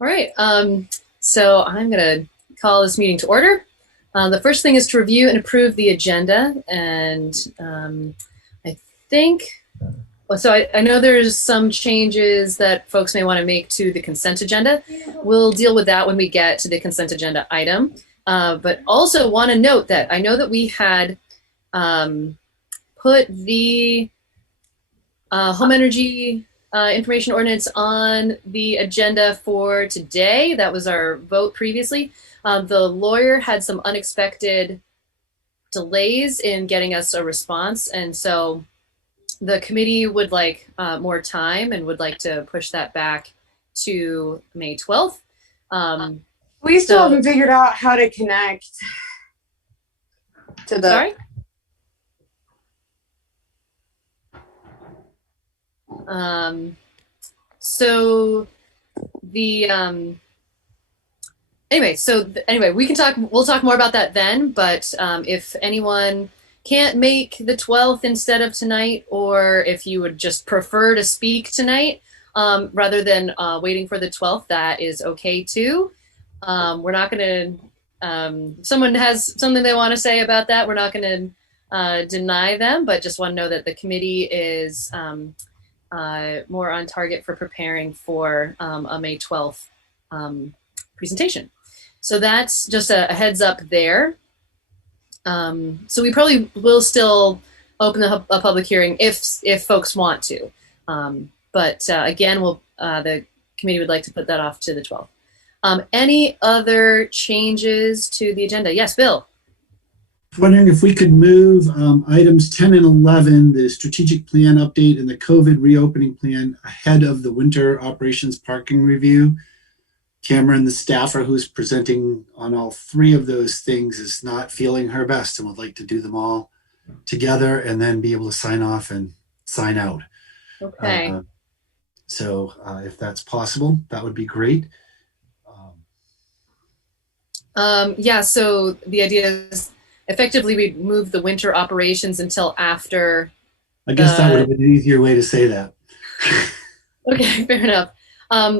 All right, so I'm going to call this meeting to order. The first thing is to review and approve the agenda, and I think, well, so I know there's some changes that folks may want to make to the consent agenda. We'll deal with that when we get to the consent agenda item, but also want to note that I know that we had put the home energy information ordinance on the agenda for today. That was our vote previously. The lawyer had some unexpected delays in getting us a response, and so the committee would like more time and would like to push that back to May 12th. We still haven't figured out how to connect to the. Sorry? So the anyway, we'll talk more about that then, but if anyone can't make the 12th instead of tonight, or if you would just prefer to speak tonight rather than waiting for the 12th, that is okay too. We're not going to, someone has something they want to say about that, we're not going to deny them, but just want to know that the committee is more on target for preparing for a May 12th presentation. So that's just a heads up there. So we probably will still open a public hearing if folks want to. But again, the committee would like to put that off to the 12th. Any other changes to the agenda? Yes, Bill. Wondering if we could move items 10 and 11, the strategic plan update and the COVID reopening plan, ahead of the winter operations parking review. Cameron, the staffer who's presenting on all three of those things, is not feeling her best and would like to do them all together and then be able to sign off and sign out. Okay. So if that's possible, that would be great. Yeah, so the idea is effectively we'd move the winter operations until after. I guess that would have been an easier way to say that. Okay, fair enough.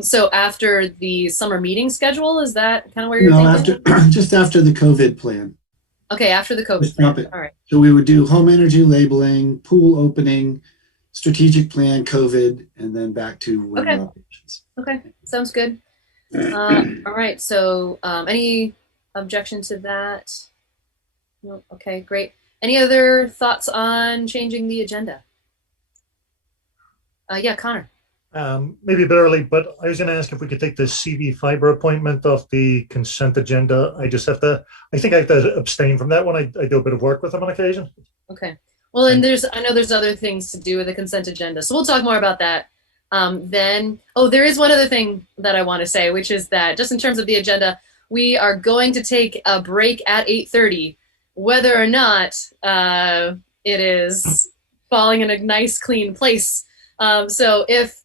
So after the summer meeting schedule, is that kind of where you're thinking? Just after the COVID plan. Okay, after the COVID plan. All right. So we would do home energy labeling, pool opening, strategic plan, COVID, and then back to winter operations. Okay, sounds good. All right, so any objection to that? No. Okay, great. Any other thoughts on changing the agenda? Yeah, Connor. Maybe a bit early, but I was going to ask if we could take the CV fiber appointment off the consent agenda. I think I have to abstain from that one. I do a bit of work with them on occasion. Okay. Well, and I know there's other things to do with the consent agenda, so we'll talk more about that then. Oh, there is one other thing that I want to say, which is that just in terms of the agenda, we are going to take a break at 8:30, whether or not it is falling in a nice, clean place. So if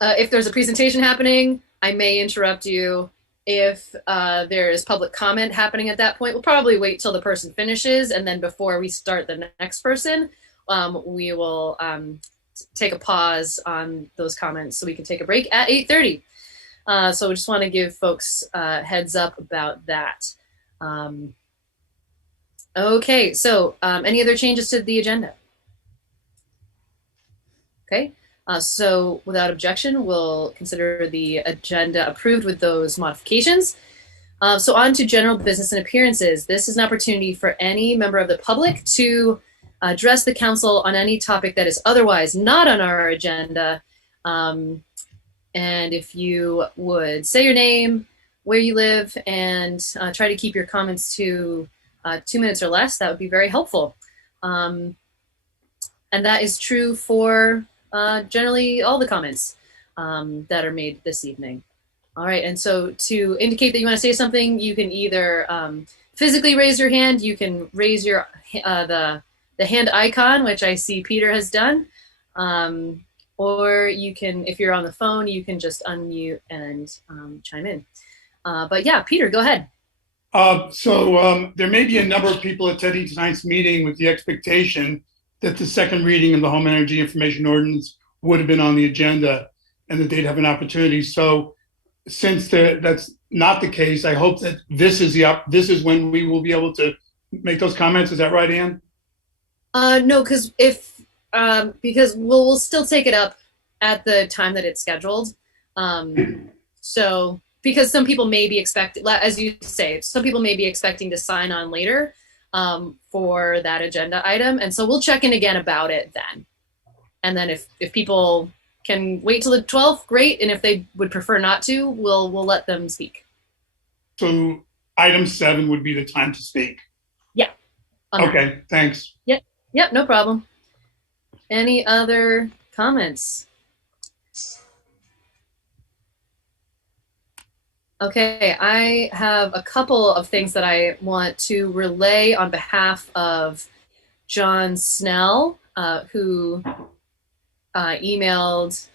there's a presentation happening, I may interrupt you. If there is public comment happening at that point, we'll probably wait till the person finishes, and then before we start the next person, we will take a pause on those comments so we can take a break at 8:30. So we just want to give folks a heads up about that. Okay, so any other changes to the agenda? Okay. So without objection, we'll consider the agenda approved with those modifications. So on to general business and appearances. This is an opportunity for any member of the public to address the council on any topic that is otherwise not on our agenda. And if you would say your name, where you live, and try to keep your comments to 2 minutes or less, that would be very helpful. And that is true for generally all the comments that are made this evening. All right, and so to indicate that you want to say something, you can either physically raise your hand, you can raise your the hand icon, which I see Peter has done, or you can, if you're on the phone, you can just unmute and chime in. But yeah, Peter, go ahead. So there may be a number of people attending tonight's meeting with the expectation that the second reading of the home energy information ordinance would have been on the agenda and that they'd have an opportunity. So since that's not the case, I hope that this is when we will be able to make those comments. Is that right, Ann? No, because we'll still take it up at the time that it's scheduled. So because some people may be expecting, as you say, some people may be expecting to sign on later for that agenda item, and so we'll check in again about it then. And then if people can wait till the 12th, great. And if they would prefer not to, we'll let them speak. So item 7 would be the time to speak. Yeah. Okay, thanks. Yep, no problem. Any other comments? Okay, I have a couple of things that I want to relay on behalf of John Snell, who emailed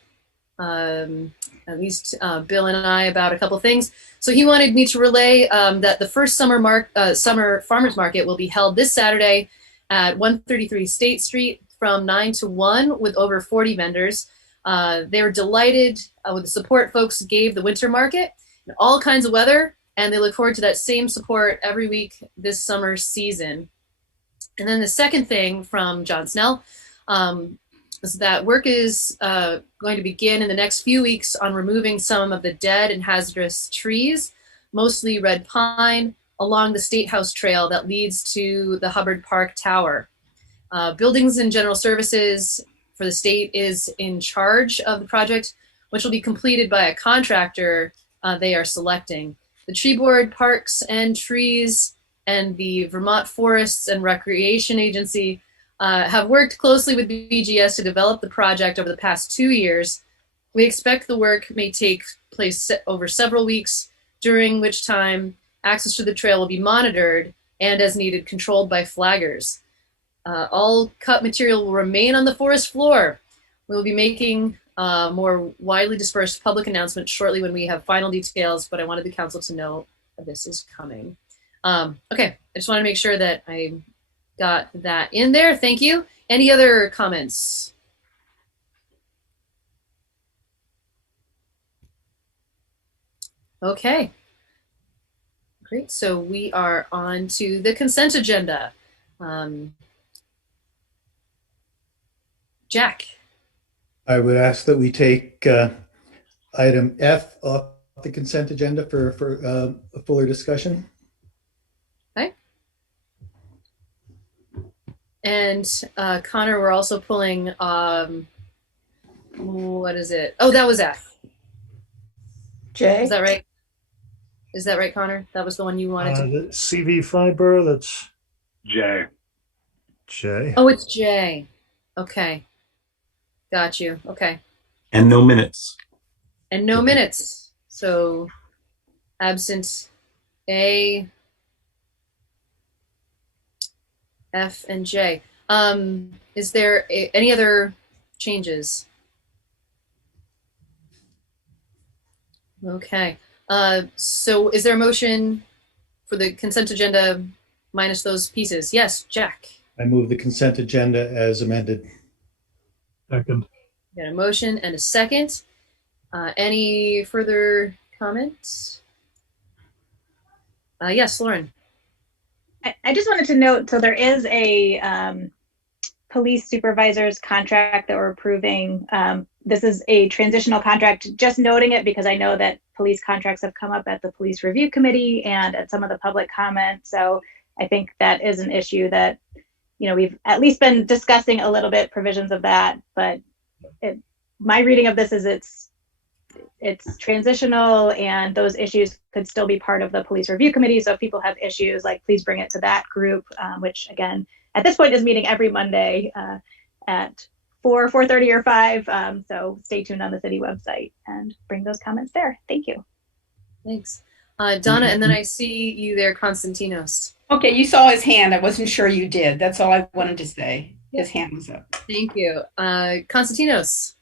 at least Bill and I about a couple things. So he wanted me to relay that the first summer farmers market will be held this Saturday at 133 State Street from 9 to 1 with over 40 vendors. They were delighted with the support folks gave the winter market in all kinds of weather, and they look forward to that same support every week this summer season. And then the second thing from John Snell is that work is going to begin in the next few weeks on removing some of the dead and hazardous trees, mostly red pine, along the State House Trail that leads to the Hubbard Park Tower. Buildings and General Services for the state is in charge of the project, which will be completed by a contractor they are selecting. The Tree Board, Parks and Trees, and the Vermont Forests and Recreation Agency have worked closely with BGS to develop the project over the past 2 years. We expect the work may take place over several weeks, during which time access to the trail will be monitored and, as needed, controlled by flaggers. All cut material will remain on the forest floor. We'll be making more widely dispersed public announcements shortly when we have final details, but I wanted the council to know that this is coming. Okay, I just want to make sure that I got that in there. Thank you. Any other comments? Okay. Great. So we are on to the consent agenda. Jack. I would ask that we take item F off the consent agenda for a fuller discussion. Okay. And Connor, we're also pulling, what is it? Oh, that was F. J. Is that right? Is that right, Connor? That was the one you wanted to. The CV fiber, that's J. J. Oh, it's J. Okay. Got you. Okay. And no minutes. And no minutes. So absent A, F, and J. Is there any other changes? Okay. So is there a motion for the consent agenda minus those pieces? Yes, Jack. I move the consent agenda as amended. Second. Got a motion and a second. Any further comments? Yes, Lauren. I just wanted to note, so there is a police supervisor's contract that we're approving. This is a transitional contract, just noting it because I know that police contracts have come up at the police review committee and at some of the public comment. So I think that is an issue that, you know, we've at least been discussing a little bit provisions of that, but my reading of this is it's transitional and those issues could still be part of the police review committee. So if people have issues, like, please bring it to that group, which again, at this point is meeting every Monday at 4, 4:30 or 5. So stay tuned on the city website and bring those comments there. Thank you. Thanks. Donna, and then I see you there, Konstantinos. Okay, you saw his hand. I wasn't sure you did. That's all I wanted to say. His hand was up. Thank you. Konstantinos.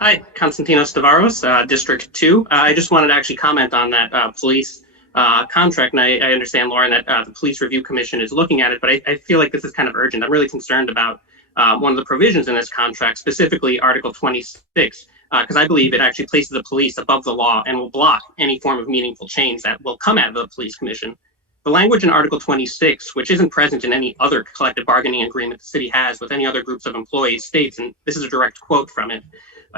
Hi, Konstantinos Tavaros, District 2. I just wanted to actually comment on that police contract. And I understand, Lauren, that the Police Review Commission is looking at it, but I feel like this is kind of urgent. I'm really concerned about one of the provisions in this contract, specifically Article 26, because I believe it actually places the police above the law and will block any form of meaningful change that will come out of the police commission. The language in Article 26, which isn't present in any other collective bargaining agreement the city has with any other groups of employees, states, and this is a direct quote from it,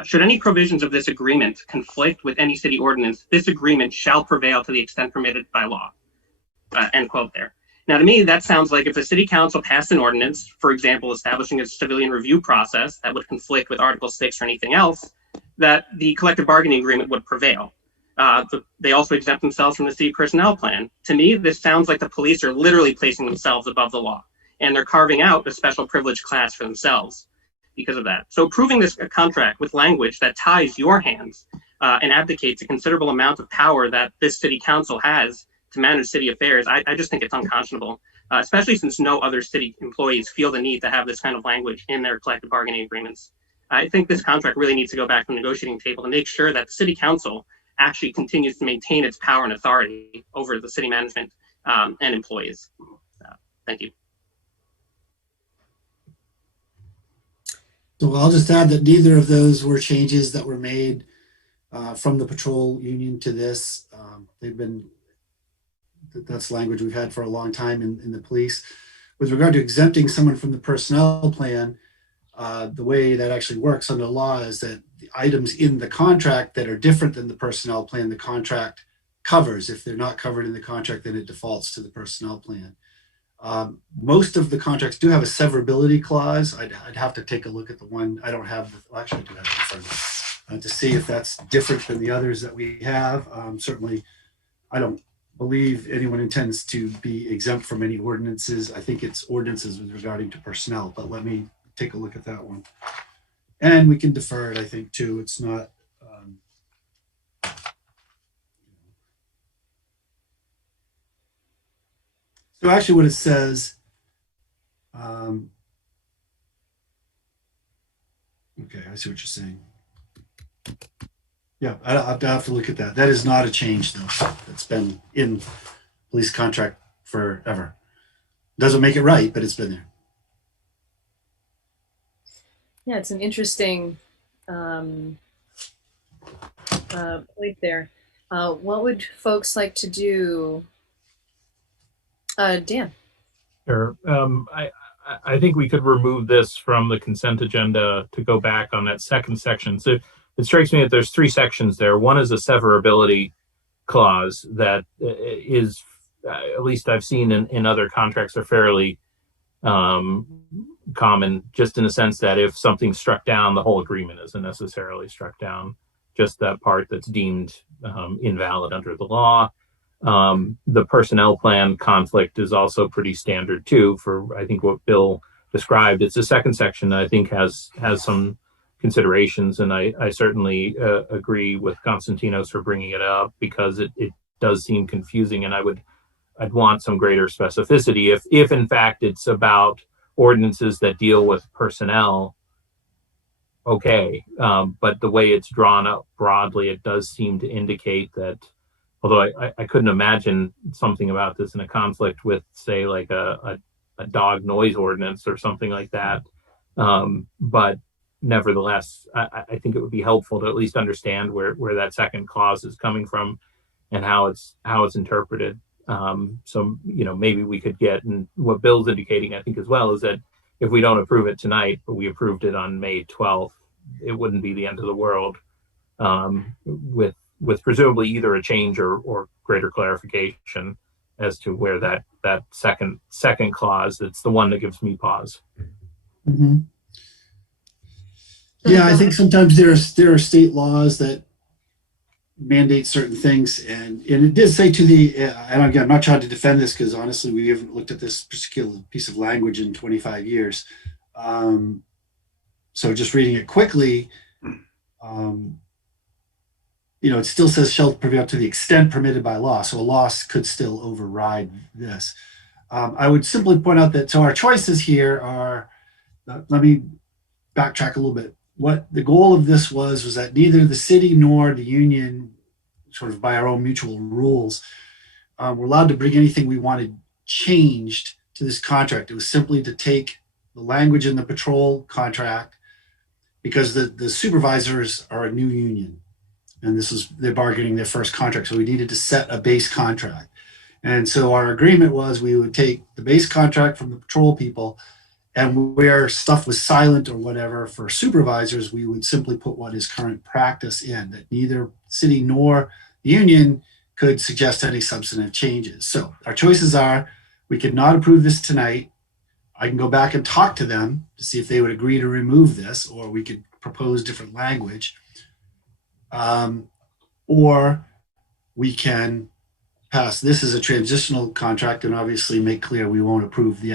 should any provisions of this agreement conflict with any city ordinance, this agreement shall prevail to the extent permitted by law. End quote there. Now, to me, that sounds like if the city council passed an ordinance, for example, establishing a civilian review process that would conflict with Article 6 or anything else, that the collective bargaining agreement would prevail. They also exempt themselves from the city personnel plan. To me, this sounds like the police are literally placing themselves above the law, and they're carving out a special privileged class for themselves because of that. So approving this contract with language that ties your hands and abdicates a considerable amount of power that this city council has to manage city affairs, I just think it's unconscionable, especially since no other city employees feel the need to have this kind of language in their collective bargaining agreements. I think this contract really needs to go back to the negotiating table to make sure that the city council actually continues to maintain its power and authority over the city management and employees. Thank you. So I'll just add that neither of those were changes that were made from the patrol union to this. That's language we've had for a long time in the police. With regard to exempting someone from the personnel plan, the way that actually works under law is that the items in the contract that are different than the personnel plan, the contract covers. If they're not covered in the contract, then it defaults to the personnel plan. Most of the contracts do have a severability clause. I'd have to take a look at the one. I don't have, well, actually I do have it in front of me, to see if that's different than the others that we have. Certainly, I don't believe anyone intends to be exempt from any ordinances. I think it's ordinances with regarding to personnel, but let me take a look at that one. And we can defer it, I think, too. It's not, so actually what it says, okay, I see what you're saying. Yeah, I'll have to look at that. That is not a change, though. It's been in police contract forever. Doesn't make it right, but it's been there. Yeah, it's an interesting point there. What would folks like to do? Dan. Sure. I think we could remove this from the consent agenda to go back on that second section. So it strikes me that there's three sections there. One is a severability clause that is, at least I've seen in other contracts, are fairly common, just in the sense that if something's struck down, the whole agreement isn't necessarily struck down, just that part that's deemed invalid under the law. The personnel plan conflict is also pretty standard too, for I think what Bill described. It's the second section that I think has some considerations, and I certainly agree with Konstantinos for bringing it up, because it does seem confusing, and I'd want some greater specificity if in fact it's about ordinances that deal with personnel. Okay, but the way it's drawn up broadly, it does seem to indicate that, although I couldn't imagine something about this in a conflict with, say, like a dog noise ordinance or something like that. But nevertheless, I think it would be helpful to at least understand where that second clause is coming from and how it's interpreted. So, maybe we could get, and what Bill's indicating, I think as well, is that if we don't approve it tonight, but we approved it on May 12th, it wouldn't be the end of the world, with presumably either a change or greater clarification as to where that second clause, it's the one that gives me pause. Mm-hmm. Yeah, I think sometimes there are state laws that mandate certain things, and it did say to the, and again, I'm not trying to defend this because honestly, we haven't looked at this particular piece of language in 25 years. So just reading it quickly, it still says shall prevail to the extent permitted by law. So a law could still override this. I would simply point out that, so our choices here are, let me backtrack a little bit. What the goal of this was that neither the city nor the union, sort of by our own mutual rules, were allowed to bring anything we wanted changed to this contract. It was simply to take the language in the patrol contract because the supervisors are a new union, and they're bargaining their first contract. So we needed to set a base contract. And so our agreement was we would take the base contract from the patrol people, and where stuff was silent or whatever for supervisors, we would simply put what is current practice in, that neither city nor the union could suggest any substantive changes. So our choices are, we could not approve this tonight. I can go back and talk to them to see if they would agree to remove this, or we could propose different language. Or we can pass this as a transitional contract and obviously make clear we won't approve the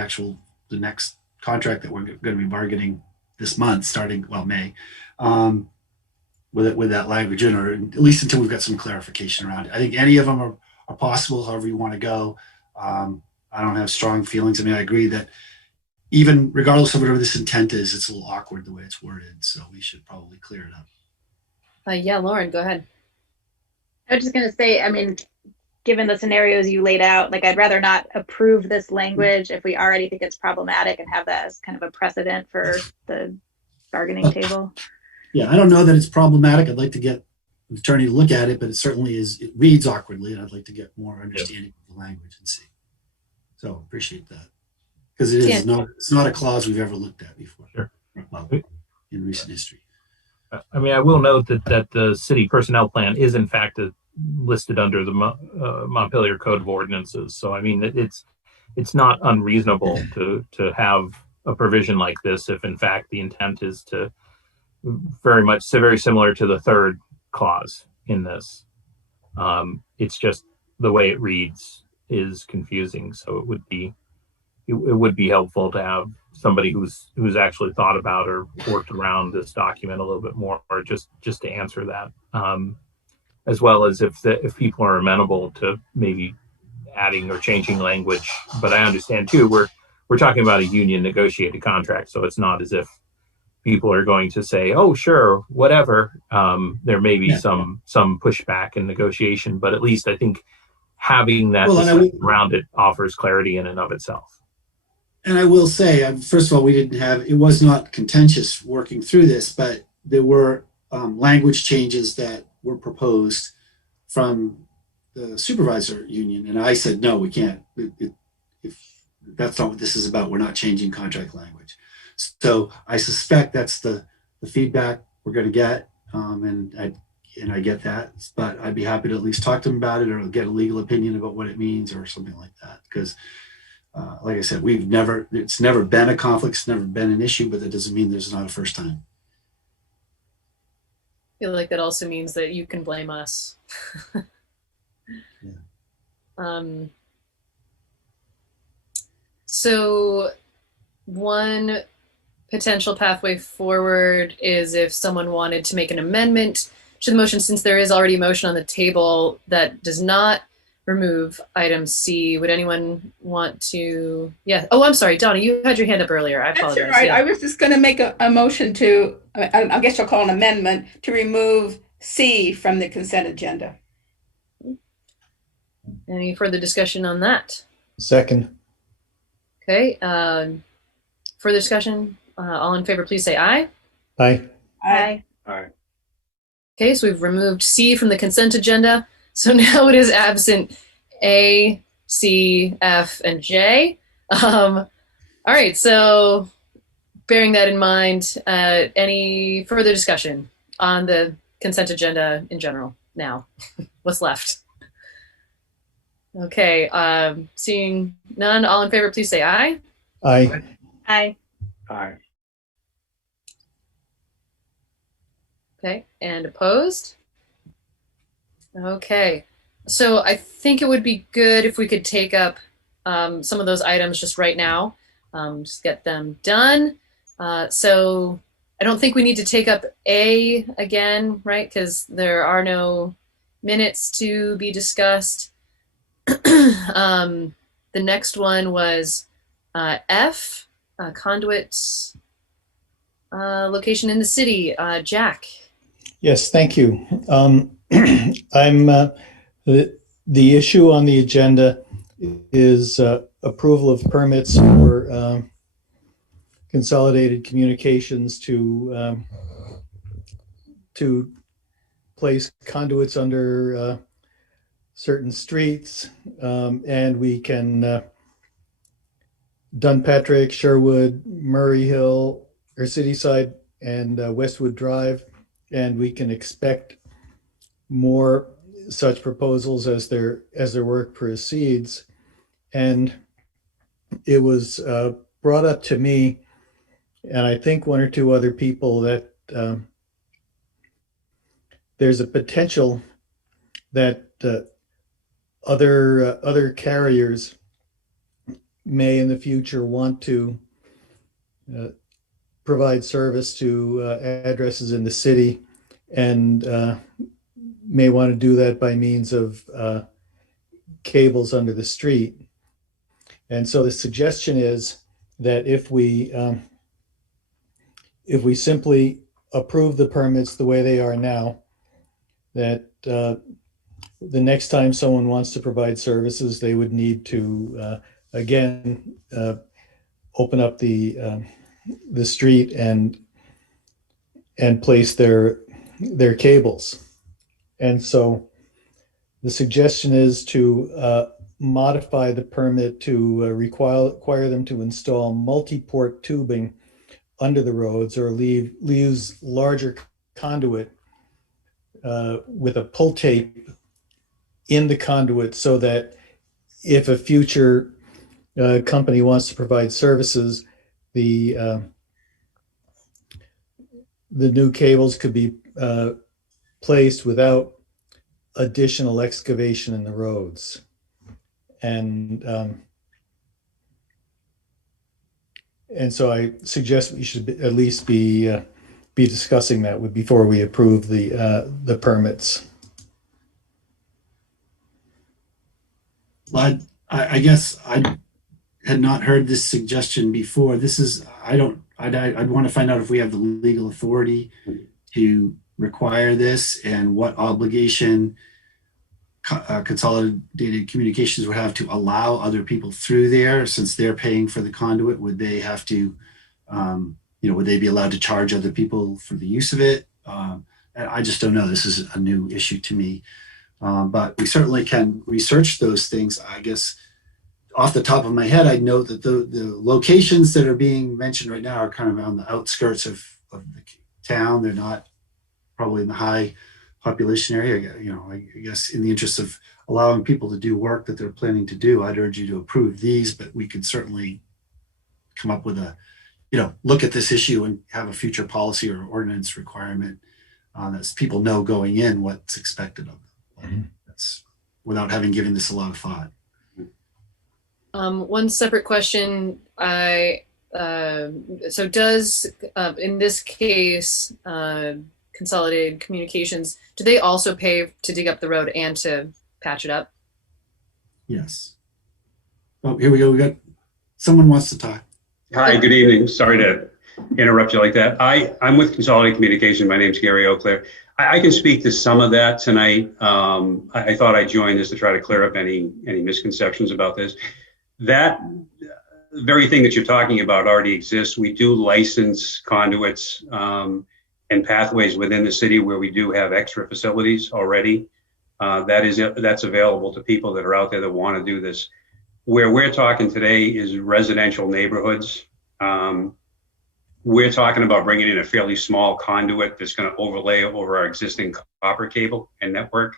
next contract that we're going to be bargaining this month, starting, May, with that language in, or at least until we've got some clarification around it. I think any of them are possible, however you want to go. I don't have strong feelings. I mean, I agree that even regardless of whatever this intent is, it's a little awkward the way it's worded. So we should probably clear it up. Yeah, Lauren, go ahead. I was just going to say, I mean, given the scenarios you laid out, like I'd rather not approve this language if we already think it's problematic and have that as kind of a precedent for the bargaining table. Yeah, I don't know that it's problematic. I'd like to get an attorney to look at it, but it certainly is, it reads awkwardly, and I'd like to get more understanding of the language and see. So appreciate that. Because it's not a clause we've ever looked at before. Sure. Well, in recent history. I mean, I will note that the city personnel plan is in fact listed under the Montpelier Code of Ordinances. So I mean, it's not unreasonable to have a provision like this if in fact the intent is to very similar to the third clause in this. It's just the way it reads is confusing. So it would be helpful to have somebody who's actually thought about or worked around this document a little bit more, or just to answer that, as well as if people are amenable to maybe adding or changing language. But I understand too, we're talking about a union negotiated contract, so it's not as if people are going to say, "Oh, sure, whatever." There may be some pushback in negotiation, but at least I think having that around it offers clarity in and of itself. And I will say, first of all, it was not contentious working through this, but there were language changes that were proposed from the supervisor union. And I said, no, we can't. If that's not what this is about, we're not changing contract language. So I suspect that's the feedback we're going to get. And I get that, but I'd be happy to at least talk to them about it or get a legal opinion about what it means or something like that. Because like I said, it's never been a conflict, it's never been an issue, but that doesn't mean there's not a first time. I feel like that also means that you can blame us. So one potential pathway forward is if someone wanted to make an amendment to the motion, since there is already a motion on the table that does not remove item C. Would anyone want to? Yeah. Oh, I'm sorry, Donna, you had your hand up earlier. I apologize. That's right. Yeah. I was just going to make a motion to, I guess you'll call an amendment, to remove C from the consent agenda. Any further discussion on that? Second. Okay. Further discussion? All in favor, please say aye. Aye. Aye. Aye. Okay, so we've removed C from the consent agenda. So now it is absent A, C, F, and J. All right, so bearing that in mind, any further discussion on the consent agenda in general now? What's left? Okay, seeing none, all in favor, please say aye. Aye. Aye. Aye. Okay, and opposed? Okay, so I think it would be good if we could take up some of those items just right now, just get them done. So I don't think we need to take up A again, right? Because there are no minutes to be discussed. The next one was F, conduit location in the city. Jack. Yes, thank you. I'm the issue on the agenda is approval of permits for consolidated communications to to place conduits under certain streets, and we can Dunpatrick, Sherwood, Murray Hill, or Cityside, and Westwood Drive, and we can expect more such proposals as their work proceeds. And it was brought up to me, and I think one or two other people, that there's a potential that other carriers may in the future want to provide service to addresses in the city, and may want to do that by means of cables under the street. And so the suggestion is that if we simply approve the permits the way they are now, that the next time someone wants to provide services, they would need to again open up the street and place their cables. And so the suggestion is to modify the permit to require them to install multi-port tubing under the roads, or use larger conduit with a pull tape in the conduit, so that if a future company wants to provide services, the new cables could be placed without additional excavation in the roads. And so I suggest we should at least be discussing that before we approve the permits. Well, I guess I had not heard this suggestion before. I'd want to find out if we have the legal authority to require this, and what obligation Consolidated Communications would have to allow other people through there, since they're paying for the conduit. Would they have to, would they be allowed to charge other people for the use of it? And I just don't know. This is a new issue to me. But we certainly can research those things. I guess off the top of my head, I'd note that the locations that are being mentioned right now are kind of on the outskirts of the town. They're not probably in the high population area. I guess in the interest of allowing people to do work that they're planning to do, I'd urge you to approve these, but we could certainly come up with look at this issue and have a future policy or ordinance requirement that people know going in what's expected of them. That's without having given this a lot of thought. One separate question. So does, in this case, Consolidated Communications, do they also pay to dig up the road and to patch it up? Yes. Oh, here we go. We got someone wants to talk. Hi, good evening. Sorry to interrupt you like that. I'm with Consolidated Communications. My name's Gary O'Clair. I can speak to some of that tonight. I thought I joined this to try to clear up any misconceptions about this. That very thing that you're talking about already exists. We do license conduits and pathways within the city where we do have extra facilities already. That's available to people that are out there that want to do this. Where we're talking today is residential neighborhoods. We're talking about bringing in a fairly small conduit that's going to overlay over our existing copper cable and network.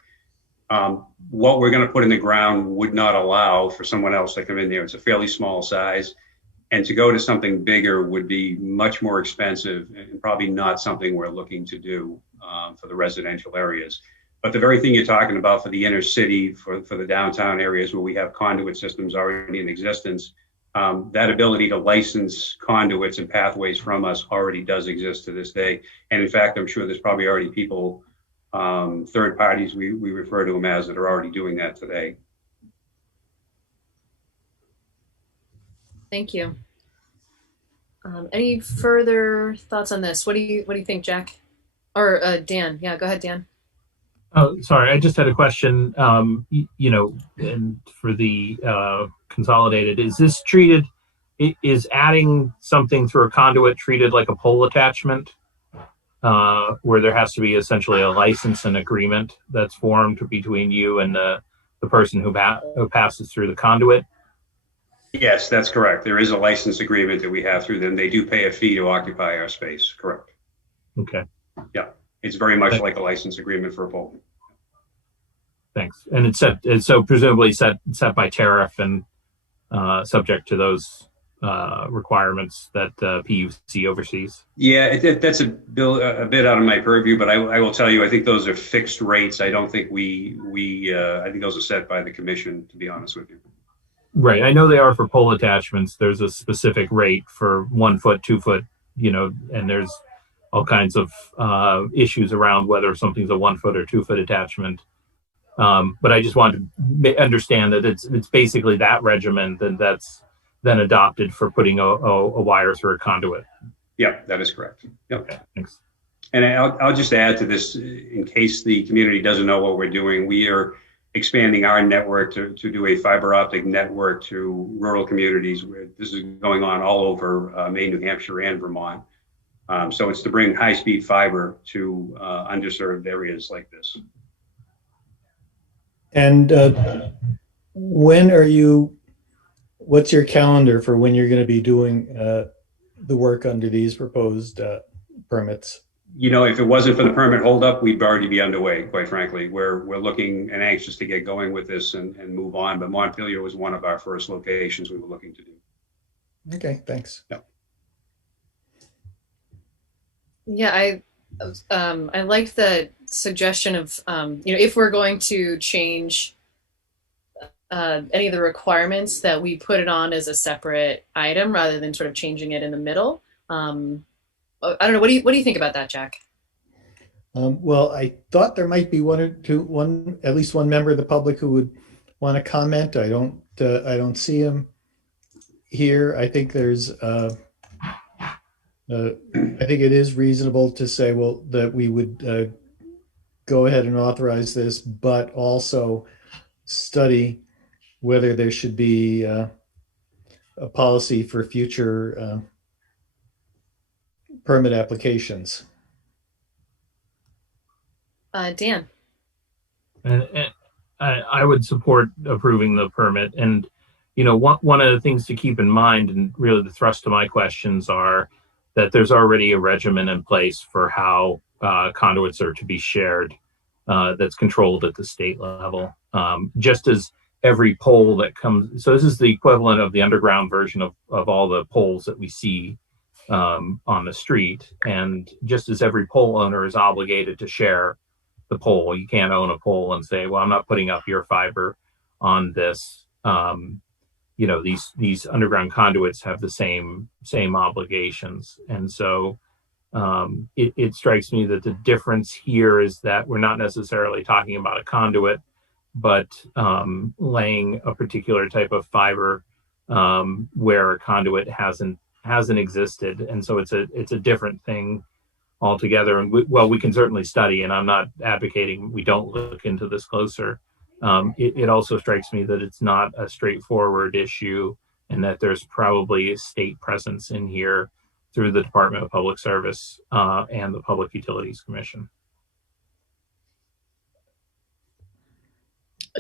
What we're going to put in the ground would not allow for someone else to come in there. It's a fairly small size. And to go to something bigger would be much more expensive and probably not something we're looking to do for the residential areas. But the very thing you're talking about for the inner city, for the downtown areas where we have conduit systems already in existence, that ability to license conduits and pathways from us already does exist to this day. And in fact, I'm sure there's probably already people, third parties we refer to them as, that are already doing that today. Thank you. Any further thoughts on this? What do you think, Jack? Or Dan? Yeah, go ahead, Dan. Oh, sorry. I just had a question. And for the Consolidated, is this treated? Is adding something through a conduit treated like a pole attachment? where there has to be essentially a license and agreement that's formed between you and the person who passes through the conduit. Yes, that's correct. There is a license agreement that we have through them. They do pay a fee to occupy our space. Correct. Okay. Yeah, it's very much like a license agreement for a pole. Thanks. And it's so presumably set by tariff and subject to those requirements that PUC oversees. Yeah, that's a bit out of my purview, but I will tell you, I think those are fixed rates. I don't think I think those are set by the commission, to be honest with you. Right. I know they are for pole attachments. There's a specific rate for 1 foot, 2 foot, and there's all kinds of issues around whether something's a 1 foot or 2 foot attachment. But I just want to understand that it's basically that regimen that's then adopted for putting a wire through a conduit. Yeah, that is correct. Yep. Okay, thanks. And I'll just add to this, in case the community doesn't know what we're doing. We are expanding our network to do a fiber optic network to rural communities. This is going on all over Maine, New Hampshire, and Vermont. So it's to bring high-speed fiber to underserved areas like this. And what's your calendar for when you're going to be doing the work under these proposed permits? If it wasn't for the permit holdup, we'd already be underway, quite frankly. We're looking and anxious to get going with this and move on, but Montpelier was one of our first locations we were looking to do. Okay, thanks. Yeah. Yeah, I liked the suggestion of, if we're going to change any of the requirements, that we put it on as a separate item rather than sort of changing it in the middle. I don't know. What do you think about that, Jack? Well, I thought there might be at least one member of the public who would want to comment. I don't see him here. I think I think it is reasonable to say, well, that we would go ahead and authorize this, but also study whether there should be a policy for future permit applications. Dan. And I would support approving the permit. And, one of the things to keep in mind, and really the thrust of my questions are that there's already a regimen in place for how conduits are to be shared that's controlled at the state level. Just as every pole that comes, so this is the equivalent of the underground version of all the poles that we see on the street. And just as every pole owner is obligated to share the pole, you can't own a pole and say, well, I'm not putting up your fiber on this. These underground conduits have the same obligations. And so it strikes me that the difference here is that we're not necessarily talking about a conduit, but laying a particular type of fiber where a conduit hasn't existed. And so it's a different thing altogether. And we can certainly study, and I'm not advocating we don't look into this closer. It also strikes me that it's not a straightforward issue, and that there's probably a state presence in here through the Department of Public Service and the Public Utilities Commission.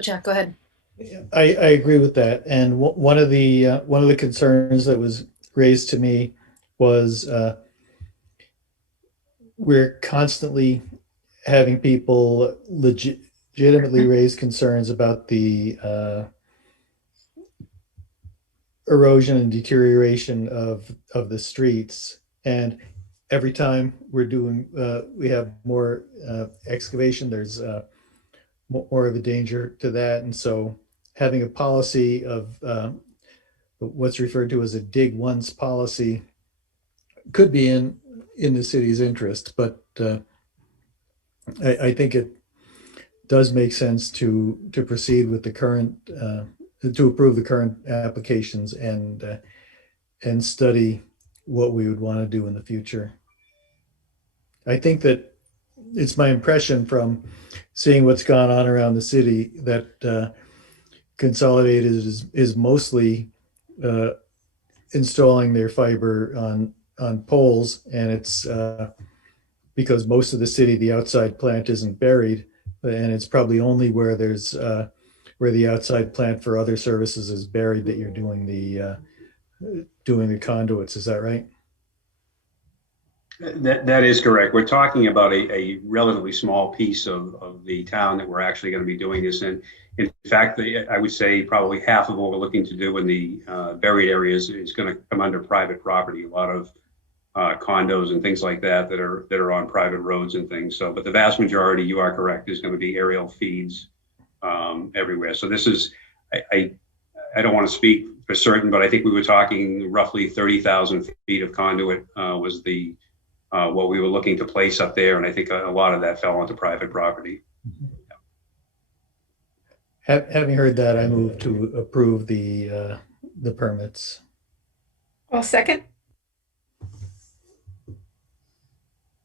Jack, go ahead. I agree with that. And one of the concerns that was raised to me was we're constantly having people legitimately raise concerns about the erosion and deterioration of the streets. And every time we have more excavation, there's more of a danger to that. And so having a policy of what's referred to as a dig once policy could be in the city's interest, but I think it does make sense to proceed with the current to approve the current applications and study what we would want to do in the future. I think that it's my impression from seeing what's gone on around the city that Consolidated is mostly installing their fiber on poles, and it's because most of the city, the outside plant isn't buried, and it's probably only where there's where the outside plant for other services is buried that you're doing the conduits. Is that right? That is correct. We're talking about a relatively small piece of the town that we're actually going to be doing this in. In fact, I would say probably half of what we're looking to do in the buried areas is going to come under private property. A lot of condos and things like that that are on private roads and things. So, but the vast majority, you are correct, is going to be aerial feeds everywhere. So this is, I don't want to speak for certain, but I think we were talking roughly 30,000 feet of conduit was the what we were looking to place up there, and I think a lot of that fell onto private property. Having heard that, I move to approve the permits. Well, second.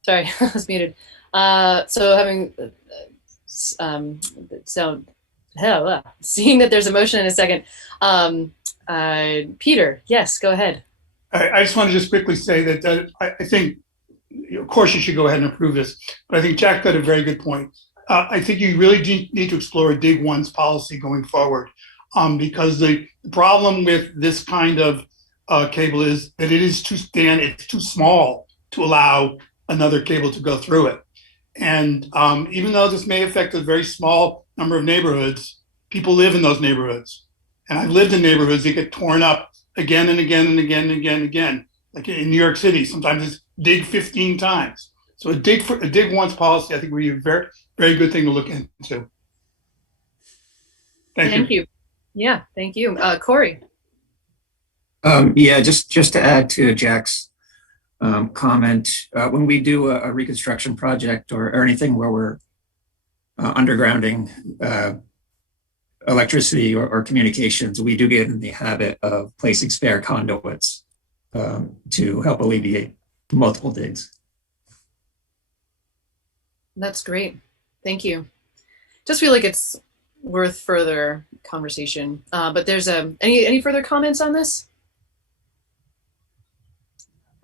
Sorry, I was muted. So having seeing that there's a motion in a second, Peter, yes, go ahead. I just want to just quickly say that I think, of course, you should go ahead and approve this, but I think Jack got a very good point. I think you really need to explore a dig once policy going forward, because the problem with this kind of cable is that it is it's too small to allow another cable to go through it. And even though this may affect a very small number of neighborhoods, people live in those neighborhoods. And I've lived in neighborhoods that get torn up again and again and again and again and again. Like in New York City, sometimes it's dig 15 times. So a dig once policy, I think, would be a very, very good thing to look into. Thank you. Yeah, thank you. Corey. Yeah, just to add to Jack's comment, when we do a reconstruction project or anything where we're undergrounding electricity or communications, we do get in the habit of placing spare conduits to help alleviate multiple digs. That's great. Thank you. Just feel like it's worth further conversation. But there's any further comments on this?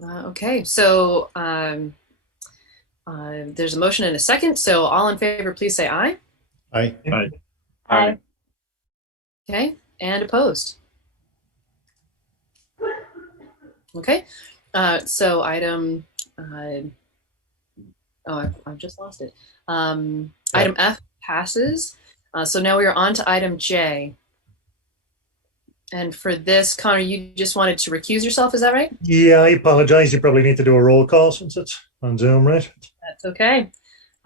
Okay, so there's a motion and a second. So all in favor, please say aye. Aye. Aye. Aye. Okay, and opposed. Okay, so item, I've just lost it. Item F passes. So now we are on to item J. And for this, Connor, you just wanted to recuse yourself, is that right? Yeah, I apologize. You probably need to do a roll call since it's on Zoom, right? That's okay.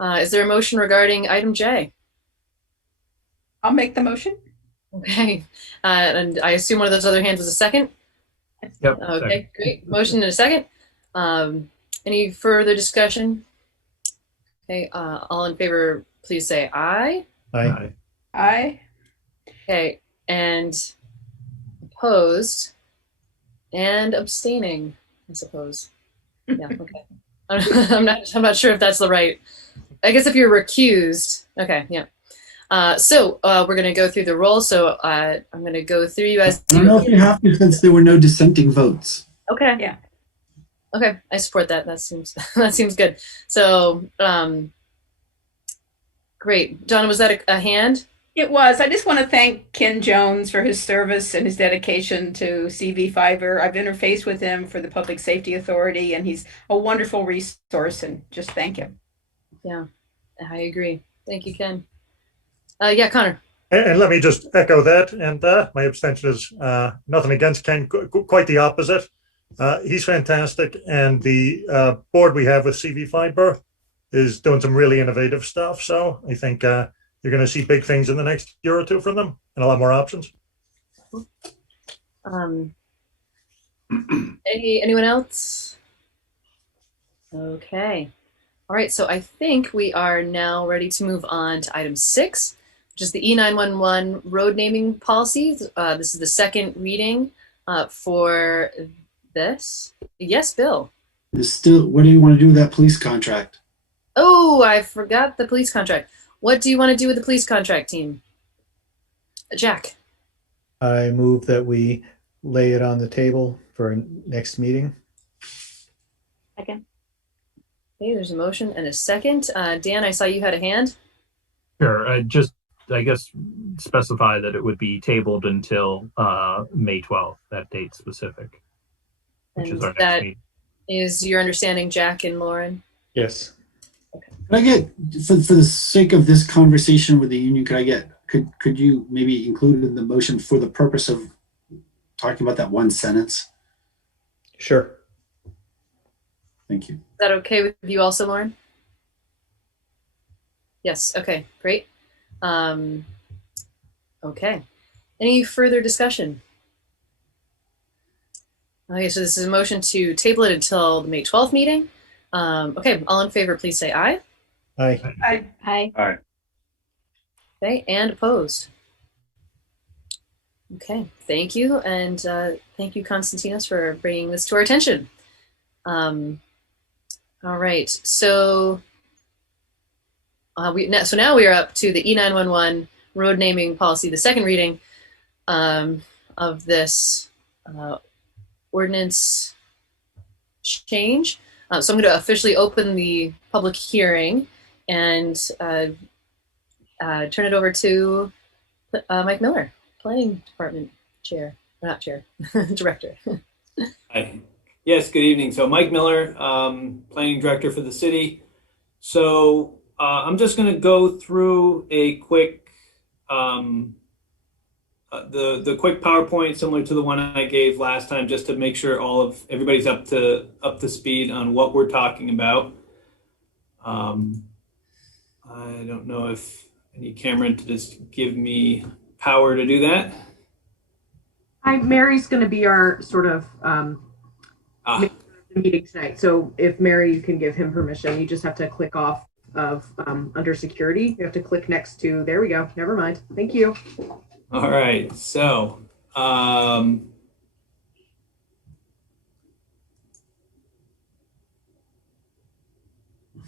Is there a motion regarding item J? I'll make the motion. Okay. And I assume one of those other hands was a second? Yep. Okay, Second. great. Motion in a second. Any further discussion? Okay, all in favor, please say aye. Aye. Aye. Okay, and opposed and abstaining, I suppose. Yeah, okay. I'm not sure if that's the right. I guess if you're recused, okay, yeah. So we're going to go through the roll. So I'm going to go through you as. I don't know if you have to, since there were no dissenting votes. Okay. Yeah. Okay, I support that. That seems that seems good. So great, Donna. Was that a hand? It was. I just want to thank Ken Jones for his service and his dedication to CV Fiber. I've interfaced with him for the Public Safety Authority, and he's a wonderful resource, and just thank him. Yeah, I agree. Thank you, Ken. Yeah, Connor. And let me just echo that. And my abstention is nothing against Ken, quite the opposite. He's fantastic. And the board we have with CV Fiber is doing some really innovative stuff. So I think you're going to see big things in the next year or two from them and a lot more options. Anyone else? Okay. All right. So I think we are now ready to move on to item 6, which is the E911 road naming policy. This is the second reading for this. Yes, Bill. What do you want to do with that police contract? Oh, I forgot the police contract. What do you want to do with the police contract, team? Jack. I move that we lay it on the table for next meeting. Second. Okay, there's a motion and a second. Dan, I saw you had a hand. Sure. I guess, specify that it would be tabled until May 12th, that date specific, which And is our next that meeting. is your understanding, Jack and Lauren? Yes. Could I get, for the sake of this conversation with the union, could you maybe include in the motion for the purpose of talking about that one sentence? Sure. Thank you. Is that okay with you also, Lauren? Yes. Okay, great. Okay. Any further discussion? Okay, so this is a motion to table it until the May 12th meeting. Okay, all in favor, please say aye. Aye. Hi. Okay, and opposed. Okay, thank you. And thank you, Konstantinos, for bringing this to our attention. All right, so now we are up to the E911 road naming policy, the second reading of this ordinance change. So I'm going to officially open the public hearing and turn it over to Mike Miller, Planning Department Chair, not Chair, Director. Hi. Yes, good evening. So Mike Miller, Planning Director for the city. So I'm just going to go through a quick, the quick PowerPoint similar to the one I gave last time, just to make sure everybody's up to speed on what we're talking about. I don't know if I need Cameron to just give me power to do that. Hi, Mary's going to be our sort of meeting tonight. So if Mary, you can give him permission. You just have to click off of under security. You have to click next to, there we go. Never mind. Thank you. All right. So,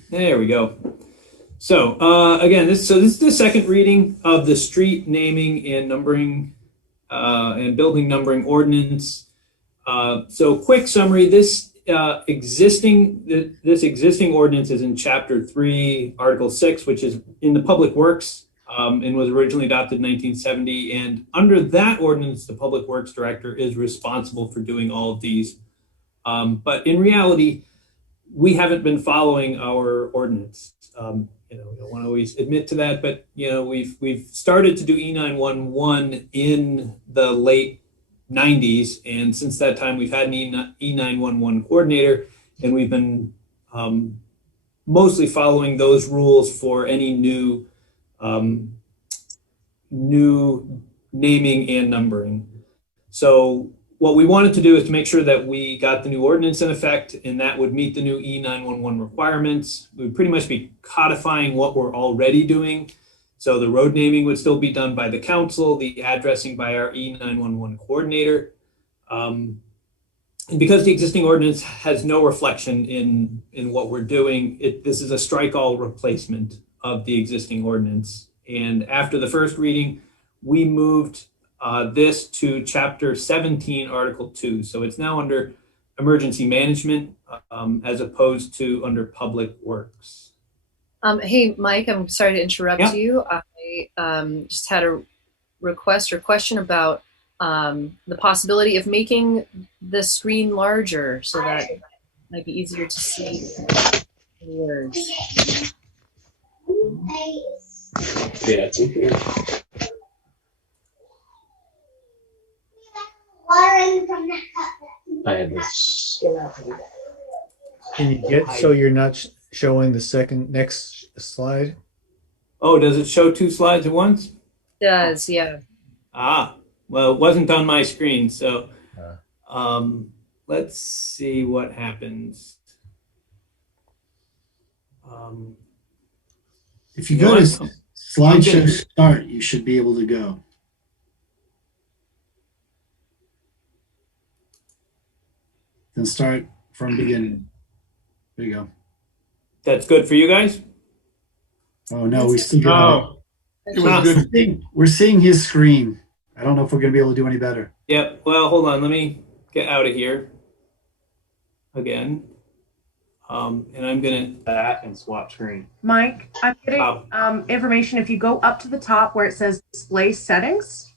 there we go. So again, this is the second reading of the street naming and numbering and building numbering ordinance. So quick summary, this existing ordinance is in Chapter 3, Article 6, which is in the Public Works and was originally adopted in 1970. And under that ordinance, the Public Works Director is responsible for doing all of these. But in reality, we haven't been following our ordinance. We don't want to always admit to that, but we've started to do E911 in the late 90s, and since that time we've had an E911 coordinator, and we've been mostly following those rules for any new naming and numbering. So what we wanted to do is to make sure that we got the new ordinance in effect, and that would meet the new E911 requirements. We would pretty much be codifying what we're already doing. So the road naming would still be done by the council, the addressing by our E911 coordinator. And because the existing ordinance has no reflection in what we're doing, this is a strike-all replacement of the existing ordinance. And after the first reading, we moved this to Chapter 17, Article 2. So it's now under emergency management as opposed to under public works. Hey, Mike, I'm sorry to interrupt you. I just had a request or question about the possibility of making the screen larger so that it might be easier to see the words. Yeah, it's okay. I had this. Can you get so you're not showing the next slide? Oh, does it show two slides at once? It does, yeah. Well, it wasn't on my screen, so let's see what happens. If you go to slideshow start, you should be able to go. Then start from beginning. There you go. That's good for you guys? Oh no, we still got it. It was good. We're seeing his screen. I don't know if we're going to be able to do any better. Yep. Well, hold on. Let me get out of here again. And I'm going to That and swap screen. Mike, I'm getting information. If you go up to the top where it says display settings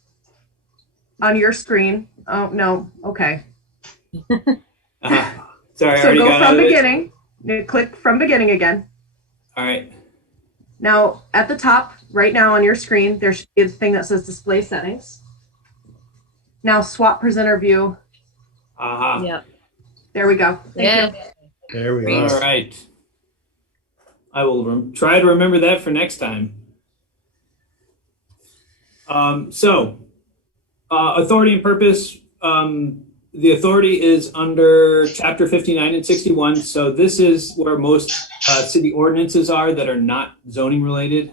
on your screen. Oh, no. Okay. Sorry, I So already go got out from of it. beginning. Click from beginning again. All right. Now, at the top, right now on your screen, there should be a thing that says display settings. Now, swap presenter view. Yeah. There we go. Thank you. There we All are. right. I will try to remember that for next time. Authority and purpose. The authority is under Chapter 59 and 61. So this is where most city ordinances are that are not zoning related.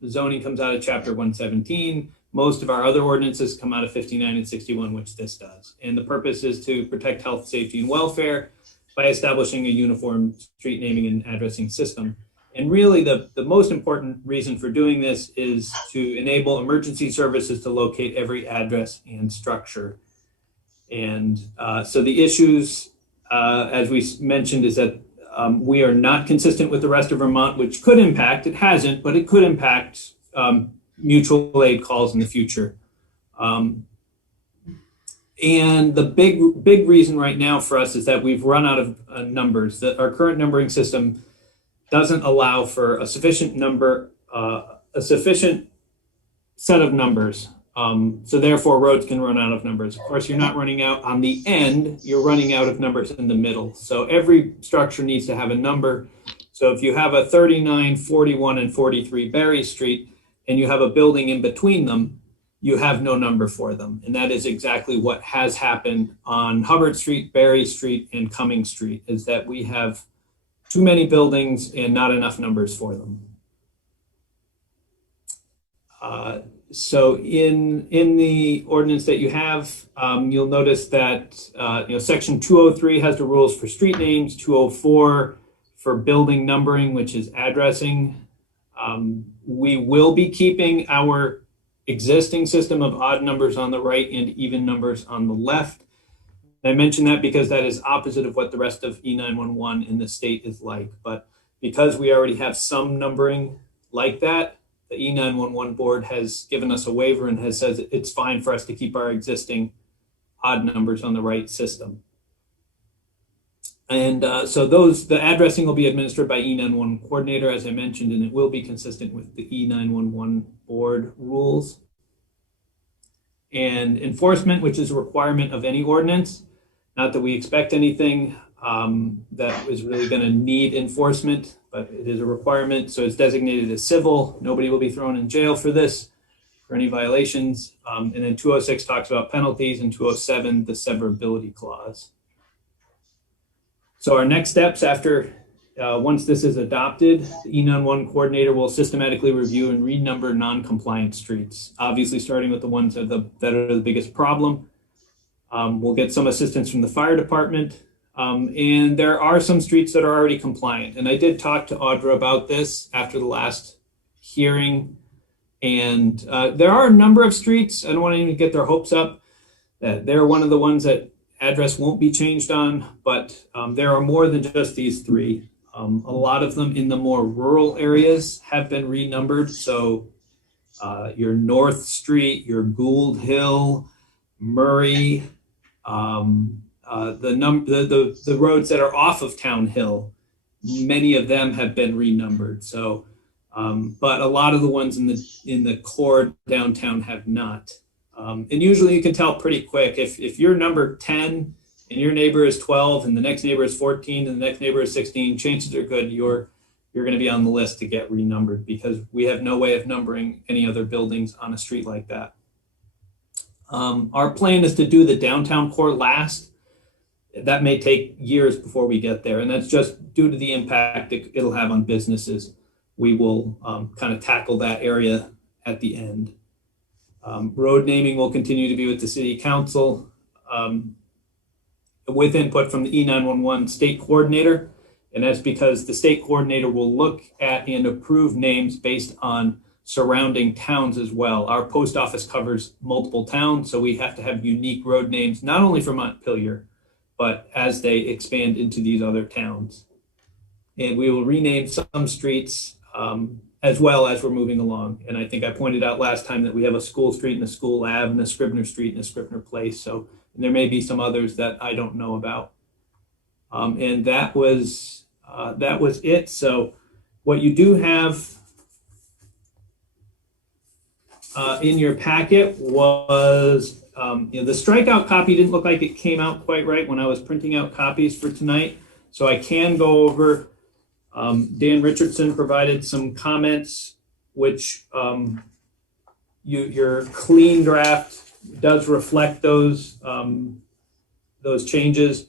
The zoning comes out of Chapter 117. Most of our other ordinances come out of 59 and 61, which this does. And the purpose is to protect health, safety, and welfare by establishing a uniform street naming and addressing system. And really the most important reason for doing this is to enable emergency services to locate every address and structure. And so the issues, as we mentioned, is that we are not consistent with the rest of Vermont, which could impact, it hasn't, but it could impact mutual aid calls in the future. And the big reason right now for us is that we've run out of numbers, that our current numbering system doesn't allow for a sufficient number, a sufficient set of numbers. So therefore roads can run out of numbers. Of course, you're not running out on the end, you're running out of numbers in the middle. So every structure needs to have a number. So if you have a 39, 41, and 43 Berry Street, and you have a building in between them, you have no number for them. And that is exactly what has happened on Hubbard Street, Berry Street, and Cumming Street, is that we have too many buildings and not enough numbers for them. So in the ordinance that you have, you'll notice that section 203 has the rules for street names, 204 for building numbering, which is addressing. We will be keeping our existing system of odd numbers on the right and even numbers on the left. And I mention that because that is opposite of what the rest of E911 in the state is like. But because we already have some numbering like that, the E911 board has given us a waiver and has said it's fine for us to keep our existing odd numbers on the right system. And so the addressing will be administered by E911 coordinator, as I mentioned, and it will be consistent with the E911 board rules. And enforcement, which is a requirement of any ordinance, not that we expect anything that is really going to need enforcement, but it is a requirement. So it's designated as civil. Nobody will be thrown in jail for this, for any violations. And then 206 talks about penalties, and 207, the severability clause. So our next steps after, once this is adopted, the E911 coordinator will systematically review and renumber non-compliant streets, obviously starting with the ones that are the biggest problem. We'll get some assistance from the fire department. And there are some streets that are already compliant. And I did talk to Audra about this after the last hearing. And there are a number of streets, I don't want anyone to get their hopes up, that they're one of the ones that address won't be changed on, but there are more than just these three. A lot of them in the more rural areas have been renumbered. So your North Street, your Gould Hill, Murray, the roads that are off of Town Hill, many of them have been renumbered. So, but a lot of the ones in the core downtown have not. And usually you can tell pretty quick if you're number 10 and your neighbor is 12 and the next neighbor is 14 and the next neighbor is 16, chances are good you're going to be on the list to get renumbered, because we have no way of numbering any other buildings on a street like that. Our plan is to do the downtown core last. That may take years before we get there, and that's just due to the impact it'll have on businesses. We will kind of tackle that area at the end. Road naming will continue to be with the city council with input from the E911 state coordinator. And that's because the state coordinator will look at and approve names based on surrounding towns as well. Our post office covers multiple towns, so we have to have unique road names, not only for Montpelier, but as they expand into these other towns. and we will rename some streets as well as we're moving along. And I think I pointed out last time that we have a school street and a school lab and a Scribner Street and a Scribner Place. So there may be some others that I don't know about. And that was it. So what you do have in your packet was the strikeout copy didn't look like it came out quite right when I was printing out copies for tonight. So I can go over. Dan Richardson provided some comments, which your clean draft does reflect those changes,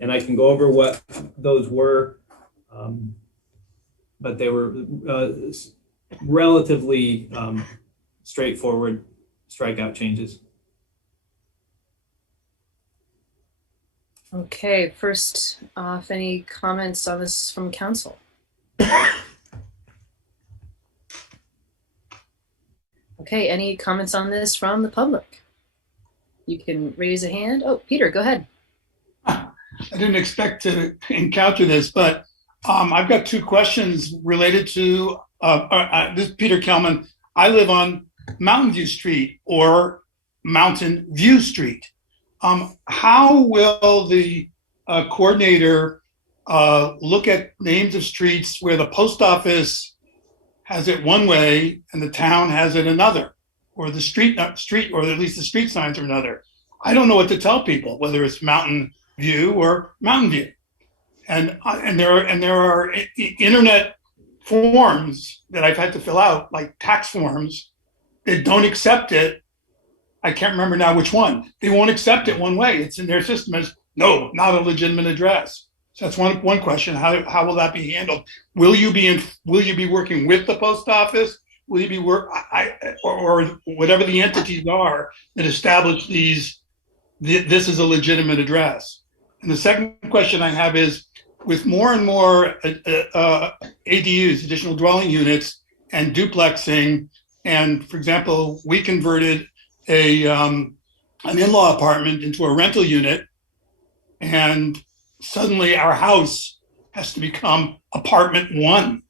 and I can go over what those were, but they were relatively straightforward strikeout changes. Okay, first off, any comments on this from council? Okay, any comments on this from the public? You can raise a hand. Oh, Peter, go ahead. I didn't expect to encounter this, but I've got two questions related to this is Peter Kelman. I live on Mountain View Street or Mountain View Street. How will the coordinator look at names of streets where the post office has it one way and the town has it another, or the street, or at least the street signs are another? I don't know what to tell people, whether it's Mountain View or Mountain View. And there are internet forms that I've had to fill out, like tax forms, that don't accept it. I can't remember now which one. They won't accept it one way. It's in their system as no, not a legitimate address. So that's one question. How will that be handled? Will you be working with the post office? Will you be or whatever the entities are that establish this is a legitimate address? And the second question I have is, with more and more ADUs, additional dwelling units, and duplexing, and for example, we converted an in-law apartment into a rental unit, and suddenly our house has to become apartment one,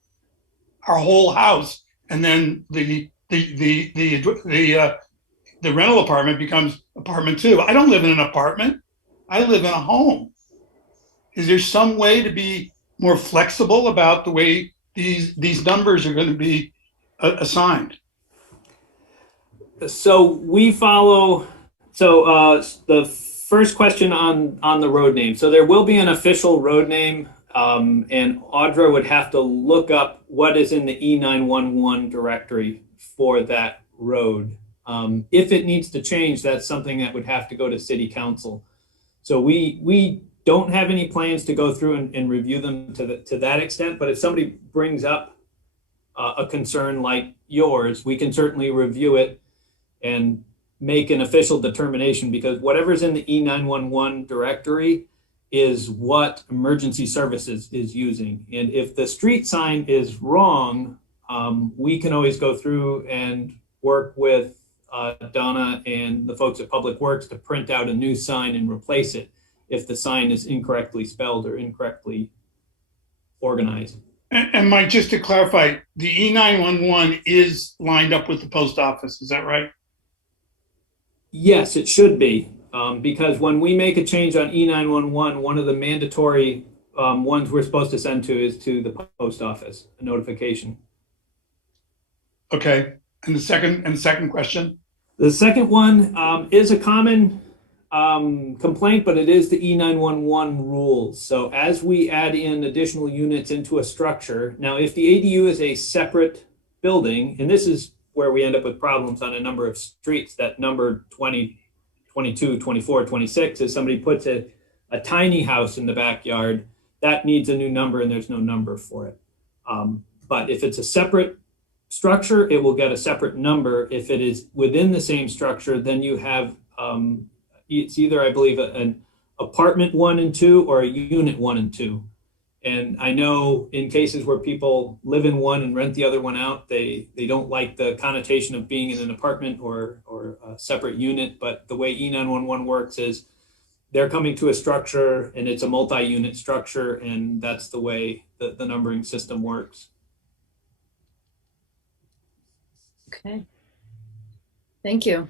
our whole house, and then the rental apartment becomes apartment two. I don't live in an apartment. I live in a home. Is there some way to be more flexible about the way these numbers are going to be assigned? So we follow. So the first question on the road name. So there will be an official road name, and Audra would have to look up what is in the E911 directory for that road. If it needs to change, that's something that would have to go to City Council. So we don't have any plans to go through and review them to that extent. But if somebody brings up a concern like yours, we can certainly review it and make an official determination, because whatever's in the E911 directory is what emergency services is using. And if the street sign is wrong, we can always go through and work with Donna and the folks at Public Works to print out a new sign and replace it if the sign is incorrectly spelled or incorrectly organized. And Mike, just to clarify, the E911 is lined up with the post office, is that right? Yes, it should be, because when we make a change on E911, one of the mandatory ones we're supposed to send to is to the post office, a notification. Okay, and the second question? The second one is a common complaint, but it is the E911 rules. So as we add in additional units into a structure, now if the ADU is a separate building, and this is where we end up with problems on a number of streets, that number 20, 22, 24, 26, is somebody puts a tiny house in the backyard, that needs a new number and there's no number for it. But if it's a separate structure, it will get a separate number. If it is within the same structure, then you have, it's either, I believe, an apartment 1 and 2 or a unit 1 and 2. And I know in cases where people live in one and rent the other one out, they don't like the connotation of being in an apartment or a separate unit. But the way E911 works is they're coming to a structure and it's a multi-unit structure, and that's the way the numbering system works. Okay. Thank you.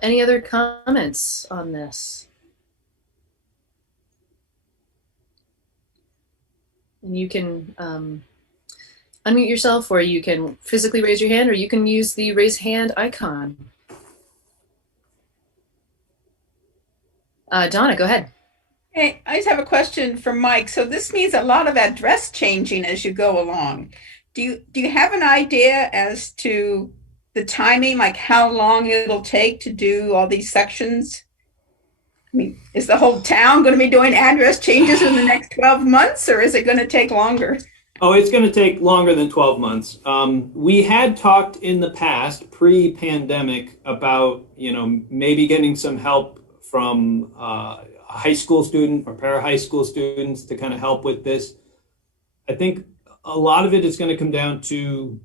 Any other comments on this? And you can unmute yourself, or you can physically raise your hand, or you can use the raise hand icon. Donna, go ahead. Hey, I just have a question for Mike. So this means a lot of address changing as you go along. Do you have an idea as to the timing, like how long it'll take to do all these sections? I mean, is the whole town going to be doing address changes in the next 12 months, or is it going to take longer? Oh, it's going to take longer than 12 months. We had talked in the past, pre-pandemic, about, maybe getting some help from a high school student or para-high school students to kind of help with this. I think a lot of it is going to come down to,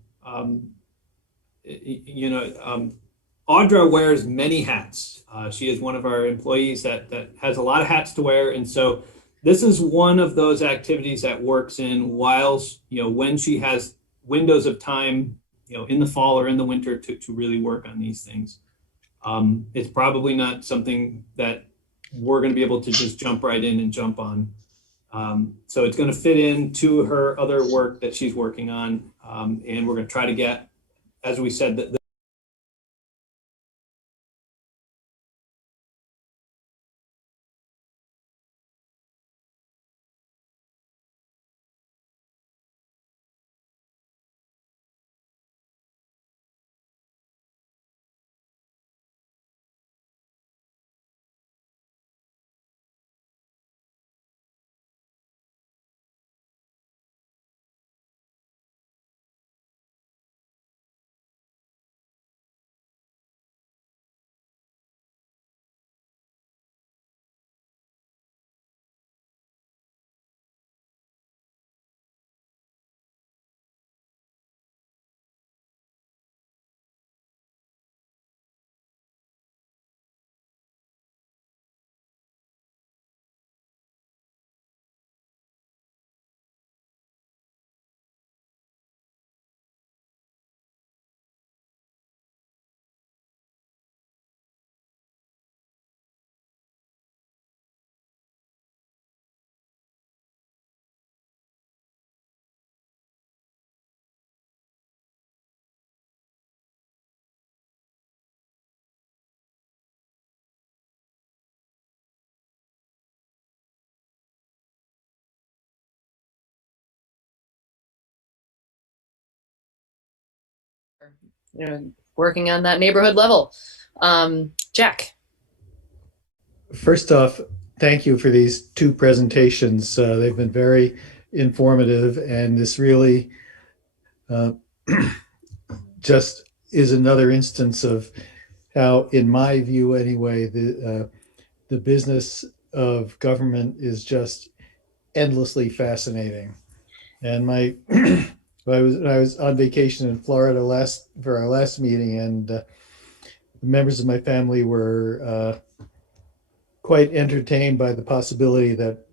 Audra wears many hats. She is one of our employees that has a lot of hats to wear. And so this is one of those activities that works in whilst, when she has windows of time, in the fall or in the winter to really work on these things. It's probably not something that we're going to be able to just jump right in and jump on. So it's going to fit into her other work that she's working on. And we're going to try to get, as we said, the Working on that neighborhood level. Jack. First off, thank you for these two presentations. They've been very informative, and this really just is another instance of how, in my view anyway, the business of government is just endlessly fascinating. And I was on vacation in Florida for our last meeting, and members of my family were quite entertained by the possibility that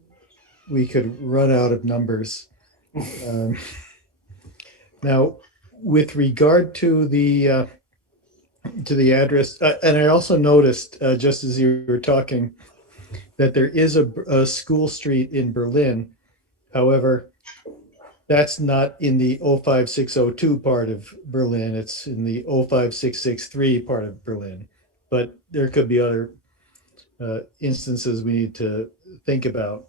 we could run out of numbers. Now, with regard to the address, and I also noticed just as you were talking that there is a school street in Berlin. However, that's not in the 05602 part of Berlin. It's in the 05663 part of Berlin. But there could be other instances we need to think about.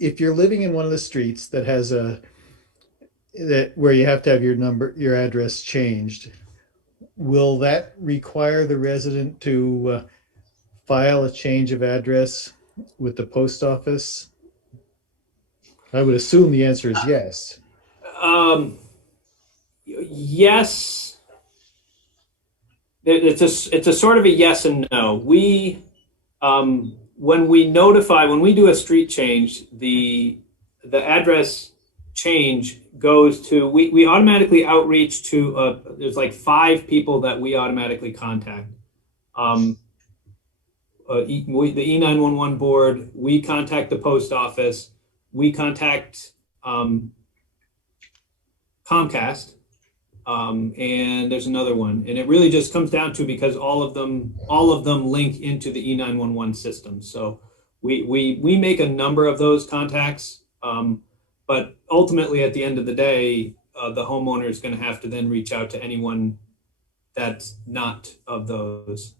If you're living in one of the streets that has where you have to have your address changed, will that require the resident to file a change of address with the post office? I would assume the answer is yes. Yes. It's a sort of a yes and no. We when we do a street change, the address change goes to, we automatically outreach to there's like 5 people that we automatically contact. the E911 board, we contact the post office, we contact Comcast, and there's another one. And it really just comes down to, because all of them link into the E911 system. So we make a number of those contacts, but ultimately at the end of the day, the homeowner is going to have to then reach out to anyone that's not of those.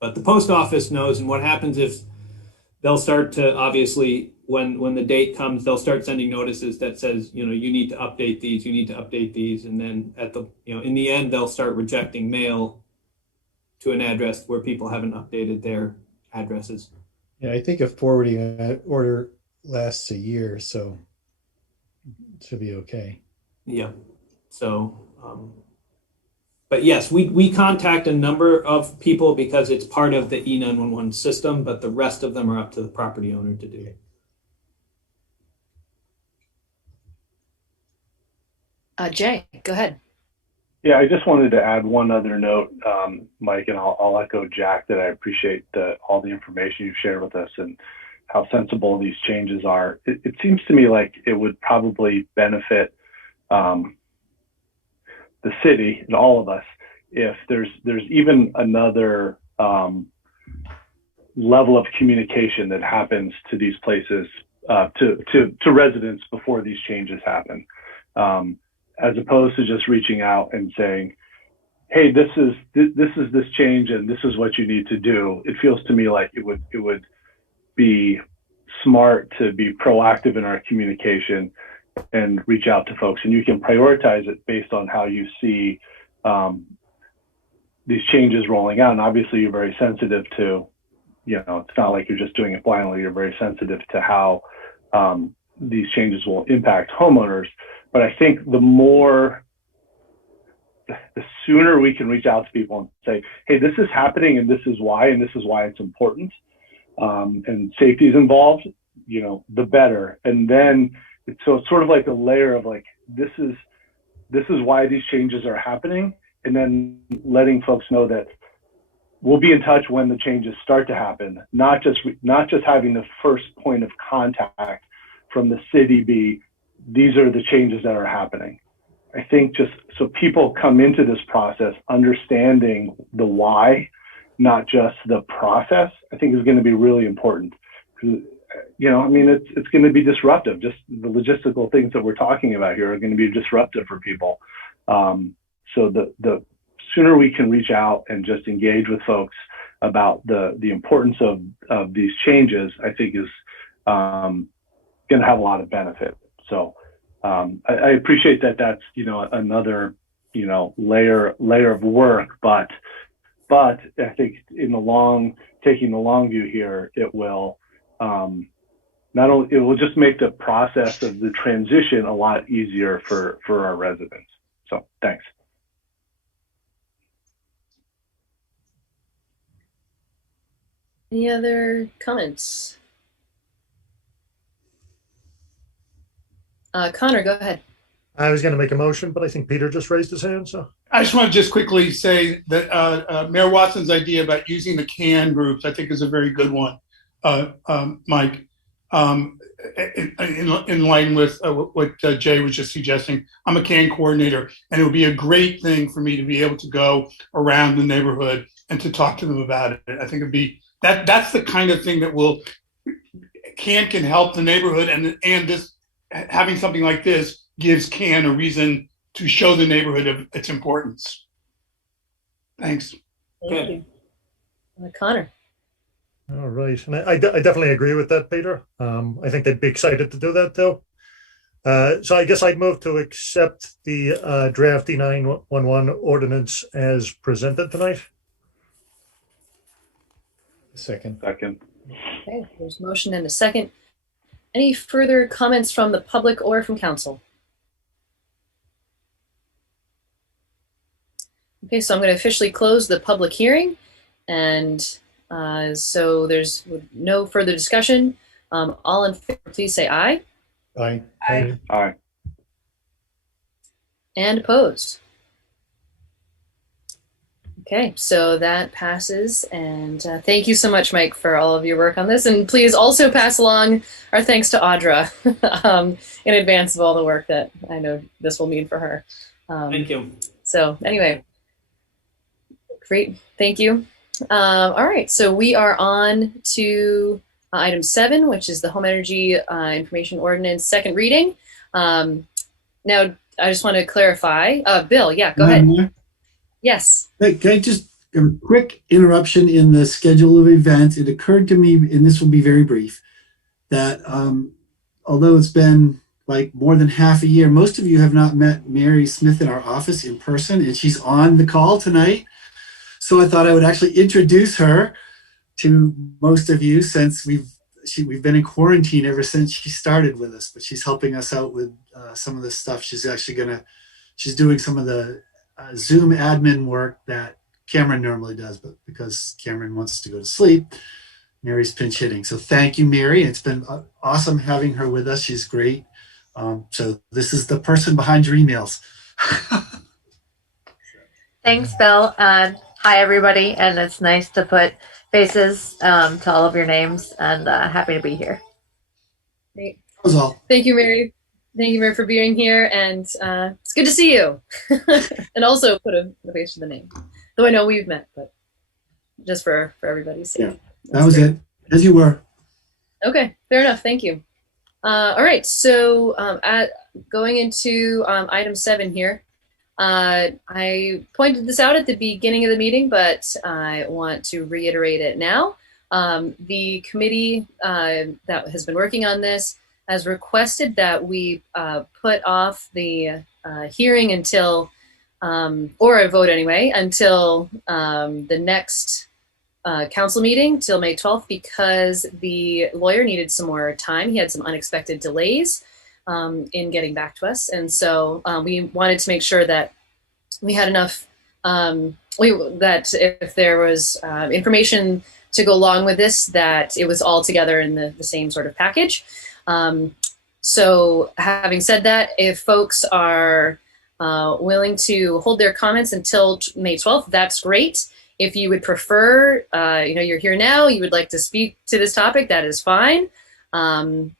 But the post office knows, and what happens if they'll start to, obviously, when the date comes, they'll start sending notices that says, you need to update these, you need to update these. And then in the end, they'll start rejecting mail to an address where people haven't updated their addresses. Yeah, I think a forwarding order lasts a year, so it should be okay. Yeah. So, but yes, we contact a number of people because it's part of the E911 system, but the rest of them are up to the property owner to do. Jay, go ahead. Yeah, I just wanted to add one other note, Mike, and I'll echo Jack that I appreciate all the information you've shared with us and how sensible these changes are. It seems to me like it would probably benefit the city and all of us if there's even another level of communication that happens to these places, to residents before these changes happen, as opposed to just reaching out and saying, hey, this is this change and this is what you need to do. It feels to me like it would be smart to be proactive in our communication and reach out to folks, and you can prioritize it based on how you see these changes rolling out. And obviously you're very sensitive to, it's not like you're just doing it blindly. You're very sensitive to how these changes will impact homeowners. But I think the sooner we can reach out to people and say, hey, this is happening and this is why it's important, and safety is involved, the better. And then it's sort of like a layer of like, this is why these changes are happening. And then letting folks know that we'll be in touch when the changes start to happen, not just having the first point of contact from the city be, these are the changes that are happening. I think just so people come into this process understanding the why, not just the process, I think is going to be really important. It's going to be disruptive. Just the logistical things that we're talking about here are going to be disruptive for people. So the sooner we can reach out and just engage with folks about the importance of these changes, I think is going to have a lot of benefit. So I appreciate that that's, another, layer of work, but I think taking the long view here, it will it will just make the process of the transition a lot easier for our residents. So thanks. Any other comments? Connor, go ahead. I was going to make a motion, but I think Peter just raised his hand. So I just want to just quickly say that Mayor Watson's idea about using the CAN groups, I think, is a very good one, Mike. In line with what Jay was just suggesting, I'm a CAN coordinator, and it would be a great thing for me to be able to go around the neighborhood and to talk to them about it. I think it'd be that's the kind of thing that CAN can help the neighborhood, and this having something like this gives CAN a reason to show the neighborhood of its importance. Thanks. Thank you. Connor. All right. And I definitely agree with that, Peter. I think they'd be excited to do that, though. So I guess I'd move to accept the draft E911 ordinance as presented tonight. Second. Okay, there's a motion and a second. Any further comments from the public or from council? Okay, so I'm going to officially close the public hearing, and so there's no further discussion. All in favor, please say aye. Aye. Aye. Aye. And opposed? Okay, so that passes, and thank you so much, Mike, for all of your work on this. And please also pass along our thanks to Audra in advance of all the work that I know this will mean for her. Thank you. So anyway, great, thank you. All right, so we are on to item 7, which is the Home Energy Information Ordinance second reading. Now, I just want to clarify. Bill, yeah, go ahead. Yes. Hey, can I just a quick interruption in the schedule of events? It occurred to me, and this will be very brief, that although it's been like more than half a year, most of you have not met Mary Smith in our office in person, and she's on the call tonight. So I thought I would actually introduce her to most of you, since we've been in quarantine ever since she started with us, but she's helping us out with some of this stuff. She's actually she's doing some of the Zoom admin work that Cameron normally does, but because Cameron wants to go to sleep, Mary's pinch hitting. So thank you, Mary. It's been awesome having her with us. She's great. So this is the person behind your emails. Thanks, Bill. Hi, everybody. And it's nice to put faces to all of your names, and happy to be here. Great. That was all. Thank you, Mary. Thank you, Mary, for being here, and it's good to see you. And also put a face to the name, though I know we've met, but just for everybody's sake. Yeah, that was great. It, as you were. Okay, fair enough. Thank you. All right, so going into item 7 here, I pointed this out at the beginning of the meeting, but I want to reiterate it now. The committee that has been working on this has requested that we put off the hearing until, or a vote anyway, until the next council meeting, till May 12th, because the lawyer needed some more time. He had some unexpected delays in getting back to us. And so we wanted to make sure that we had enough, that if there was information to go along with this, that it was all together in the same sort of package. So having said that, if folks are willing to hold their comments until May 12th, that's great. If you would prefer, you're here now, you would like to speak to this topic, that is fine. Or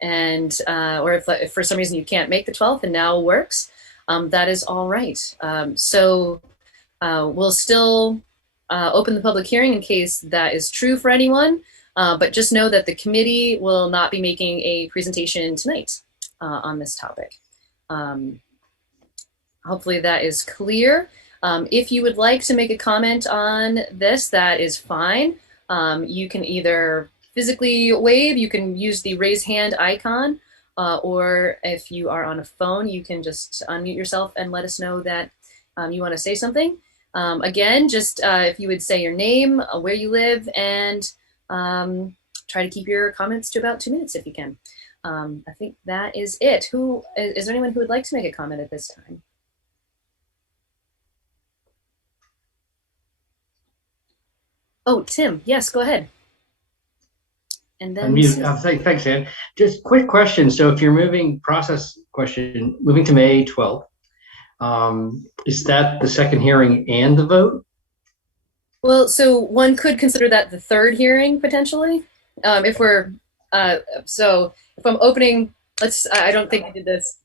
if for some reason you can't make the 12th and now works, that is all right. So we'll still open the public hearing in case that is true for anyone, but just know that the committee will not be making a presentation tonight on this topic. Hopefully that is clear. If you would like to make a comment on this, that is fine. You can either physically wave, you can use the raise hand icon, or if you are on a phone, you can just unmute yourself and let us know that you want to say something. Again, just if you would say your name, where you live, and try to keep your comments to about 2 minutes if you can. I think that is it. Is there anyone who would like to make a comment at this time? Oh, Tim, yes, go ahead. And then thanks, Ann. Just quick question. So if you're moving to May 12th, is that the second hearing and the vote? Well, so one could consider that the third hearing potentially. If we're so if I'm opening, I don't think I did this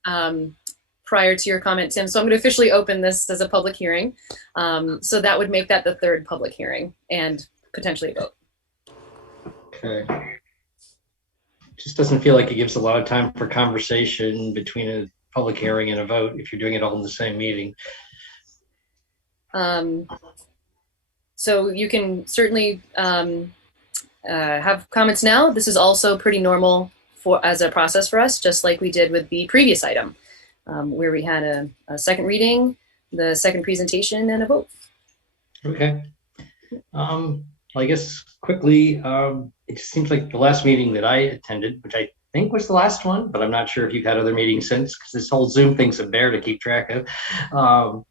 prior to your comment, Tim. So I'm going to officially open this as a public hearing. So that would make that the third public hearing and potentially a vote. Okay. Just doesn't feel like it gives a lot of time for conversation between a public hearing and a vote if you're doing it all in the same meeting. So you can certainly have comments now. This is also pretty normal as a process for us, just like we did with the previous item, where we had a second reading, the second presentation, and a vote. Okay. I guess quickly, it just seems like the last meeting that I attended, which I think was the last one, but I'm not sure if you've had other meetings since, because this whole Zoom thing's a bear to keep track of.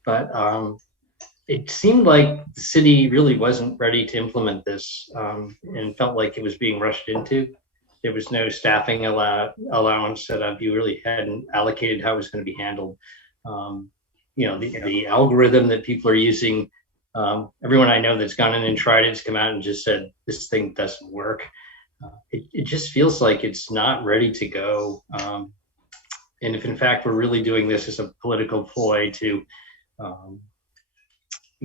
It seemed like the city really wasn't ready to implement this and felt like it was being rushed into. There was no staffing allowance set up. You really hadn't allocated how it was going to be handled. The algorithm that people are using Everyone I know that's gone in and tried it has come out and just said, this thing doesn't work. It just feels like it's not ready to go. And if in fact we're really doing this as a political ploy to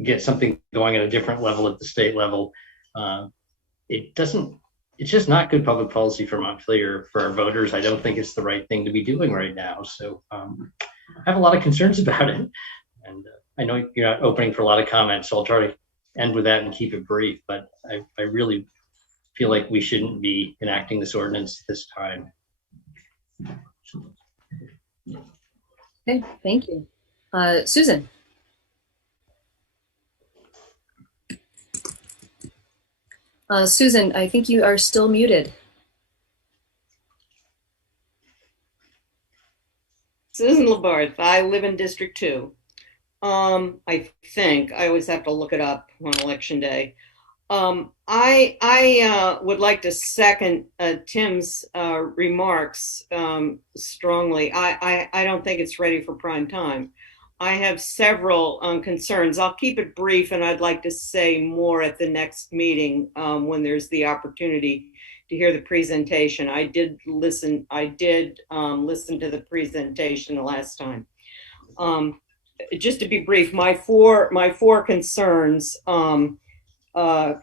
get something going at a different level at the state level, it's just not good public policy for Montpelier, for our voters. I don't think it's the right thing to be doing right now. So I have a lot of concerns about it. And I know you're not opening for a lot of comments, so I'll try to end with that and keep it brief. But I really feel like we shouldn't be enacting this ordinance this time. Okay, thank you. Susan. Susan, I think you are still muted. Susan Labarth, I live in District 2. I think, I always have to look it up on election day. I would like to second Tim's remarks strongly. I don't think it's ready for prime time. I have several concerns. I'll keep it brief, and I'd like to say more at the next meeting when there's the opportunity to hear the presentation. I did listen to the presentation the last time. Just to be brief, my four concerns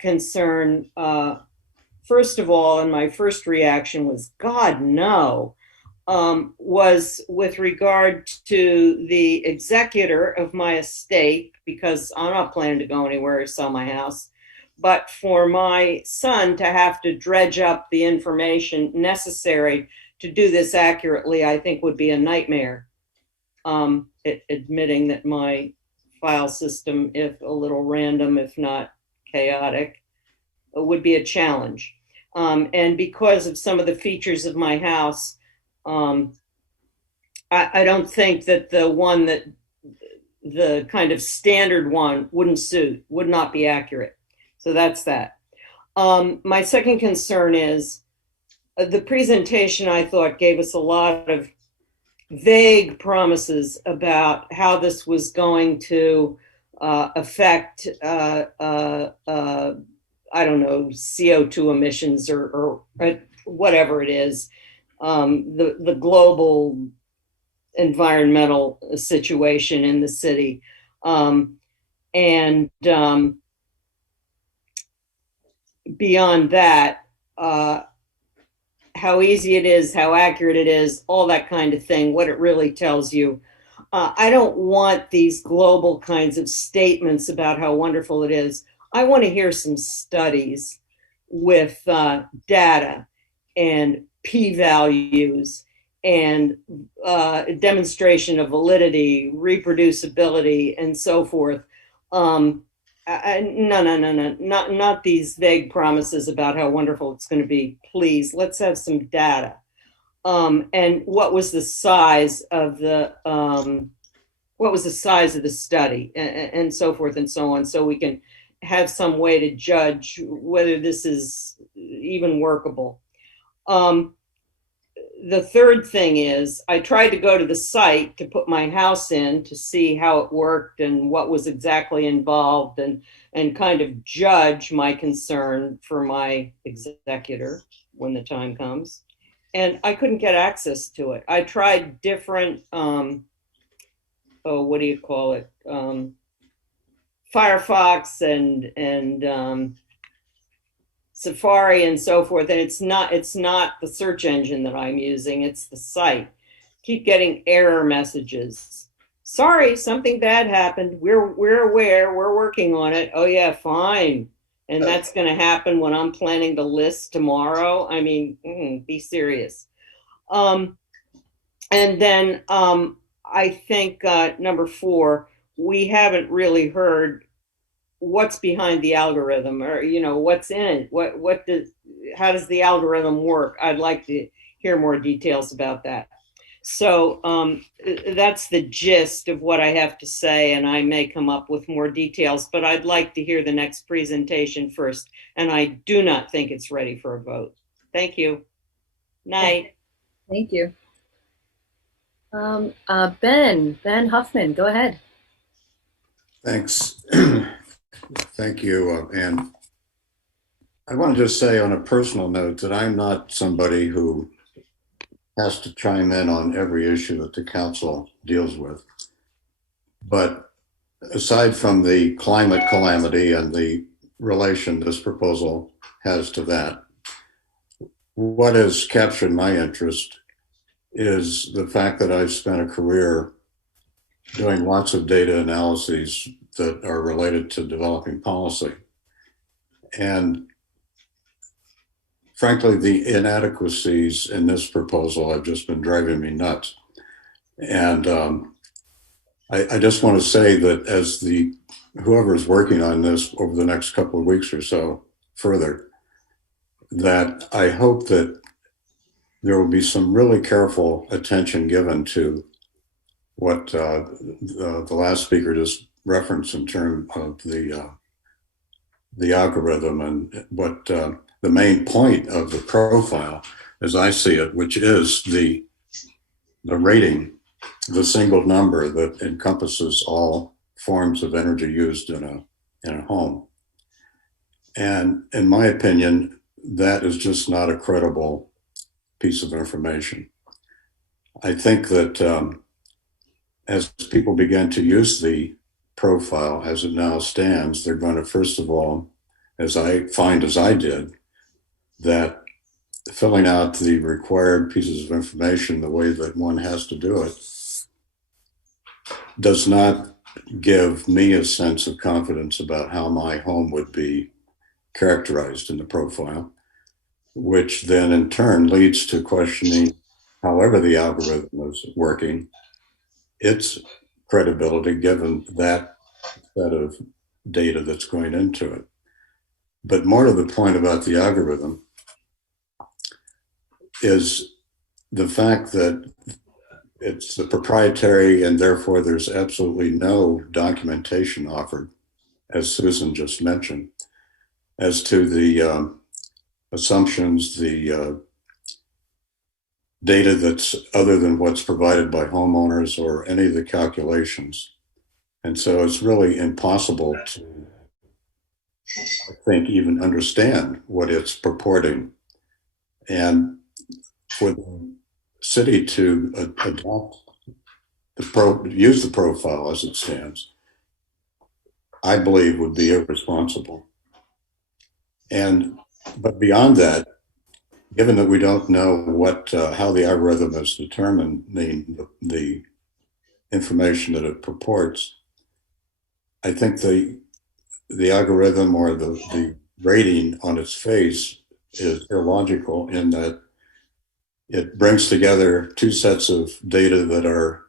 concern, first of all, and my first reaction was, God, no, was with regard to the executor of my estate, because I'm not planning to go anywhere or sell my house, but for my son to have to dredge up the information necessary to do this accurately, I think would be a nightmare. Admitting that my file system, if a little random, if not chaotic, would be a challenge. And because of some of the features of my house, I don't think that the kind of standard one would not be accurate. So that's that. My second concern is the presentation, I thought, gave us a lot of vague promises about how this was going to affect, I don't know, CO2 emissions or whatever it is, the global environmental situation in the city. And beyond that, how easy it is, how accurate it is, all that kind of thing, what it really tells you. I don't want these global kinds of statements about how wonderful it is. I want to hear some studies with data and p-values and demonstration of validity, reproducibility, and so forth. No, not these vague promises about how wonderful it's going to be. Please, let's have some data. And what was the size of the study, and so forth and so on, so we can have some way to judge whether this is even workable. The third thing is, I tried to go to the site to put my house in to see how it worked and what was exactly involved, and kind of judge my concern for my executor when the time comes. And I couldn't get access to it. I tried different, what do you call it? Firefox and Safari and so forth, and it's not the search engine that I'm using, it's the site. Keep getting error messages. Sorry, something bad happened. We're aware, we're working on it. Oh yeah, fine. And that's going to happen when I'm planning to list tomorrow. I mean, be serious. And then I think number 4, we haven't really heard what's behind the algorithm, or what's in it. How does the algorithm work? I'd like to hear more details about that. So that's the gist of what I have to say, and I may come up with more details, but I'd like to hear the next presentation first, and I do not think it's ready for a vote. Thank you. Night. Thank you. Ben Huffman, go ahead. Thanks. Thank you. And I want to just say on a personal note that I'm not somebody who has to chime in on every issue that the council deals with. But aside from the climate calamity and the relation this proposal has to that, what has captured my interest is the fact that I've spent a career doing lots of data analyses that are related to developing policy. And frankly, the inadequacies in this proposal have just been driving me nuts. And I just want to say that as whoever is working on this over the next couple of weeks or so further, that I hope that there will be some really careful attention given to what the last speaker just referenced in terms of the algorithm and what the main point of the profile, as I see it, which is the rating, the single number that encompasses all forms of energy used in a home. And in my opinion, that is just not a credible piece of information. I think that as people begin to use the profile as it now stands, they're going to, first of all, as I did, that filling out the required pieces of information the way that one has to do it does not give me a sense of confidence about how my home would be characterized in the profile, which then in turn leads to questioning, however the algorithm is working, its credibility given that set of data that's going into it. But more to the point about the algorithm is the fact that it's the proprietary and therefore there's absolutely no documentation offered, as Susan just mentioned, as to the assumptions, the data that's other than what's provided by homeowners or any of the calculations. And so it's really impossible to, I think, even understand what it's purporting. And for the city to adopt use the profile as it stands, I believe would be irresponsible. But beyond that, given that we don't know how the algorithm is determining the information that it purports, I think the algorithm or the rating on its face is illogical in that it brings together two sets of data that are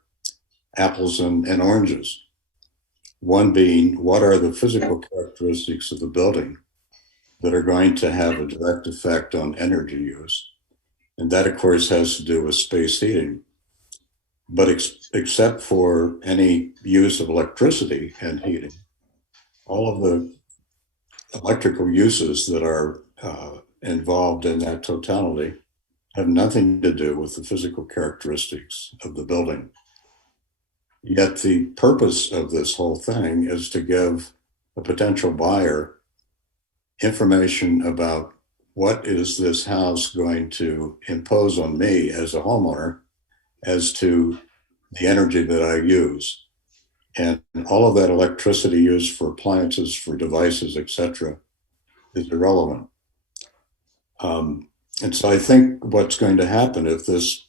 apples and oranges. One being, what are the physical characteristics of the building that are going to have a direct effect on energy use? And that, of course, has to do with space heating. But except for any use of electricity and heating, all of the electrical uses that are involved in that totality have nothing to do with the physical characteristics of the building. Yet the purpose of this whole thing is to give a potential buyer information about what is this house going to impose on me as a homeowner as to the energy that I use. And all of that electricity used for appliances, for devices, etc., is irrelevant. And so I think what's going to happen if this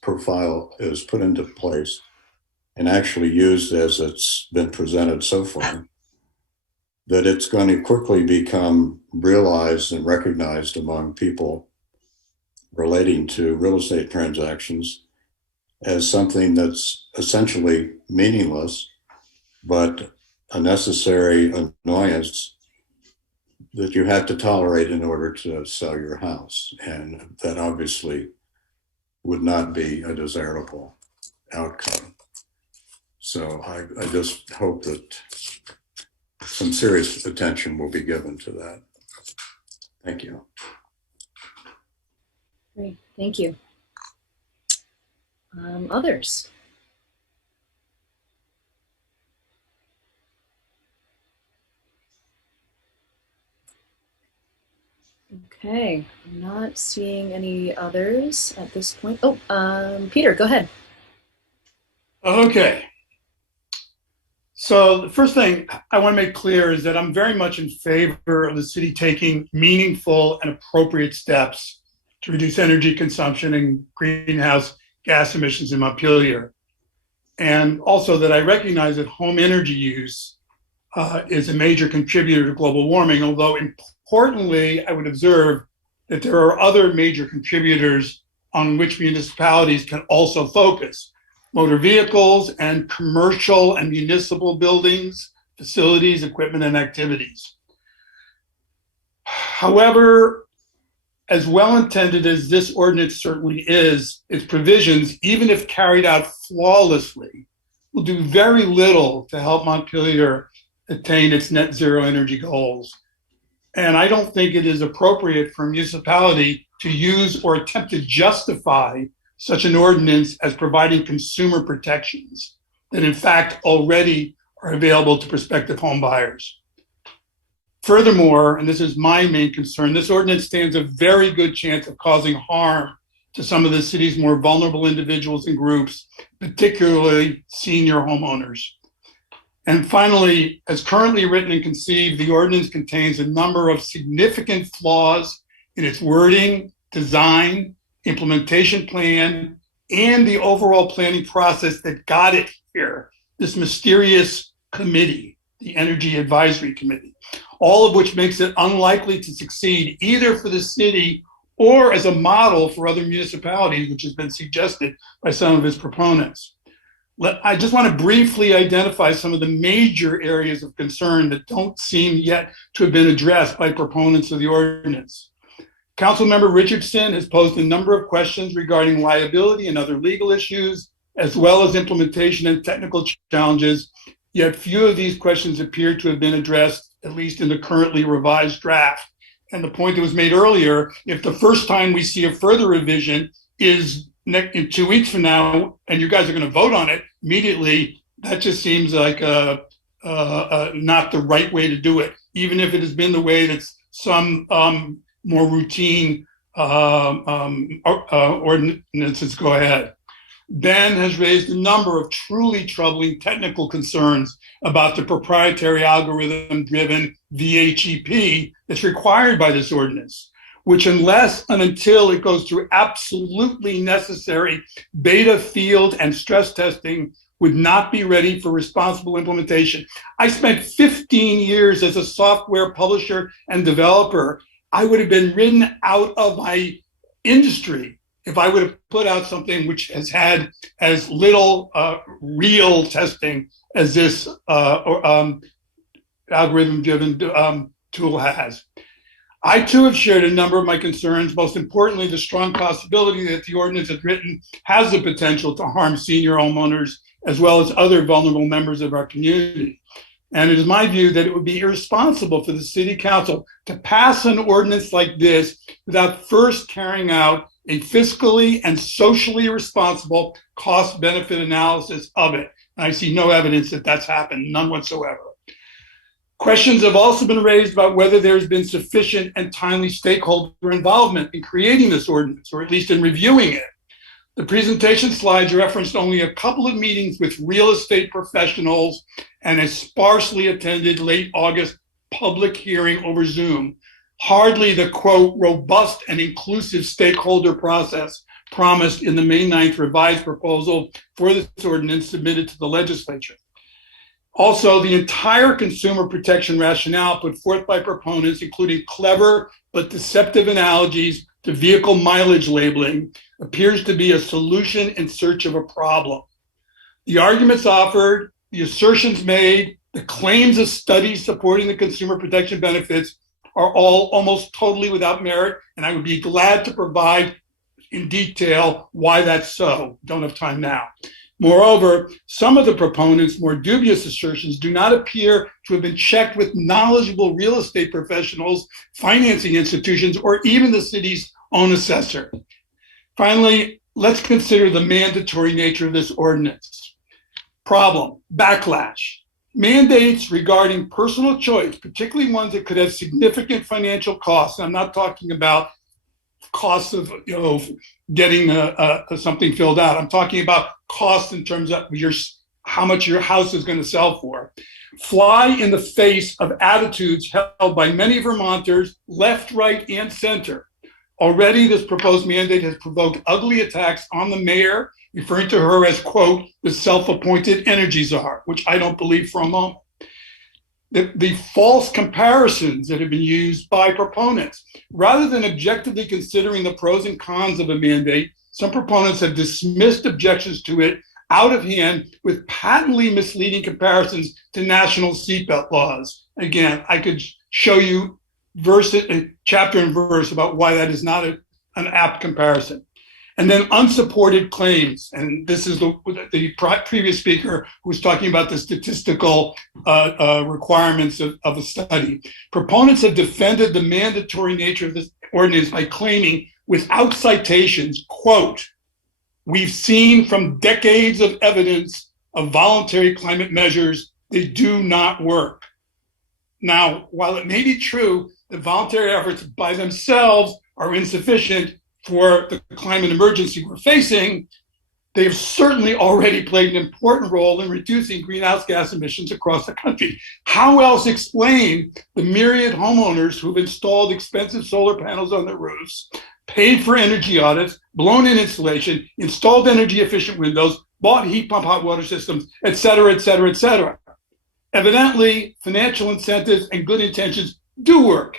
profile is put into place and actually used as it's been presented so far, that it's going to quickly become realized and recognized among people relating to real estate transactions as something that's essentially meaningless, but a necessary annoyance that you have to tolerate in order to sell your house. And that obviously would not be a desirable outcome. So I just hope that some serious attention will be given to that. Thank you. Great, thank you. Others? Okay, I'm not seeing any others at this point. Oh, Peter, go ahead. Okay. So the first thing I want to make clear is that I'm very much in favor of the city taking meaningful and appropriate steps to reduce energy consumption and greenhouse gas emissions in Montpelier. And also that I recognize that home energy use is a major contributor to global warming, although importantly, I would observe that there are other major contributors on which municipalities can also focus: motor vehicles and commercial and municipal buildings, facilities, equipment, and activities. However, as well-intended as this ordinance certainly is, its provisions, even if carried out flawlessly, will do very little to help Montpelier attain its net zero energy goals. And I don't think it is appropriate for a municipality to use or attempt to justify such an ordinance as providing consumer protections that in fact already are available to prospective home buyers. Furthermore, and this is my main concern, this ordinance stands a very good chance of causing harm to some of the city's more vulnerable individuals and groups, particularly senior homeowners. And finally, as currently written and conceived, the ordinance contains a number of significant flaws in its wording, design, implementation plan, and the overall planning process that got it here, this mysterious committee, the Energy Advisory Committee, all of which makes it unlikely to succeed either for the city or as a model for other municipalities, which has been suggested by some of its proponents. I just want to briefly identify some of the major areas of concern that don't seem yet to have been addressed by proponents of the ordinance. Councilmember Richardson has posed a number of questions regarding liability and other legal issues, as well as implementation and technical challenges, yet few of these questions appear to have been addressed, at least in the currently revised draft. And the point that was made earlier, if the first time we see a further revision is in 2 weeks from now, and you guys are going to vote on it immediately, that just seems like not the right way to do it, even if it has been the way that some more routine ordinances go ahead. Ben has raised a number of truly troubling technical concerns about the proprietary algorithm-driven VHEP that's required by this ordinance, which unless and until it goes through absolutely necessary beta field and stress testing would not be ready for responsible implementation. I spent 15 years as a software publisher and developer. I would have been ridden out of my industry if I would have put out something which has had as little real testing as this algorithm-driven tool has. I too have shared a number of my concerns, most importantly, the strong possibility that the ordinance as written has the potential to harm senior homeowners as well as other vulnerable members of our community. And it is my view that it would be irresponsible for the city council to pass an ordinance like this without first carrying out a fiscally and socially responsible cost-benefit analysis of it. And I see no evidence that that's happened, none whatsoever. Questions have also been raised about whether there's been sufficient and timely stakeholder involvement in creating this ordinance, or at least in reviewing it. The presentation slides referenced only a couple of meetings with real estate professionals and a sparsely attended late August public hearing over Zoom. Hardly the, quote, robust and inclusive stakeholder process promised in the May 9th revised proposal for this ordinance submitted to the legislature. Also, the entire consumer protection rationale put forth by proponents, including clever but deceptive analogies to vehicle mileage labeling, appears to be a solution in search of a problem. The arguments offered, the assertions made, the claims of studies supporting the consumer protection benefits are all almost totally without merit, and I would be glad to provide in detail why that's so. Don't have time now. Moreover, some of the proponents' more dubious assertions do not appear to have been checked with knowledgeable real estate professionals, financing institutions, or even the city's own assessor. Finally, let's consider the mandatory nature of this ordinance. Problem, backlash. Mandates regarding personal choice, particularly ones that could have significant financial costs. I'm not talking about costs of getting something filled out. I'm talking about costs in terms of how much your house is going to sell for. Fly in the face of attitudes held by many Vermonters, left, right, and center. Already, this proposed mandate has provoked ugly attacks on the mayor, referring to her as, quote, the self-appointed energy czar, which I don't believe for a moment. The false comparisons that have been used by proponents. Rather than objectively considering the pros and cons of a mandate, some proponents have dismissed objections to it out of hand with patently misleading comparisons to national seatbelt laws. Again, I could show you chapter and verse about why that is not an apt comparison. And then unsupported claims. And this is the previous speaker who was talking about the statistical requirements of a study. Proponents have defended the mandatory nature of this ordinance by claiming without citations, quote, we've seen from decades of evidence of voluntary climate measures, they do not work. Now, while it may be true that voluntary efforts by themselves are insufficient for the climate emergency we're facing, they have certainly already played an important role in reducing greenhouse gas emissions across the country. How else explain the myriad homeowners who've installed expensive solar panels on their roofs, paid for energy audits, blown in insulation, installed energy efficient windows, bought heat pump hot water systems, et cetera, et cetera, et cetera? Evidently, financial incentives and good intentions do work,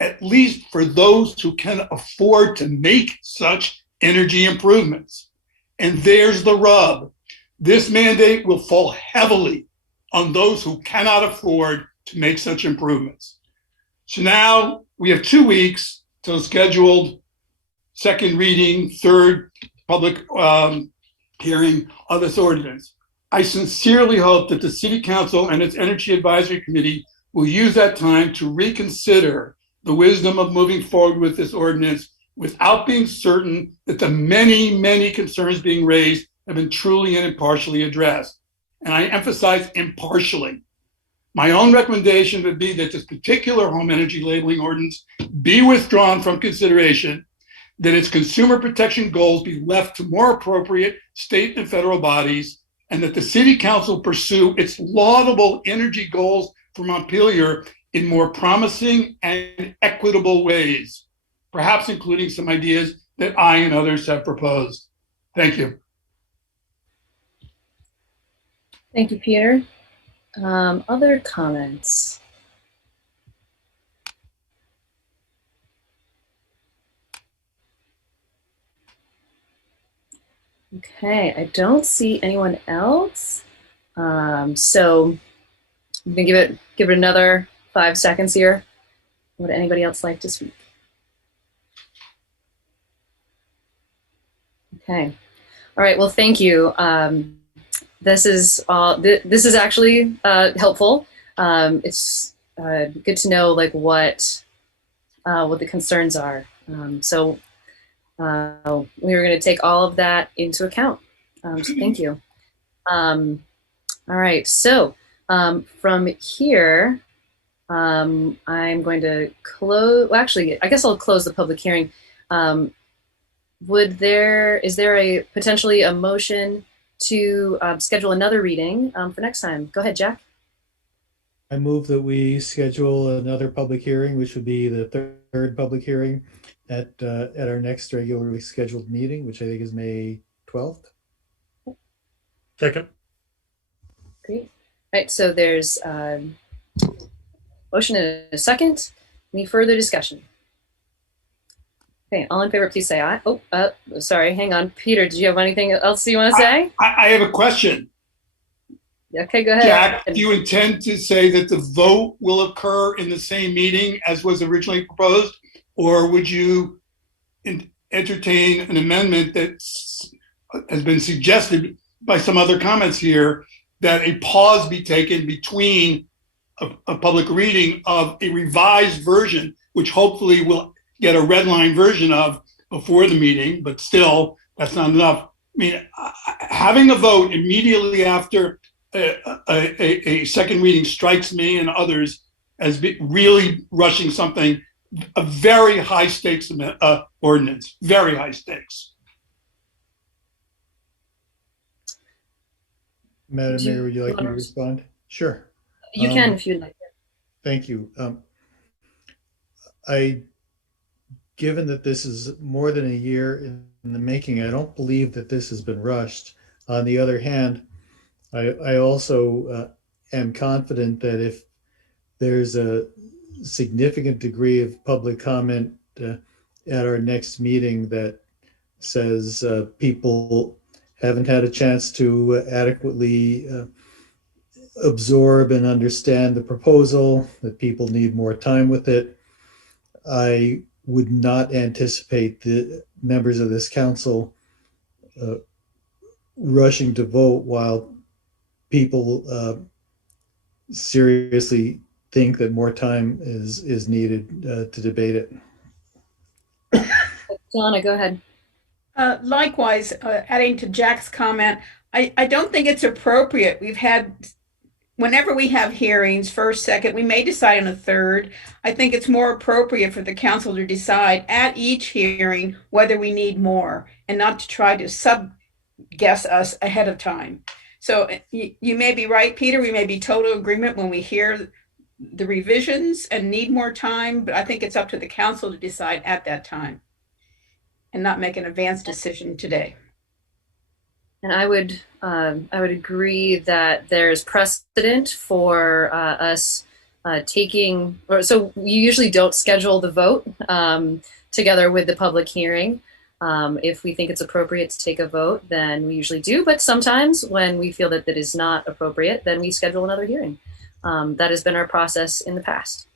at least for those who can afford to make such energy improvements. And there's the rub. This mandate will fall heavily on those who cannot afford to make such improvements. So now we have 2 weeks till scheduled second reading, third public hearing of this ordinance. I sincerely hope that the City Council and its Energy Advisory Committee will use that time to reconsider the wisdom of moving forward with this ordinance without being certain that the many, many concerns being raised have been truly and impartially addressed. And I emphasize impartially. My own recommendation would be that this particular home energy labeling ordinance be withdrawn from consideration, that its consumer protection goals be left to more appropriate state and federal bodies, and that the City Council pursue its laudable energy goals for Montpelier in more promising and equitable ways, perhaps including some ideas that I and others have proposed. Thank you. Thank you, Peter. Other comments? Okay, I don't see anyone else. So I'm gonna give it another 5 seconds here. Would anybody else like to speak? Okay. All right. Well, thank you. This is actually helpful. It's good to know like what the concerns are. So we were going to take all of that into account. So thank you. All right. So from here, I'm going to close. Well, actually, I guess I'll close the public hearing. Is there potentially a motion to schedule another reading for next time? Go ahead, Jack. I move that we schedule another public hearing, which would be the third public hearing at our next regularly scheduled meeting, which I think is May 12th. Second. Great. All right, so there's a motion and a second. Any further discussion? Okay, all in favor, please say aye. Oh, sorry, hang on. Peter, did you have anything else you want to say? I have a question. Okay, go ahead. Jack, do you intend to say that the vote will occur in the same meeting as was originally proposed? Or would you entertain an amendment that has been suggested by some other comments here, that a pause be taken between a public reading of a revised version, which hopefully will get a red line version of before the meeting, but still, that's not enough. I mean, having a vote immediately after a second reading strikes me and others as really rushing something, a very high stakes ordinance, very high stakes. Madam Mayor, would you like me to respond? Sure. You can if you'd like. Thank you. Given that this is more than a year in the making, I don't believe that this has been rushed. On the other hand, I also am confident that if there's a significant degree of public comment at our next meeting that says people haven't had a chance to adequately absorb and understand the proposal, that people need more time with it, I would not anticipate the members of this council rushing to vote while people seriously think that more time is needed to debate it. Donna, go ahead. Likewise, adding to Jack's comment, I don't think it's appropriate. Whenever we have hearings, first, second, we may decide on a third. I think it's more appropriate for the council to decide at each hearing whether we need more and not to try to sub-guess us ahead of time. So you may be right, Peter. We may be total agreement when we hear the revisions and need more time, but I think it's up to the council to decide at that time and not make an advanced decision today. And I would agree that there's precedent for us taking, so we usually don't schedule the vote together with the public hearing. If we think it's appropriate to take a vote, then we usually do. But sometimes when we feel that that is not appropriate, then we schedule another hearing. That has been our process in the past.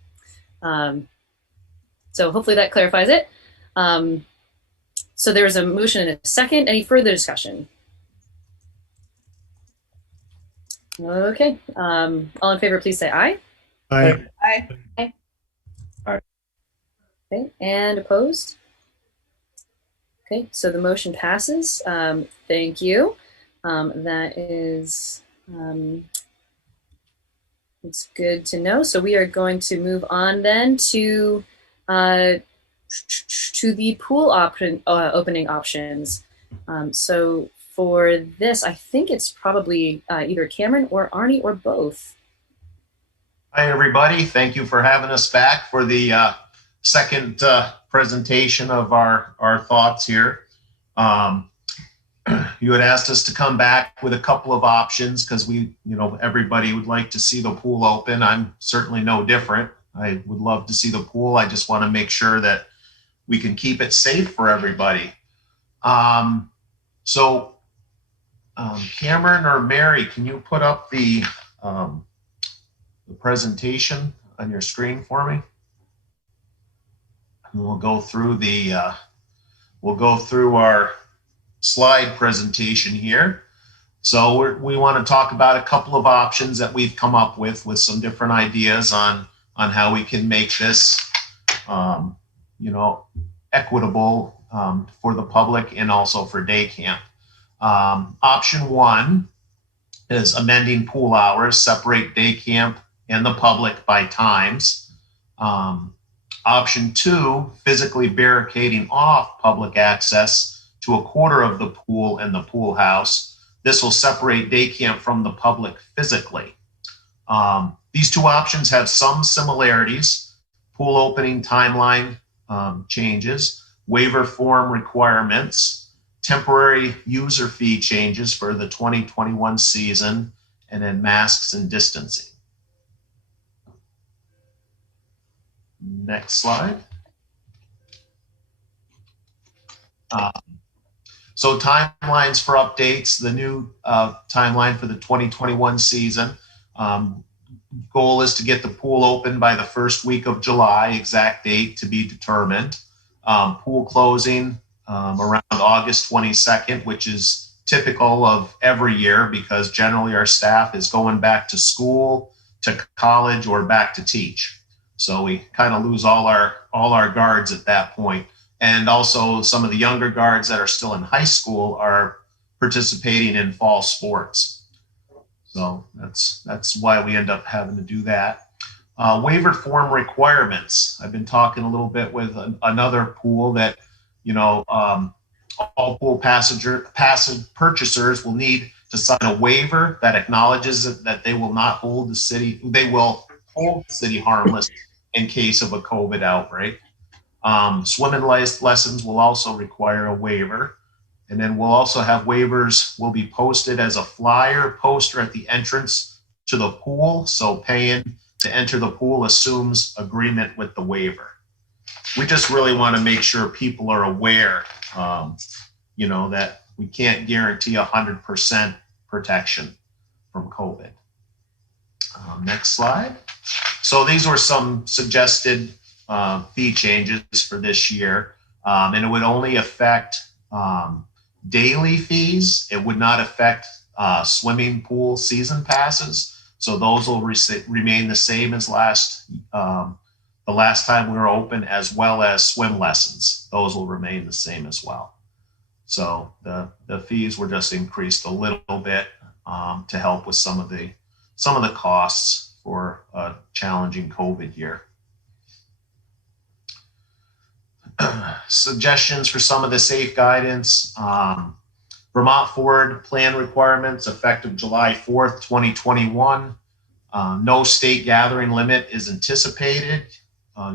So hopefully that clarifies it. So there's a motion and a second. Any further discussion? Okay. All in favor, please say aye. Aye. Aye. Aye. Aye. Okay. And opposed? Okay. So the motion passes. Thank you. That is, it's good to know. So we are going to move on then to the pool opening options. So for this, I think it's probably either Cameron or Arnie or both. Hi, everybody. Thank you for having us back for the second presentation of our thoughts here. You had asked us to come back with a couple of options because everybody would like to see the pool open. I'm certainly no different. I would love to see the pool. I just want to make sure that we can keep it safe for everybody. Cameron or Mary, can you put up the presentation on your screen for me? And we'll go through our slide presentation here. So we want to talk about a couple of options that we've come up with some different ideas on how we can make this, equitable for the public and also for day camp. Option one is amending pool hours, separate day camp and the public by times. Option two, physically barricading off public access to a quarter of the pool and the pool house. This will separate day camp from the public physically. These two options have some similarities: pool opening timeline changes, waiver form requirements, temporary user fee changes for the 2021 season, and then masks and distancing. Next slide. So timelines for updates, the new timeline for the 2021 season. Goal is to get the pool open by the first week of July, exact date to be determined. Pool closing around August 22nd, which is typical of every year because generally our staff is going back to school, to college, or back to teach. So we kind of lose all our guards at that point. And also some of the younger guards that are still in high school are participating in fall sports. So that's why we end up having to do that. Waiver form requirements. I've been talking a little bit with another pool that, all pool purchasers will need to sign a waiver that acknowledges that they will hold the city harmless in case of a COVID outbreak. Swimming lessons will also require a waiver. And then we'll also have waivers will be posted as a flyer poster at the entrance to the pool. So paying to enter the pool assumes agreement with the waiver. We just really want to make sure people are aware, that we can't guarantee 100% protection from COVID. Next slide. So these were some suggested fee changes for this year, and it would only affect daily fees. It would not affect swimming pool season passes. So those will remain the same as the last time we were open, as well as swim lessons. Those will remain the same as well. So the fees were just increased a little bit to help with some of the costs for a challenging COVID year. Suggestions for some of the safe guidance. Vermont Forward plan requirements effective July 4th, 2021. No state gathering limit is anticipated.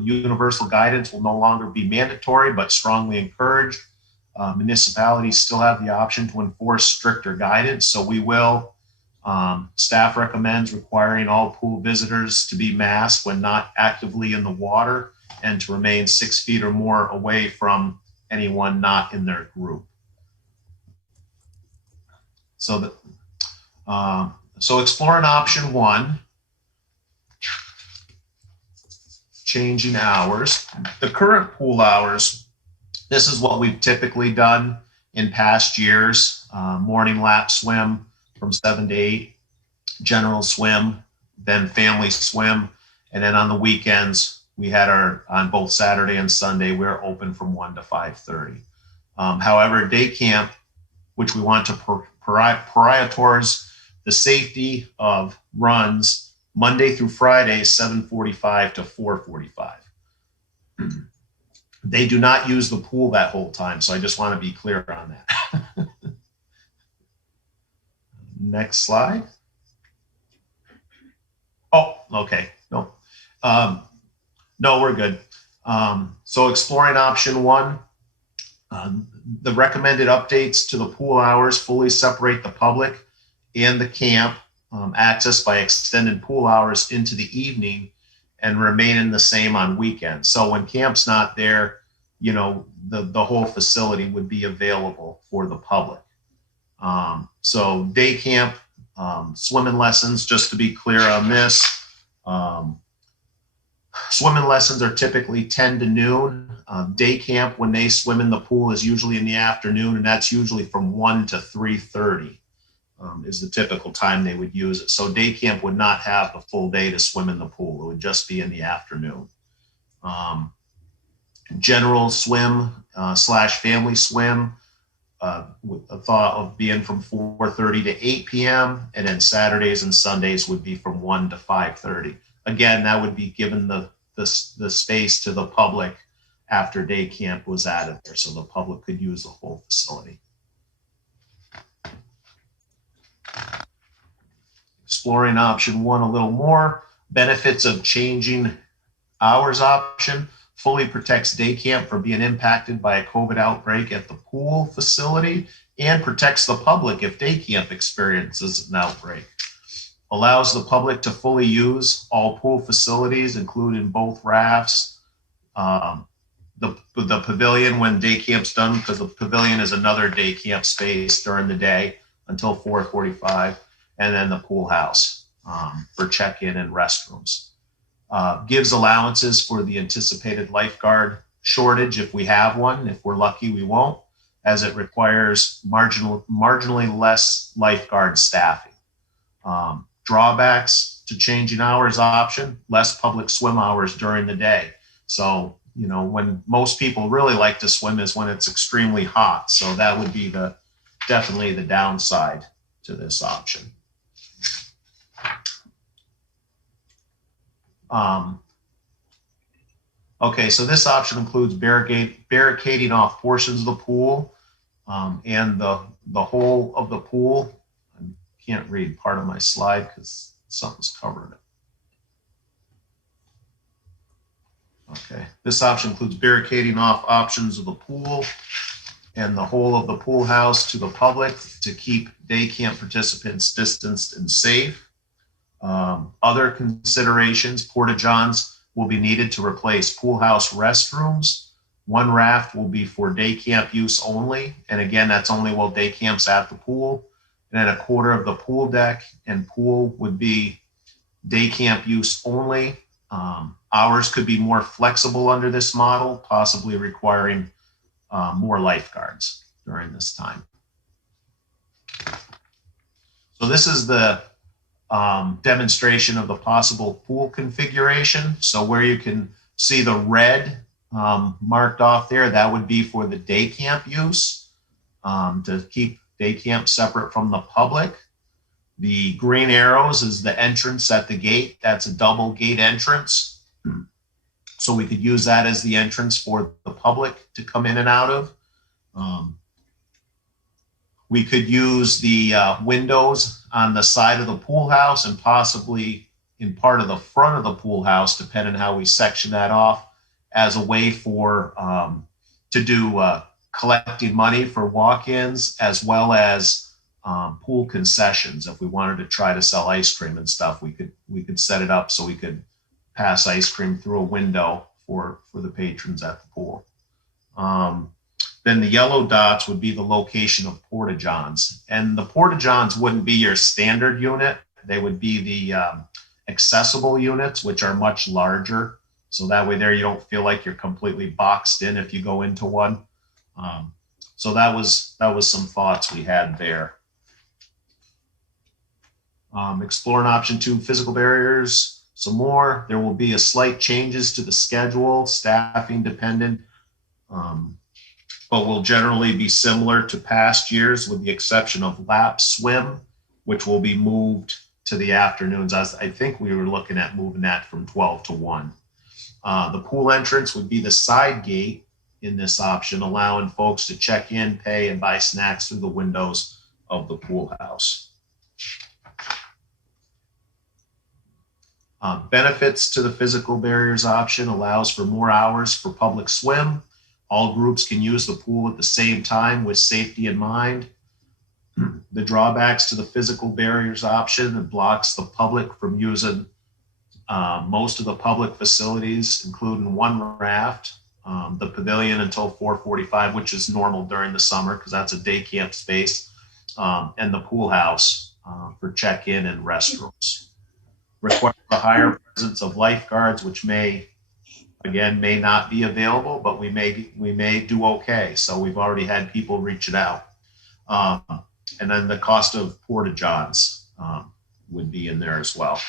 Universal guidance will no longer be mandatory, but strongly encouraged. Municipalities still have the option to enforce stricter guidance, so we will. Staff recommends requiring all pool visitors to be masked when not actively in the water and to remain 6 feet or more away from anyone not in their group. So exploring option 1, changing hours. The current pool hours, this is what we've typically done in past years. Morning lap swim from 7 to 8, general swim, then family swim, and then on the weekends, we had on both Saturday and Sunday, we're open from 1 to 5:30. However, day camp, which we want to prioritize the safety of runs Monday through Friday, 7:45 to 4:45. They do not use the pool that whole time, so I just want to be clear on that. Next slide. Oh, okay. No. No, we're good. So exploring option 1, the recommended updates to the pool hours fully separate the public and the camp access by extended pool hours into the evening and remaining the same on weekends. So when camp's not there, the whole facility would be available for the public. So day camp, swimming lessons, just to be clear on this, swimming lessons are typically 10 to noon. Day camp, when they swim in the pool, is usually in the afternoon, and that's usually from 1 to 3:30 is the typical time they would use it. So day camp would not have the full day to swim in the pool. It would just be in the afternoon. General swim / family swim, with a thought of being from 4:30 to 8 p.m. And then Saturdays and Sundays would be from 1 to 5:30. Again, that would be given the space to the public after day camp was added there, so the public could use the whole facility. Exploring option 1 a little more. Benefits of changing hours option. Fully protects day camp from being impacted by a COVID outbreak at the pool facility and protects the public if day camp experiences an outbreak. Allows the public to fully use all pool facilities, including both rafts, the pavilion when day camp's done, because the pavilion is another day camp space during the day until 4:45, and then the pool house for check-in and restrooms. Gives allowances for the anticipated lifeguard shortage if we have one. If we're lucky, we won't, as it requires marginally less lifeguard staffing. Drawbacks to changing hours option, less public swim hours during the day. So, when most people really like to swim is when it's extremely hot. So that would be definitely the downside to this option. Okay, so this option includes barricading off portions of the pool and the whole of the pool. I can't read part of my slide because something's covering it. Okay, this option includes barricading off options of the pool and the whole of the pool house to the public to keep day camp participants distanced and safe. Other considerations, porta-johns will be needed to replace pool house restrooms. One raft will be for day camp use only. And again, that's only while day camp's at the pool. And then a quarter of the pool deck and pool would be day camp use only. Hours could be more flexible under this model, possibly requiring more lifeguards during this time. So this is the demonstration of the possible pool configuration. So where you can see the red marked off there, that would be for the day camp use, to keep day camp separate from the public. The green arrows is the entrance at the gate. That's a double gate entrance. So we could use that as the entrance for the public to come in and out of. We could use the windows on the side of the pool house and possibly in part of the front of the pool house, depending on how we section that off, as a way for to do collecting money for walk-ins, as well as pool concessions. If we wanted to try to sell ice cream and stuff, we could set it up so we could pass ice cream through a window for the patrons at the pool. Then the yellow dots would be the location of porta-johns. And the porta-johns wouldn't be your standard unit. They would be the accessible units, which are much larger. So that way there you don't feel like you're completely boxed in if you go into one. So that was some thoughts we had there. Exploring option 2, physical barriers. Some more. There will be a slight changes to the schedule, staffing dependent, but will generally be similar to past years with the exception of lap swim, which will be moved to the afternoons. I think we were looking at moving that from 12 to 1. The pool entrance would be the side gate in this option, allowing folks to check in, pay, and buy snacks through the windows of the pool house. Benefits to the physical barriers option allows for more hours for public swim. All groups can use the pool at the same time with safety in mind. The drawbacks to the physical barriers option, it blocks the public from using most of the public facilities, including one raft, the pavilion until 4:45, which is normal during the summer because that's a day camp space, and the pool house for check-in and restrooms. Require a higher presence of lifeguards, which may not be available, but we may do okay. So we've already had people reaching out. And then the cost of porta-johns would be in there as well.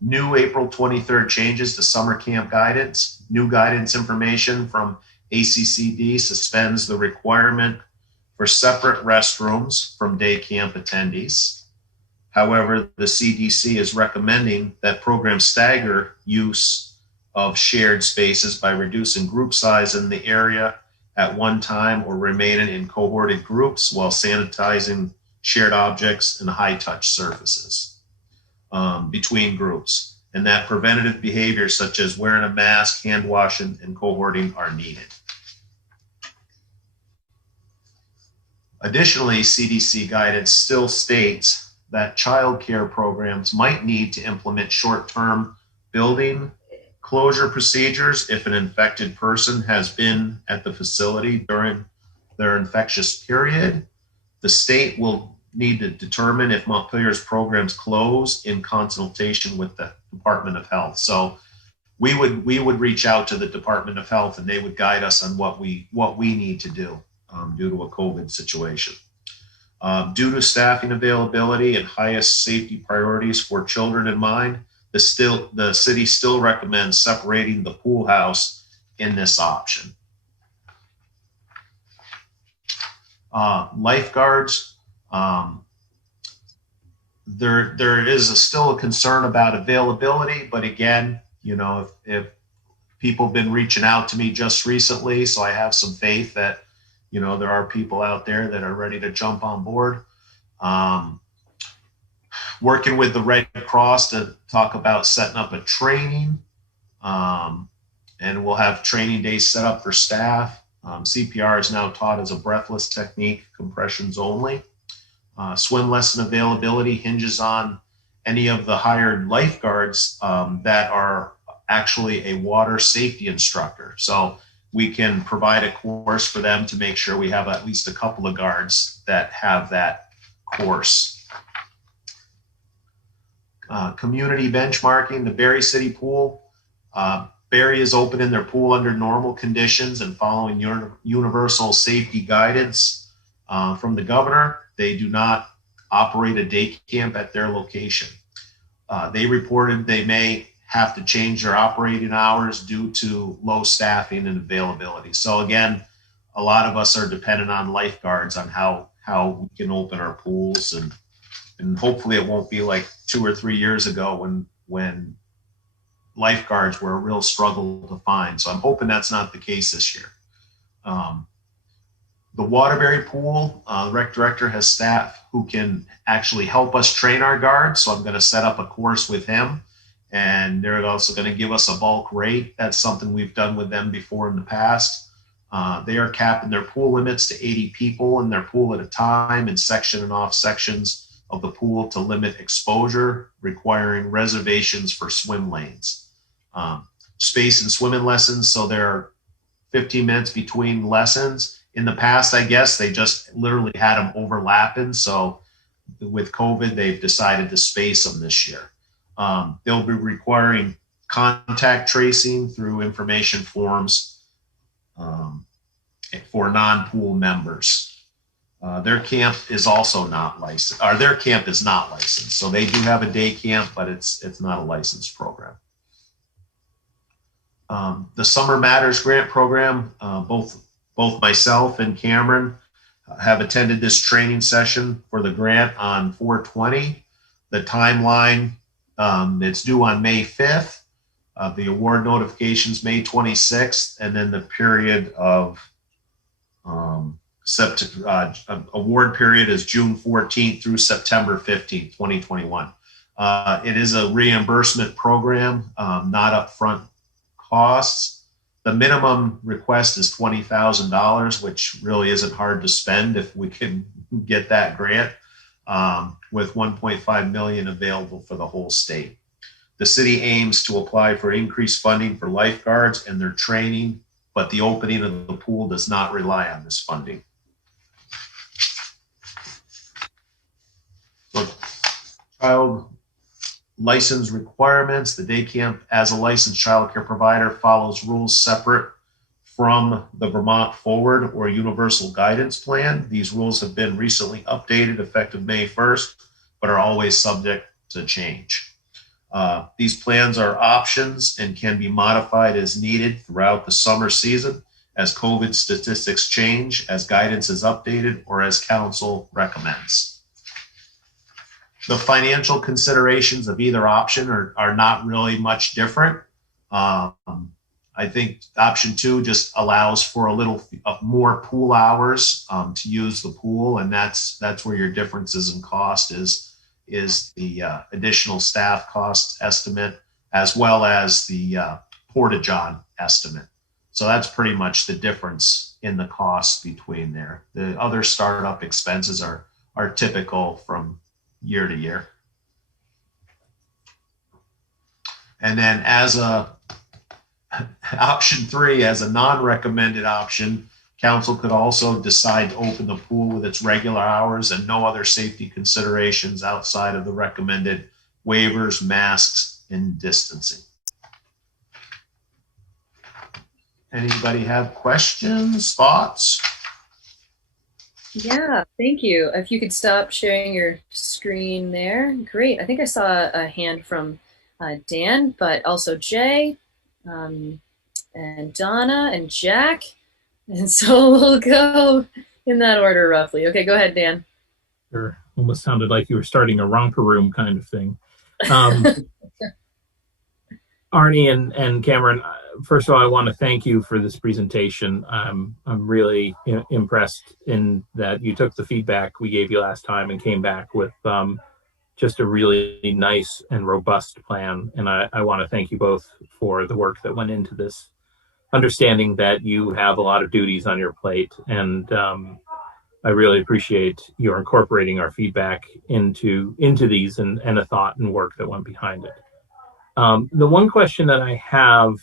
New April 23rd changes to summer camp guidance. New guidance information from ACCD suspends the requirement for separate restrooms from day camp attendees. However, the CDC is recommending that programs stagger use of shared spaces by reducing group size in the area at one time or remaining in cohorted groups while sanitizing shared objects and high-touch surfaces between groups. And that preventative behaviors such as wearing a mask, hand washing, and cohorting are needed. Additionally, CDC guidance still states that child care programs might need to implement short-term building closure procedures if an infected person has been at the facility during their infectious period. The state will need to determine if Montpelier's programs close in consultation with the Department of Health. So we would reach out to the Department of Health and they would guide us on what we need to do due to a COVID situation. Due to staffing availability and highest safety priorities for children in mind, the city still recommends separating the pool house in this option. Lifeguards, there is still a concern about availability, but again, you know, if people have been reaching out to me just recently, so I have some faith that, you know, there are people out there that are ready to jump on board. Working with the Red Cross to talk about setting up a training, and we'll have training days set up for staff. CPR is now taught as a breathless technique, compressions only. Swim lesson availability hinges on any of the hired lifeguards that are actually a water safety instructor. So we can provide a course for them to make sure we have at least a couple of guards that have that course. Community benchmarking, the Berry City Pool. Berry is opening their pool under normal conditions and following universal safety guidance from the governor. They do not operate a day camp at their location. They reported they may have to change their operating hours due to low staffing and availability. So again, a lot of us are dependent on lifeguards on how we can open our pools, and hopefully it won't be like 2 or 3 years ago when lifeguards were a real struggle to find. So I'm hoping that's not the case this year. The Waterbury pool, rec director has staff who can actually help us train our guards. So I'm going to set up a course with him, and they're also going to give us a bulk rate. That's something we've done with them before in the past. They are capping their pool limits to 80 people in their pool at a time, and section and off sections of the pool to limit exposure, requiring reservations for swim lanes. Space and swimming lessons, so there are 15 minutes between lessons. In the past, I guess, they just literally had them overlapping. So with COVID, they've decided to space them this year. They'll be requiring contact tracing through information forms for non-pool members. Their camp is also not licensed, or their camp is not licensed. So they do have a day camp, but it's not a licensed program. The Summer Matters Grant Program, both myself and Cameron have attended this training session for the grant on 4/20. The timeline, it's due on May 5th. The award notifications May 26th, and then the period of award period is June 14th through September 15th, 2021. It is a reimbursement program, not upfront costs. The minimum request is $20,000, which really isn't hard to spend if we can get that grant, with $1.5 million available for the whole state. The city aims to apply for increased funding for lifeguards and their training, but the opening of the pool does not rely on this funding. So, child license requirements. The day camp as a licensed child care provider follows rules separate from the Vermont Forward or Universal Guidance Plan. These rules have been recently updated effective May 1st, but are always subject to change. These plans are options and can be modified as needed throughout the summer season as COVID statistics change, as guidance is updated, or as council recommends. The financial considerations of either option are not really much different. I think option 2 just allows for a little more pool hours to use the pool, and that's where your differences in cost is the additional staff cost estimate, as well as the porta-john estimate. So that's pretty much the difference in the cost between there. The other startup expenses are typical from year to year. And then as option 3, as a non-recommended option, council could also decide to open the pool with its regular hours and no other safety considerations outside of the recommended waivers, masks, and distancing. Anybody have questions, thoughts? Yeah, thank you. If you could stop sharing your screen there. Great. I think I saw a hand from Dan, but also Jay, and Donna and Jack. And so we'll go in that order roughly. Okay, go ahead, Dan. Sure. almost sounded like you were starting a romper room kind of thing. Arnie and Cameron, first of all, I want to thank you for this presentation. I'm really impressed in that you took the feedback we gave you last time and came back with just a really nice and robust plan. And I want to thank you both for the work that went into this, understanding that you have a lot of duties on your plate. And I really appreciate your incorporating our feedback into these and the thought and work that went behind it. The one question that I have,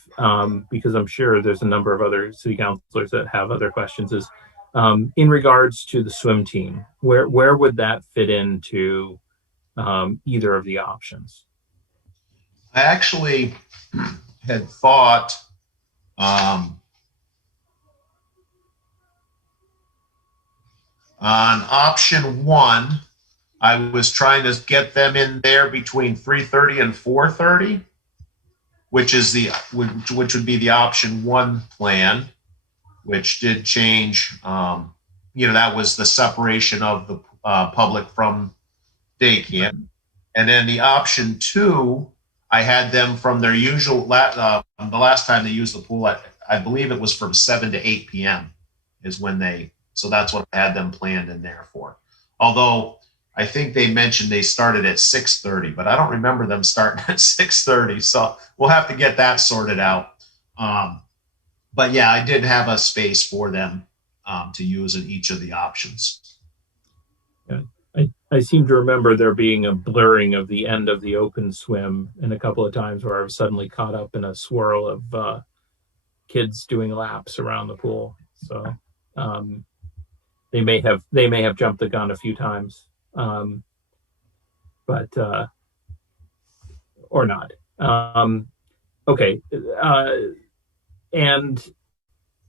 because I'm sure there's a number of other city councilors that have other questions, is in regards to the swim team, where would that fit into either of the options? I actually had thought on option 1, I was trying to get them in there between 3:30 and 4:30, which would be the option 1 plan, which did change. That was the separation of the public from day camp. And then the option 2, I had them from their usual, the last time they used the pool, I believe it was from 7 to 8 p.m. is when so that's what I had them planned in there for. Although I think they mentioned they started at 6:30, but I don't remember them starting at 6:30. So we'll have to get that sorted out. But yeah, I did have a space for them to use in each of the options. Yeah. I seem to remember there being a blurring of the end of the open swim and a couple of times where I was suddenly caught up in a swirl of kids doing laps around the pool. So they may have jumped the gun a few times, but or not. Okay. And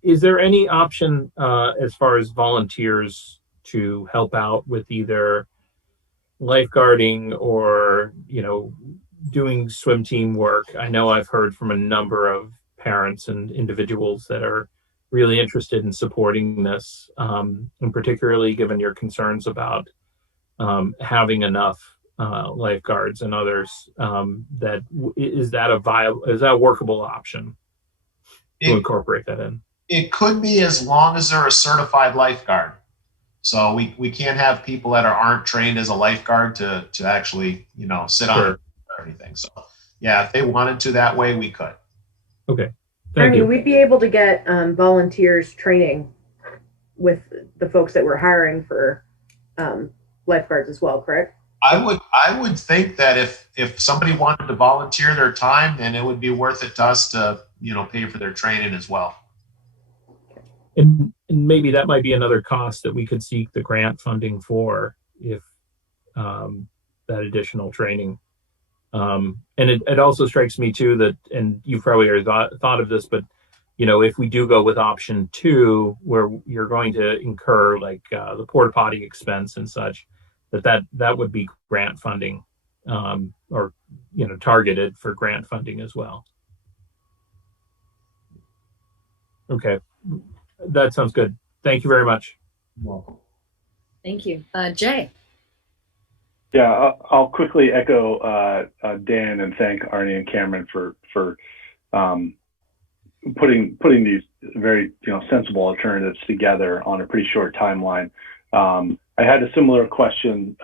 is there any option as far as volunteers to help out with either lifeguarding or, doing swim team work? I know I've heard from a number of parents and individuals that are really interested in supporting this, and particularly given your concerns about having enough lifeguards and others, is that a workable option to incorporate that in? It could be, as long as they're a certified lifeguard. So we can't have people that aren't trained as a lifeguard to actually, sit on it or anything. So yeah, if they wanted to that way, we could. Okay. Thank you. We'd be able to get volunteers training with the folks that we're hiring for lifeguards as well, correct? I would think that if somebody wanted to volunteer their time, then it would be worth it to us to, pay for their training as well. And maybe that might be another cost that we could seek the grant funding for, if that additional training. And it also strikes me too that, and you've probably already thought of this, but if we do go with option 2, where you're going to incur like the porta potty expense and such, that would be grant funding, or targeted for grant funding as well. Okay. That sounds good. Thank you very much. You're welcome. Thank you. Jay. Yeah, I'll quickly echo Dan and thank Arnie and Cameron for putting these very sensible alternatives together on a pretty short timeline. I had a similar question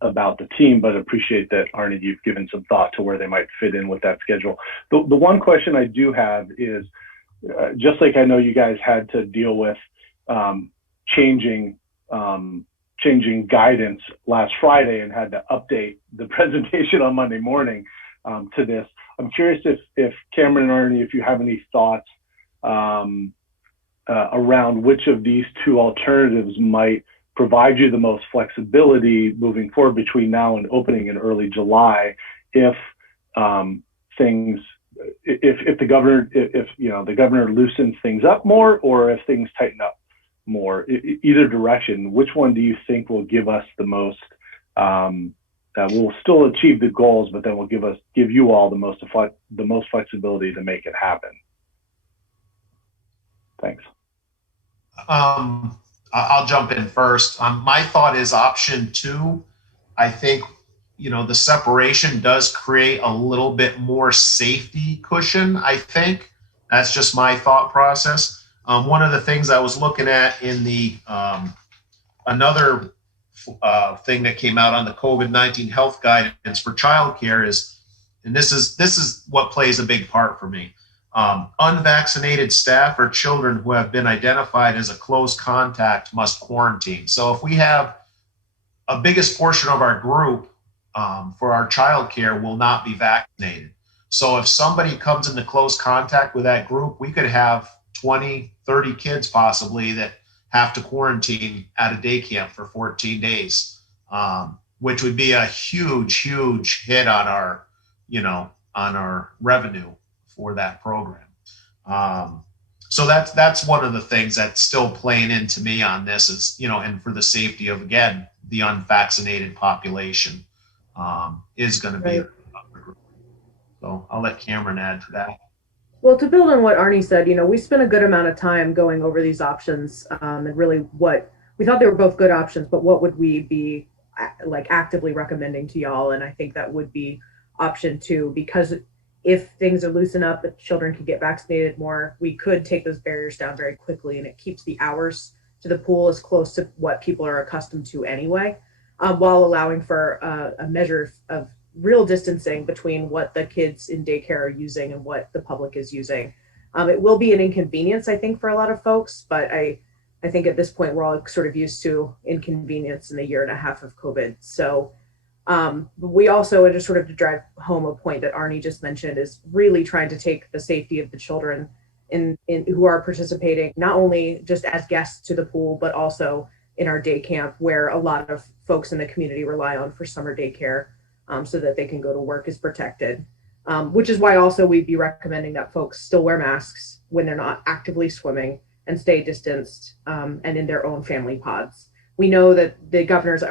about the team, but appreciate that, Arnie, you've given some thought to where they might fit in with that schedule. The one question I do have is, just like I know you guys had to deal with changing guidance last Friday and had to update the presentation on Monday morning to this. I'm curious if Cameron and Arnie, if you have any thoughts around which of these 2 alternatives might provide you the most flexibility moving forward between now and opening in early July, if the governor loosens things up more, or if things tighten up more. Either direction, which one do you think will give us the most, we'll still achieve the goals, but then will give you all the most flexibility to make it happen? Thanks. I'll jump in first. My thought is option 2. I think, the separation does create a little bit more safety cushion, I think. That's just my thought process. One of the things I was looking at in the another thing that came out on the COVID-19 health guidance for childcare is, and this is what plays a big part for me. Unvaccinated staff or children who have been identified as a close contact must quarantine. So if we have a biggest portion of our group for our childcare will not be vaccinated. So if somebody comes into close contact with that group, we could have 20, 30 kids possibly that have to quarantine at a day camp for 14 days, which would be a huge, huge hit on our, on our revenue for that program. So that's one of the things that's still playing into me on this is, and for the safety of, again, the unvaccinated population is going to be. So I'll let Cameron add to that. Well, to build on what Arnie said, we spent a good amount of time going over these options and really what we thought they were both good options, but what would we be actively recommending to y'all? And I think that would be option 2, because if things are loosen up, the children can get vaccinated more, we could take those barriers down very quickly, and it keeps the hours to the pool as close to what people are accustomed to anyway, while allowing for a measure of real distancing between what the kids in daycare are using and what the public is using. It will be an inconvenience, I think, for a lot of folks, but I think at this point we're all sort of used to inconvenience in the year and a half of COVID. So we also, and just sort of to drive home a point that Arnie just mentioned, is really trying to take the safety of the children in who are participating, not only just as guests to the pool, but also in our day camp, where a lot of folks in the community rely on for summer daycare, so that they can go to work is protected. Which is why also we'd be recommending that folks still wear masks when they're not actively swimming and stay distanced and in their own family pods. We know that the governor's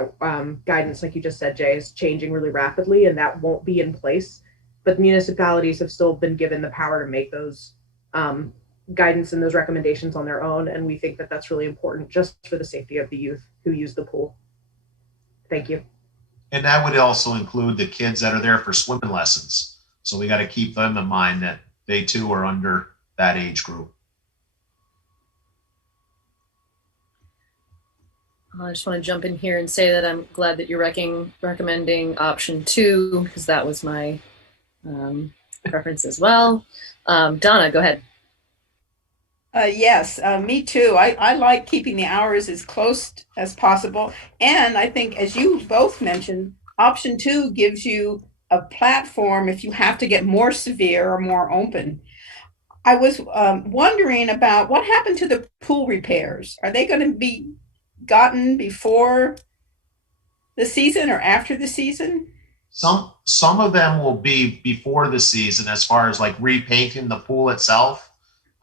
guidance, like you just said, Jay, is changing really rapidly, and that won't be in place. But municipalities have still been given the power to make those guidance and those recommendations on their own. And we think that that's really important just for the safety of the youth who use the pool. Thank you. And that would also include the kids that are there for swimming lessons. So we got to keep them in mind that they too are under that age group. I just want to jump in here and say that I'm glad that you're recommending option 2, because that was my preference as well. Donna, go ahead. Yes, me too. I like keeping the hours as close as possible. And I think, as you both mentioned, option 2 gives you a platform if you have to get more severe or more open. I was wondering about what happened to the pool repairs. Are they going to be gotten before the season or after the season? Some of them will be before the season, as far as like repainting the pool itself,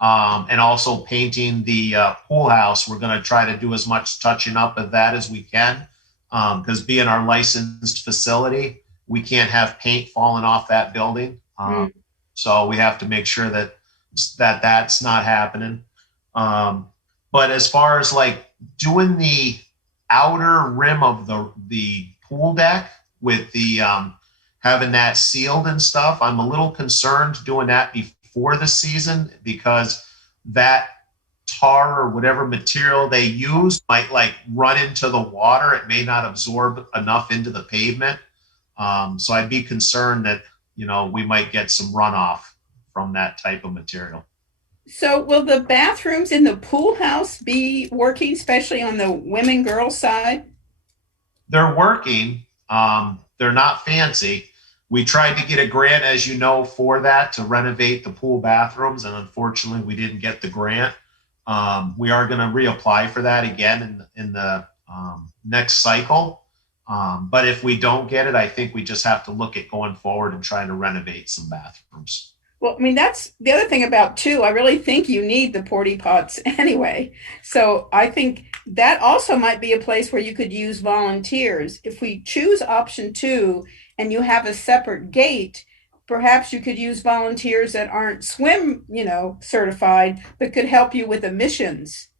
and also painting the pool house. We're going to try to do as much touching up of that as we can, because being our licensed facility, we can't have paint falling off that building. So we have to make sure that that's not happening. But as far as like doing the outer rim of the pool deck with the having that sealed and stuff, I'm a little concerned doing that before the season, because that tar or whatever material they use might like run into the water. It may not absorb enough into the pavement. So I'd be concerned that, we might get some runoff from that type of material. So will the bathrooms in the pool house be working, especially on the women girls side? They're working. They're not fancy. We tried to get a grant, as you know, for that, to renovate the pool bathrooms, and unfortunately we didn't get the grant. We are going to reapply for that again in the next cycle. But if we don't get it, I think we just have to look at going forward and trying to renovate some bathrooms. Well, I mean, that's the other thing about 2. I really think you need the porta pots anyway. So I think that also might be a place where you could use volunteers. If we choose option 2 and you have a separate gate, perhaps you could use volunteers that aren't swim, certified, but could help you with emissions.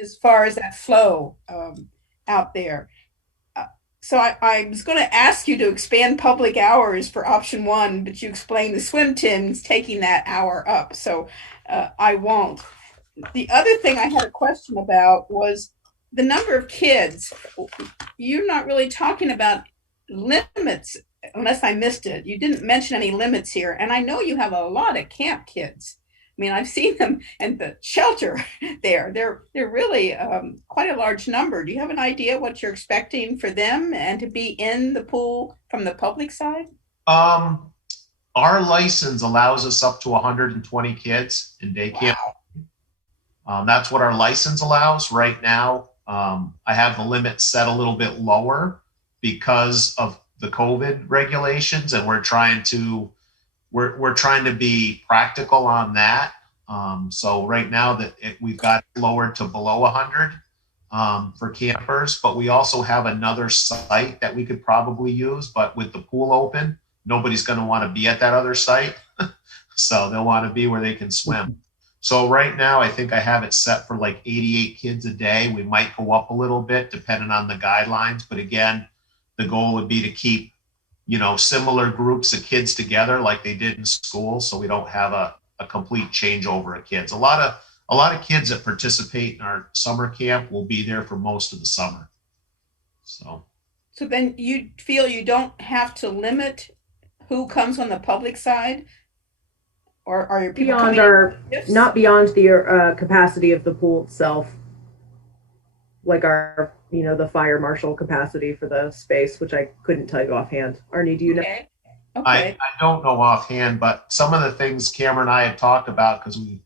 as far as that flow out there. So I was going to ask you to expand public hours for option one, but you explained the swim team's taking that hour up, so I won't. The other thing I had a question about was the number of kids. You're not really talking about limits, unless I missed it. You didn't mention any limits here, and I know you have a lot of camp kids. I mean, I've seen them in the shelter there. They're really quite a large number. Do you have an idea what you're expecting for them and to be in the pool from the public side? Our license allows us up to 120 kids in day camp. Wow. That's what our license allows right now. I have the limit set a little bit lower because of the COVID regulations, and we're trying to be practical on that. So right now we've got it lowered to below 100 for campers, but we also have another site that we could probably use. But with the pool open, nobody's going to want to be at that other site. So they'll want to be where they can swim. So right now, I think I have it set for like 88 kids a day. We might go up a little bit depending on the guidelines. But again, the goal would be to keep, similar groups of kids together like they did in school, so we don't have a complete changeover of kids. A lot of kids that participate in our summer camp will be there for most of the summer. So then you feel you don't have to limit who comes on the public side, or are your people not beyond the capacity of the pool itself, like our the fire marshal capacity for the space, which I couldn't tell you offhand. Arnie, do you know? Okay. I don't know offhand, but some of the things Cameron and I had talked about, because we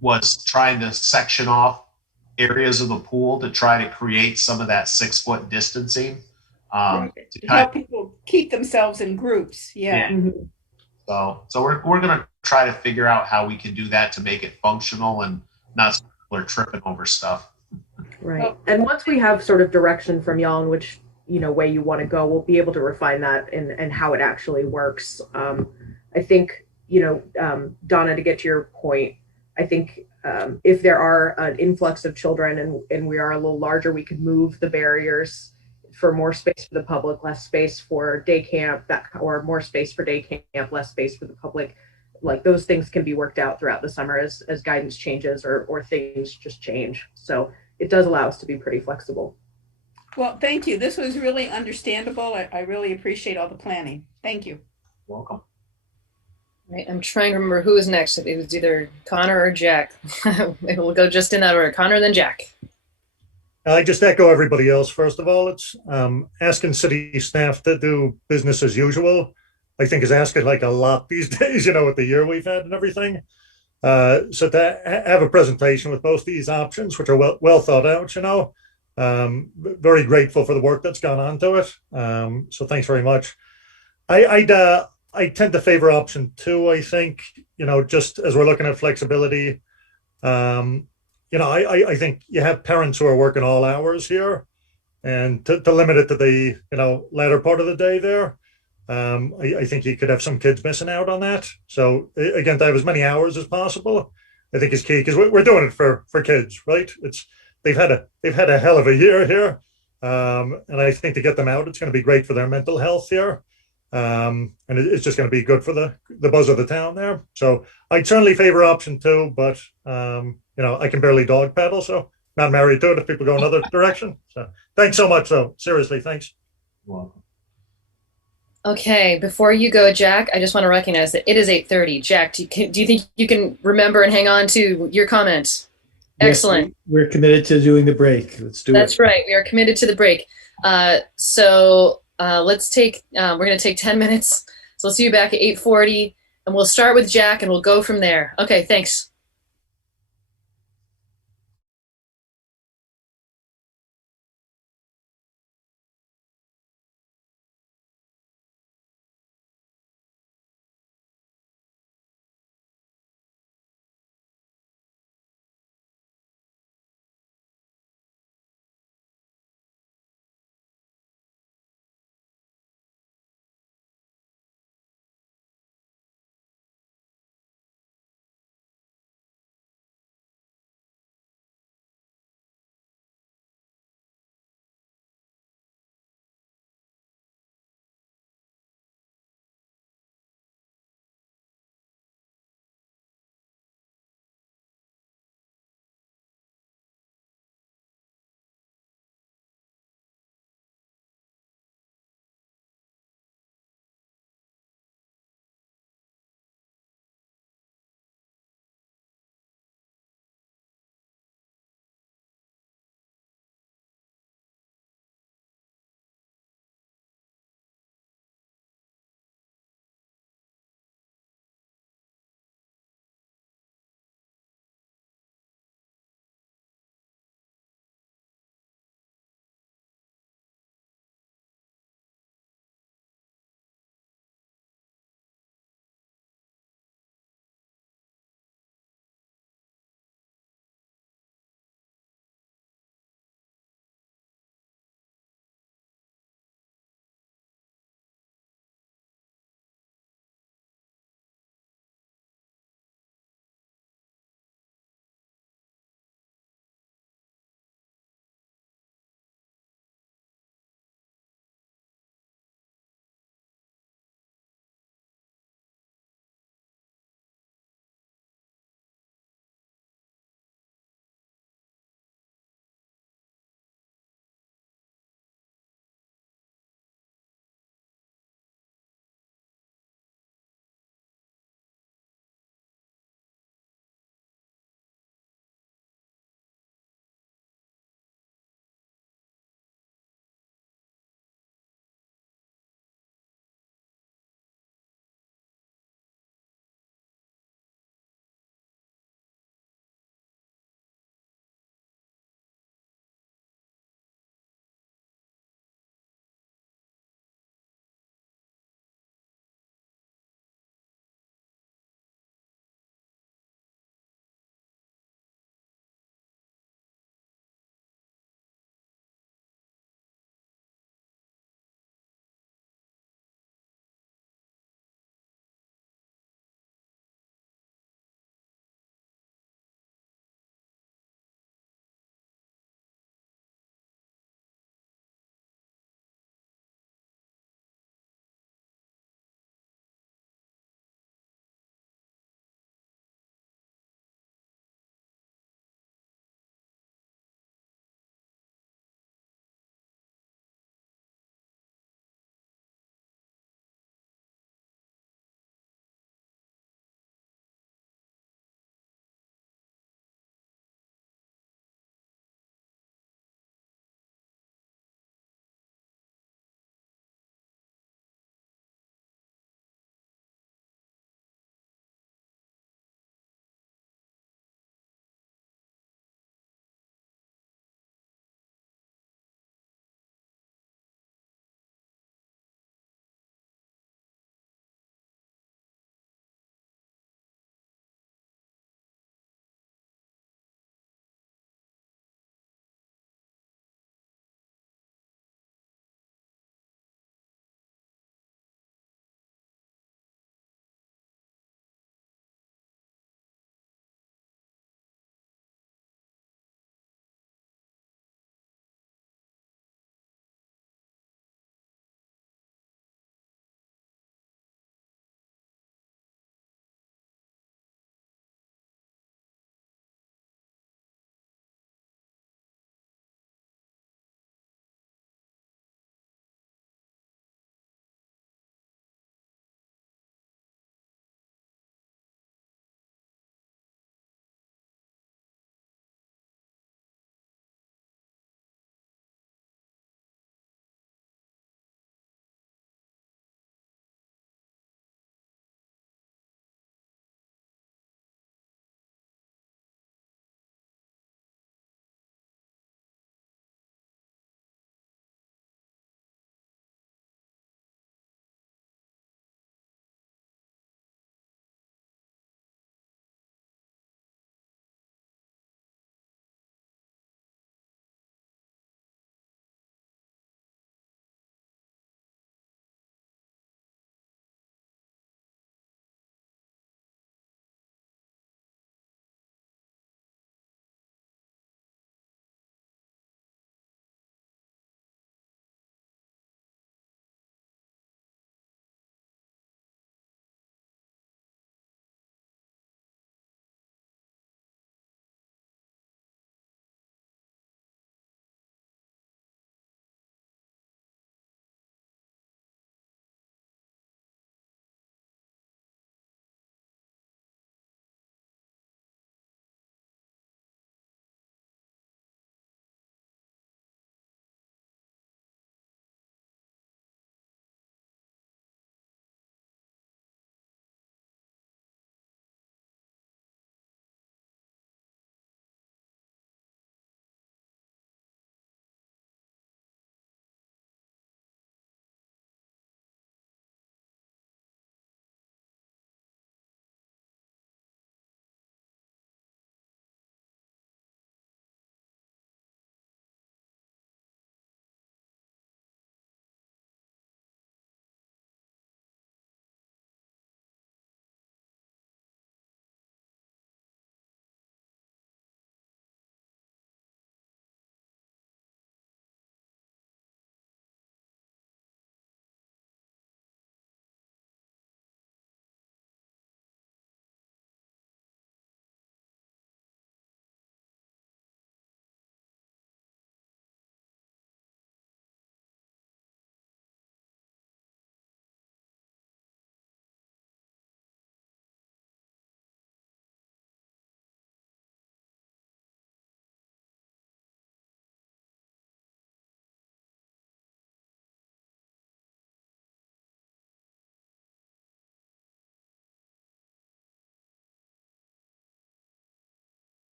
was trying to section off areas of the pool to try to create some of that 6-foot distancing. To help people keep themselves in groups. Yeah. Mm-hmm. So we're going to try to figure out how we can do that to make it functional and not so people are tripping over stuff. Right. And once we have sort of direction from y'all in which way you want to go, we'll be able to refine that and how it actually works. I think Donna, to get to your point, I think if there are an influx of children and we are a little larger, we could move the barriers for more space for the public, less space for day camp, or more space for day camp, less space for the public. Like those things can be worked out throughout the summer as guidance changes or things just change. So it does allow us to be pretty flexible. Well, thank you. This was really understandable. I really appreciate all the planning. Thank you. Welcome. Right, I'm trying to remember who was next. It was either Connor or Jack. We'll go just in that order. Connor, then Jack. I just echo everybody else. First of all, it's asking city staff to do business as usual. I think is asking like a lot these days, with the year we've had and everything. So to have a presentation with both these options, which are well thought out, very grateful for the work that's gone on to it. So thanks very much. I tend to favor option 2. I think, just as we're looking at flexibility, I think you have parents who are working all hours here, and to limit it to the, latter part of the day there. I think you could have some kids missing out on that. So again, to have as many hours as possible, I think is key, because we're doing it for kids, right? They've had a hell of a year here, and I think to get them out, it's going to be great for their mental health here, and it's just going to be good for the buzz of the town there. So I'd certainly favor option 2, but I can barely dog paddle, so not married to it if people go another direction. So thanks so much, though. Seriously, thanks. Welcome. Okay, before you go, Jack, I just want to recognize that it is 8:30. Jack, do you think you can remember and hang on to your comment? Excellent. Yes, we're committed to doing the break. Let's do it. That's right. We are committed to the break. So let's take, we're going to take 10 minutes. So we'll see you back at 8:40, and we'll start with Jack and we'll go from there. Okay, thanks.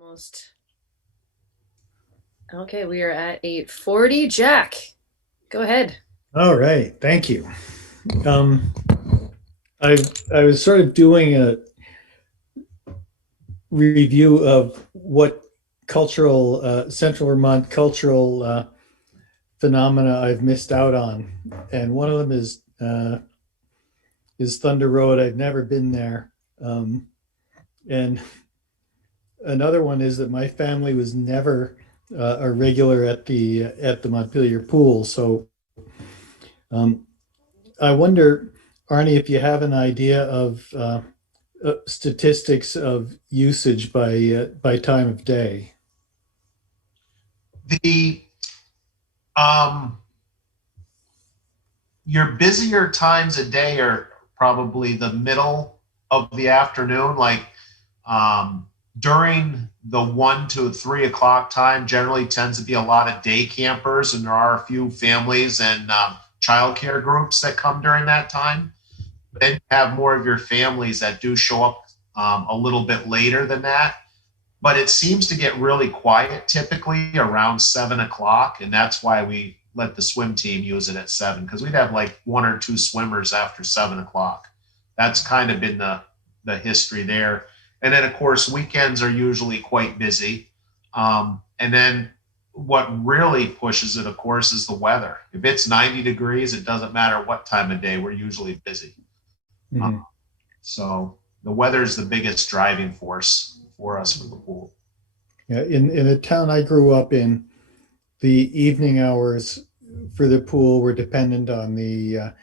Almost. Okay, we are at 8:40. Jack, go ahead. All right, thank you. I was sort of doing a review of what cultural Central Vermont cultural phenomena I've missed out on, and one of them is Thunder Road. I've never been there, and another one is that my family was never a regular at the Montpelier pool. So I wonder, Arnie, if you have an idea of statistics of usage by time of day. The your busier times a day are probably the middle of the afternoon, like during the 1 to 3 o'clock time generally tends to be a lot of day campers, and there are a few families and childcare groups that come during that time. But then you have more of your families that do show up a little bit later than that. But it seems to get really quiet typically around 7 o'clock, and that's why we let the swim team use it at 7, because we'd have like 1 or 2 swimmers after 7 o'clock. That's kind of been the history there. And then, of course, weekends are usually quite busy. And then what really pushes it, of course, is the weather. If it's 90 degrees, it doesn't matter what time of day, we're usually busy. Mm-hmm. So the weather is the biggest driving force for us for the pool. Yeah, in the town I grew up in, the evening hours for the pool were dependent on the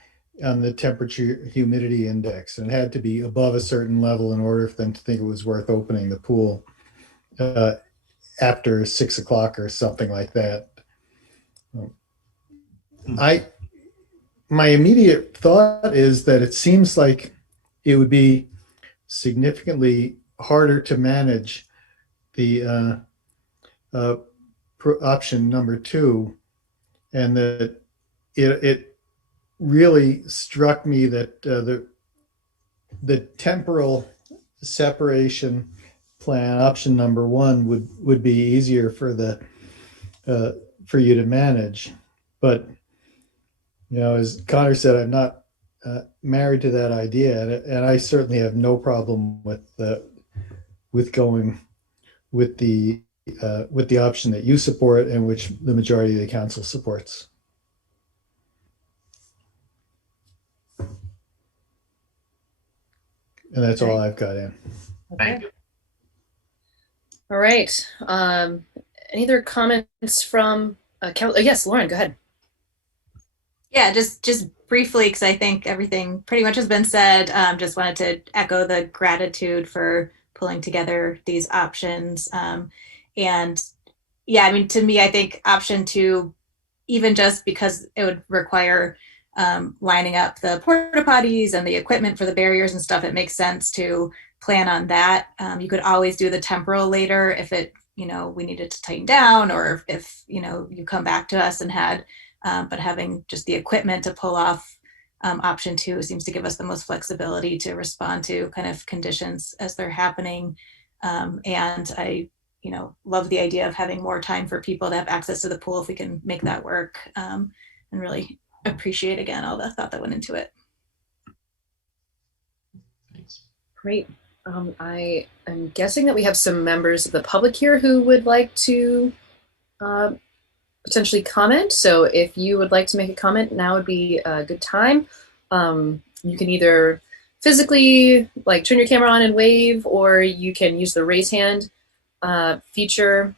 temperature humidity index, and it had to be above a certain level in order for them to think it was worth opening the pool after 6 o'clock or something like that. My immediate thought is that it seems like it would be significantly harder to manage the option number 2, and that it really struck me that the temporal separation plan, option number 1, would be easier for you to manage. But as Connor said, I'm not married to that idea, and I certainly have no problem with going with the option that you support and which the majority of the council supports. And that's all I've got in. Thank you. All right. Any other comments from yes, Lauren, go ahead. Yeah, just briefly, because I think everything pretty much has been said. Just wanted to echo the gratitude for pulling together these options. And yeah, I mean, to me, I think option 2, even just because it would require lining up the porta potties and the equipment for the barriers and stuff, it makes sense to plan on that. You could always do the temporal later if it, we needed to tighten down, or if you come back to us and had, but having just the equipment to pull off option 2 seems to give us the most flexibility to respond to kind of conditions as they're happening. And I, love the idea of having more time for people to have access to the pool if we can make that work, and really appreciate again all the thought that went into it. Thanks. Great. I am guessing that we have some members of the public here who would like to potentially comment. So if you would like to make a comment, now would be a good time. You can either physically turn your camera on and wave, or you can use the raise hand feature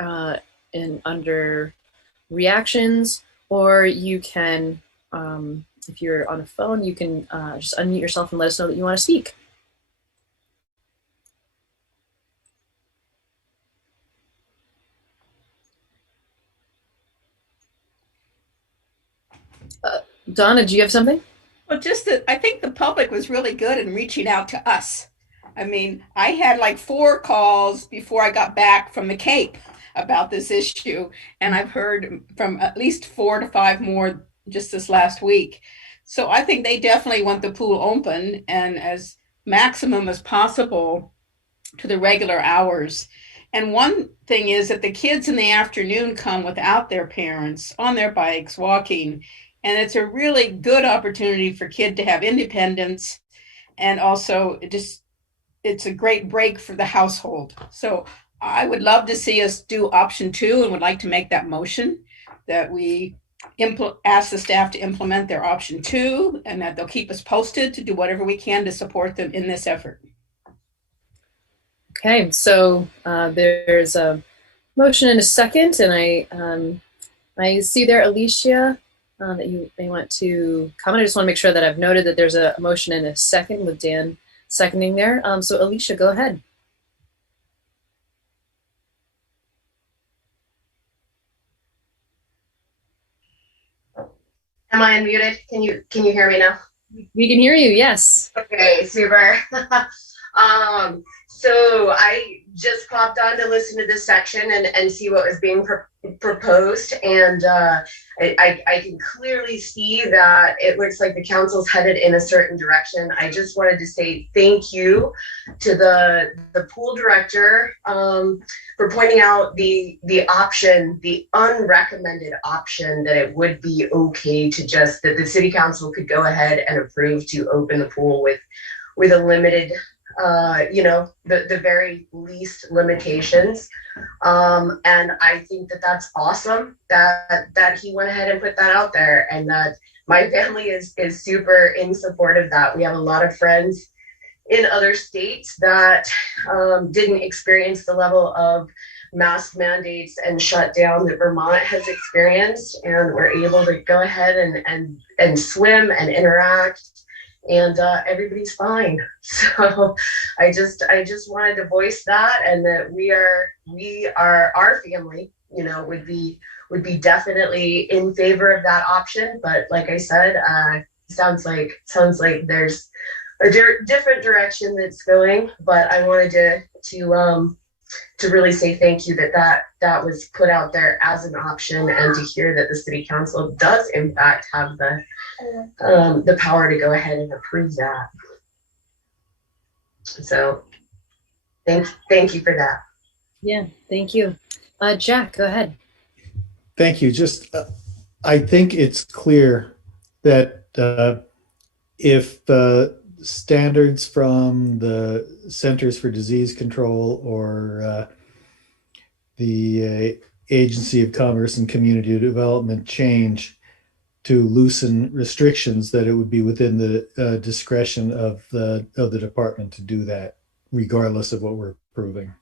under reactions, or you can, if you're on a phone, you can just unmute yourself and let us know that you want to speak. Donna, do you have something? Well, I think the public was really good in reaching out to us. I mean, I had like 4 calls before I got back from the Cape about this issue, and I've heard from at least 4 to 5 more just this last week. So I think they definitely want the pool open and as maximum as possible. to the regular hours. And one thing is that the kids in the afternoon come without their parents on their bikes, walking. And it's a really good opportunity for kid to have independence. And also it's a great break for the household. So I would love to see us do option 2 and would like to make that motion that we ask the staff to implement their option 2 and that they'll keep us posted to do whatever we can to support them in this effort. Okay, so there's a motion and a second, and I see there, Alicia, that you may want to comment. I just want to make sure that I've noted that there's a motion and a second with Dan seconding there. So Alicia, go ahead. Am I unmuted? Can you hear me now? We can hear you, yes. Okay, super. So I just popped on to listen to this section and see what was being proposed, and I can clearly see that it looks like the council's headed in a certain direction. I just wanted to say thank you to the pool director for pointing out the option, the unrecommended option, that it would be okay to just, that the city council could go ahead and approve to open the pool with a limited, the very least limitations. And I think that that's awesome that he went ahead and put that out there, and that my family is super in support of that. We have a lot of friends in other states that didn't experience the level of mask mandates and shutdown that Vermont has experienced, and we're able to go ahead and swim and interact, and everybody's fine. So I just wanted to voice that, and that we are our family, would be definitely in favor of that option. But like I said, sounds like there's a different direction that's going. But I wanted to really say thank you that was put out there as an option, and to hear that the city council does in fact have the power to go ahead and approve that. So thank you for that. Yeah, thank you. Jack, go ahead. Thank you. Just, I think it's clear that if standards from the Centers for Disease Control or the Agency of Commerce and Community Development change to loosen restrictions, that it would be within the discretion of the department to do that, regardless of what we're approving.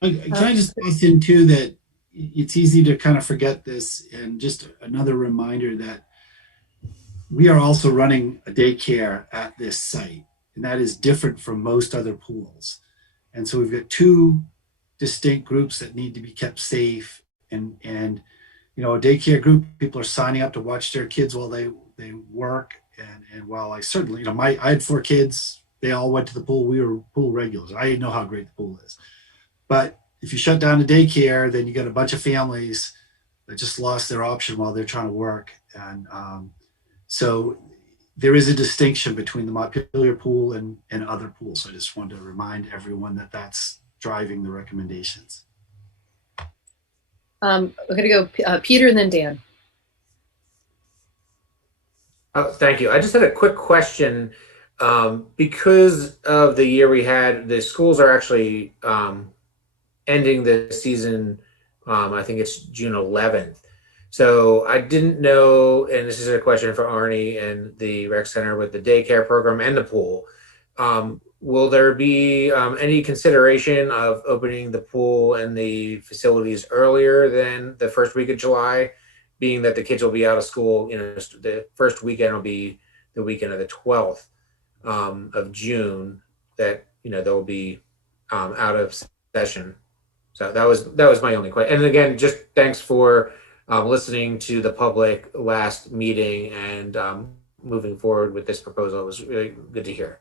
Can I just pass in too that it's easy to kind of forget this, and just another reminder that we are also running a daycare at this site, and that is different from most other pools. And so we've got two distinct groups that need to be kept safe, and a daycare group, people are signing up to watch their kids while they work. And while I certainly, I had 4 kids, they all went to the pool. We were pool regulars. I know how great the pool is. But if you shut down the daycare, then you got a bunch of families that just lost their option while they're trying to work. And so there is a distinction between the Montpelier pool and other pools. So I just wanted to remind everyone that that's driving the recommendations. We're going to go Peter and then Dan. Oh, thank you. I just had a quick question. Because of the year we had, the schools are actually ending the season, I think it's June 11th. So I didn't know, and this is a question for Arnie and the rec center with the daycare program and the pool. Will there be any consideration of opening the pool and the facilities earlier than the first week of July, being that the kids will be out of school? The first weekend will be the weekend of the 12th of June, that they'll be out of session. So that was my only question. And again, just thanks for listening to the public last meeting and moving forward with this proposal. It was really good to hear.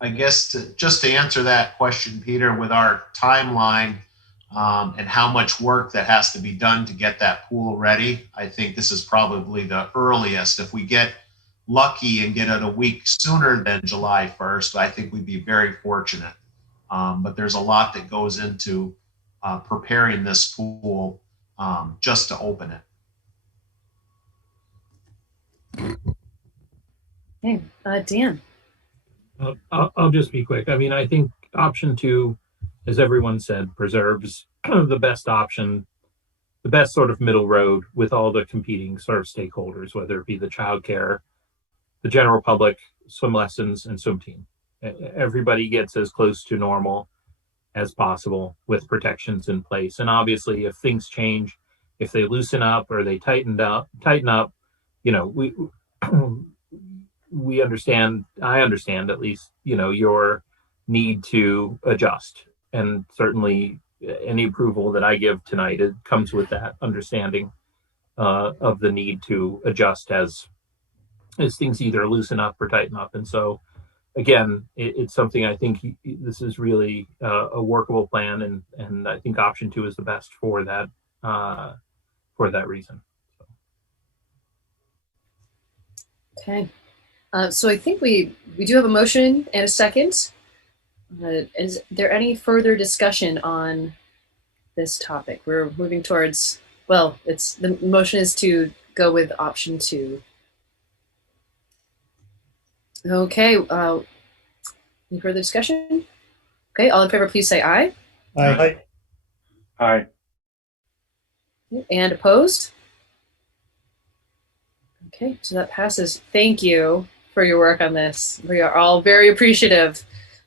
I guess just to answer that question, Peter, with our timeline and how much work that has to be done to get that pool ready, I think this is probably the earliest. If we get lucky and get it a week sooner than July 1st, I think we'd be very fortunate. But there's a lot that goes into preparing this pool just to open it. Okay, Dan. I'll just be quick. I mean, I think option 2, as everyone said, preserves the best option, the best sort of middle road with all the competing sort of stakeholders, whether it be the childcare, the general public, swim lessons, and swim team. Everybody gets as close to normal as possible with protections in place. And obviously, if things change, if they loosen up or they tighten up, you know, we understand, I understand at least, you know, your need to adjust. And certainly any approval that I give tonight, it comes with that understanding of the need to adjust as things either loosen up or tighten up. And so again, it's something I think this is really a workable plan, and I think option 2 is the best for that reason. Okay. So I think we do have a motion and a second. Is there any further discussion on this topic? We're moving towards, well, the motion is to go with option 2. Okay. Any further discussion? Okay. All in favor, please say aye. Aye. Aye. And opposed? Okay, so that passes. Thank you for your work on this. We are all very appreciative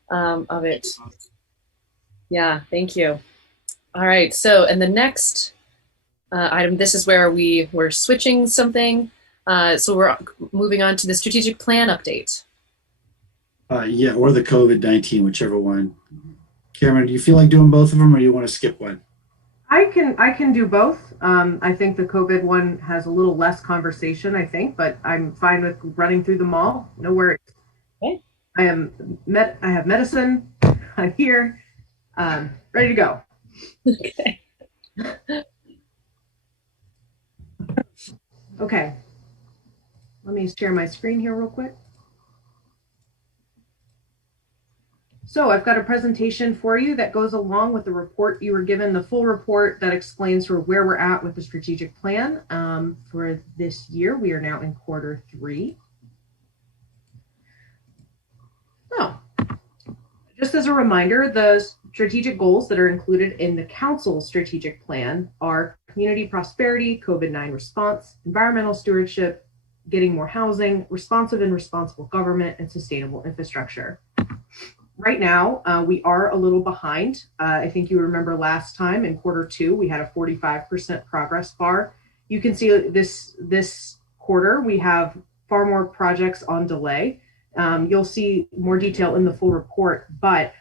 of it. Yeah, thank you. All right, so, and the next item, this is where we're switching something. So we're moving on to the strategic plan update. Yeah, or the COVID-19, whichever one. Cameron, do you feel like doing both of them, or do you want to skip one? I can do both. I think the COVID one has a little less conversation, I think, but I'm fine with running through them all. No worries. Okay. I have medicine. I'm here. Ready to go. Okay. Okay. Let me share my screen here real quick. So I've got a presentation for you that goes along with the report you were given, the full report that explains sort of where we're at with the strategic plan for this year. We are now in Q3. So just as a reminder, the strategic goals that are included in the council's strategic plan are community prosperity, COVID-19 response, environmental stewardship, getting more housing, responsive and responsible government, and sustainable infrastructure. Right now, we are a little behind. I think you remember last time in Q2, we had a 45% progress bar. You can see this quarter, we have far more projects on delay. You'll see more detail in the full report, but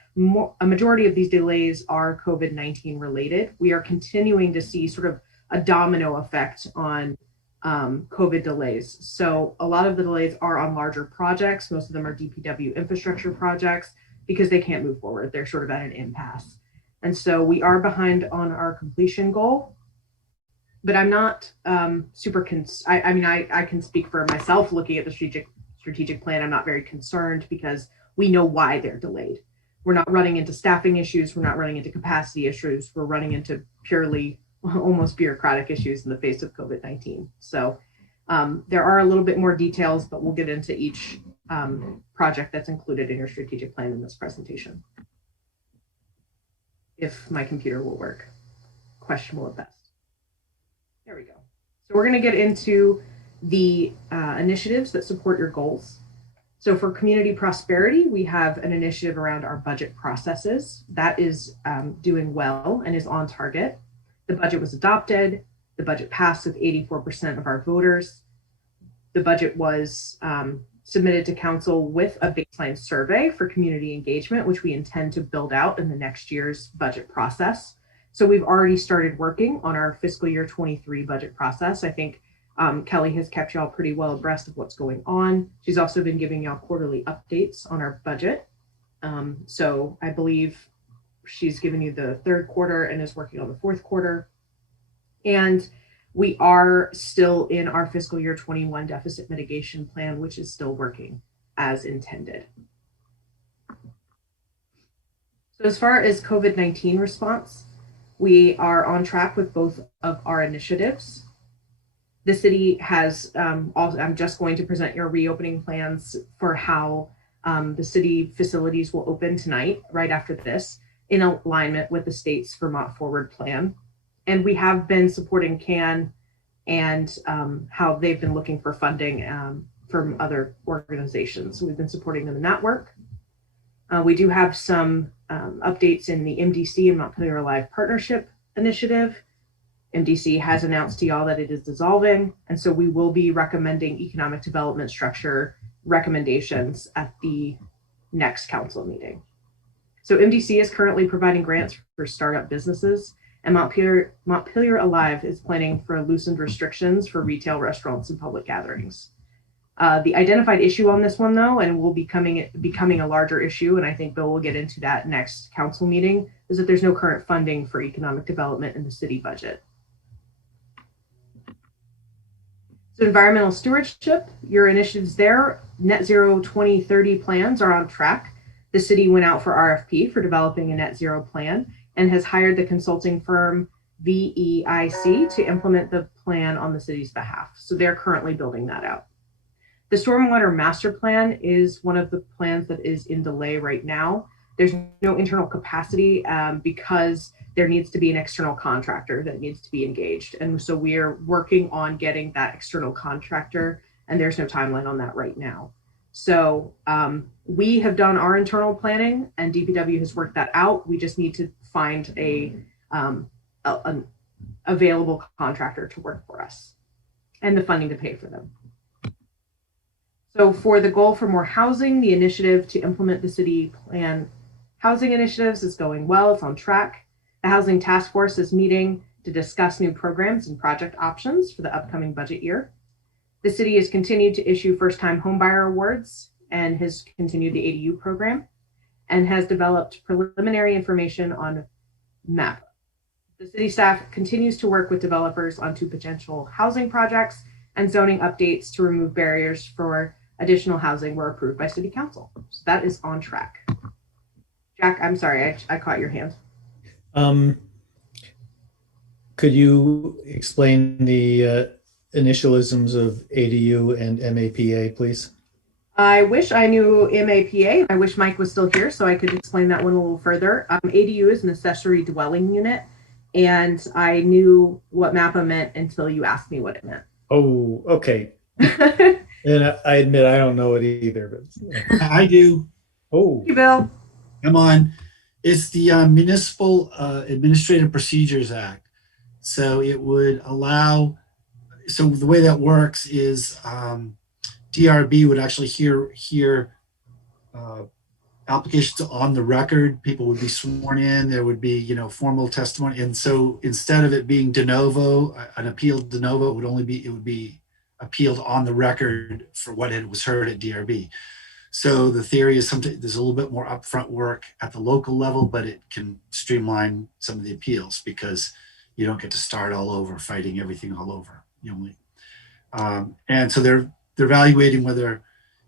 a majority of these delays are COVID-19 related. We are continuing to see sort of a domino effect on COVID delays. So a lot of the delays are on larger projects. Most of them are DPW infrastructure projects, because they can't move forward. They're sort of at an impasse. And so we are behind on our completion goal, but I'm not super, I can speak for myself looking at the strategic plan. I'm not very concerned because we know why they're delayed. We're not running into staffing issues. We're not running into capacity issues. We're running into purely almost bureaucratic issues in the face of COVID-19. So there are a little bit more details, but we'll get into each project that's included in your strategic plan in this presentation. If my computer will work. Questionable at best. There we go. So we're going to get into the initiatives that support your goals. So for community prosperity, we have an initiative around our budget processes. That is doing well and is on target. The budget was adopted. The budget passed with 84% of our voters. The budget was submitted to council with a baseline survey for community engagement, which we intend to build out in the next year's budget process. So we've already started working on our fiscal year 23 budget process. I think Kelly has kept y'all pretty well abreast of what's going on. She's also been giving y'all quarterly updates on our budget. So I believe she's given you the third quarter and is working on the fourth quarter. And We are still in our fiscal year 21 deficit mitigation plan, which is still working as intended. So as far as COVID-19 response, we are on track with both of our initiatives. The city has, I'm just going to present your reopening plans for how the city facilities will open tonight, right after this, in alignment with the state's Vermont Forward Plan. And we have been supporting CAN and how they've been looking for funding from other organizations. We've been supporting them in that work. We do have some updates in the MDC and Montpelier Alive Partnership Initiative. MDC has announced to y'all that it is dissolving, and so we will be recommending economic development structure recommendations at the next council meeting. So MDC is currently providing grants for startup businesses, and Montpelier Alive is planning for loosened restrictions for retail, restaurants, and public gatherings. The identified issue on this one, though, and will be becoming a larger issue, and I think Bill will get into that next council meeting, is that there's no current funding for economic development in the city budget. So environmental stewardship, your initiatives there, net zero 2030 plans are on track. The city went out for RFP for developing a net zero plan and has hired the consulting firm VEIC to implement the plan on the city's behalf. So they're currently building that out. The stormwater master plan is one of the plans that is in delay right now. There's no internal capacity because there needs to be an external contractor that needs to be engaged. And so we are working on getting that external contractor, and there's no timeline on that right now. So we have done our internal planning and DPW has worked that out. We just need to find an available contractor to work for us and the funding to pay for them. So for the goal for more housing, the initiative to implement the city plan housing initiatives is going well, it's on track. The Housing Task Force is meeting to discuss new programs and project options for the upcoming budget year. The city has continued to issue first-time homebuyer awards and has continued the ADU program and has developed preliminary information on MAP. The city staff continues to work with developers on 2 potential housing projects, and zoning updates to remove barriers for additional housing were approved by City Council. So that is on track. Jack, I'm sorry, I caught your hand. Could you explain the initialisms of ADU and MAPA, please? I wish I knew MAPA. I wish Mike was still here so I could explain that one a little further. ADU is an accessory dwelling unit, and I knew what MAPA meant until you asked me what it meant. Oh, okay. And I admit I don't know it either, but I do. Oh, hey, Bill. Come on. It's the Municipal Administrative Procedures Act. So it would allow, so the way that works is DRB would actually hear applications on the record. People would be sworn in. There would be, formal testimony. And so instead of it being de novo, an appeal de novo, it would be appealed on the record for what it was heard at DRB. So the theory is sometimes there's a little bit more upfront work at the local level, but it can streamline some of the appeals because you don't get to start all over, fighting everything all over. And so they're evaluating whether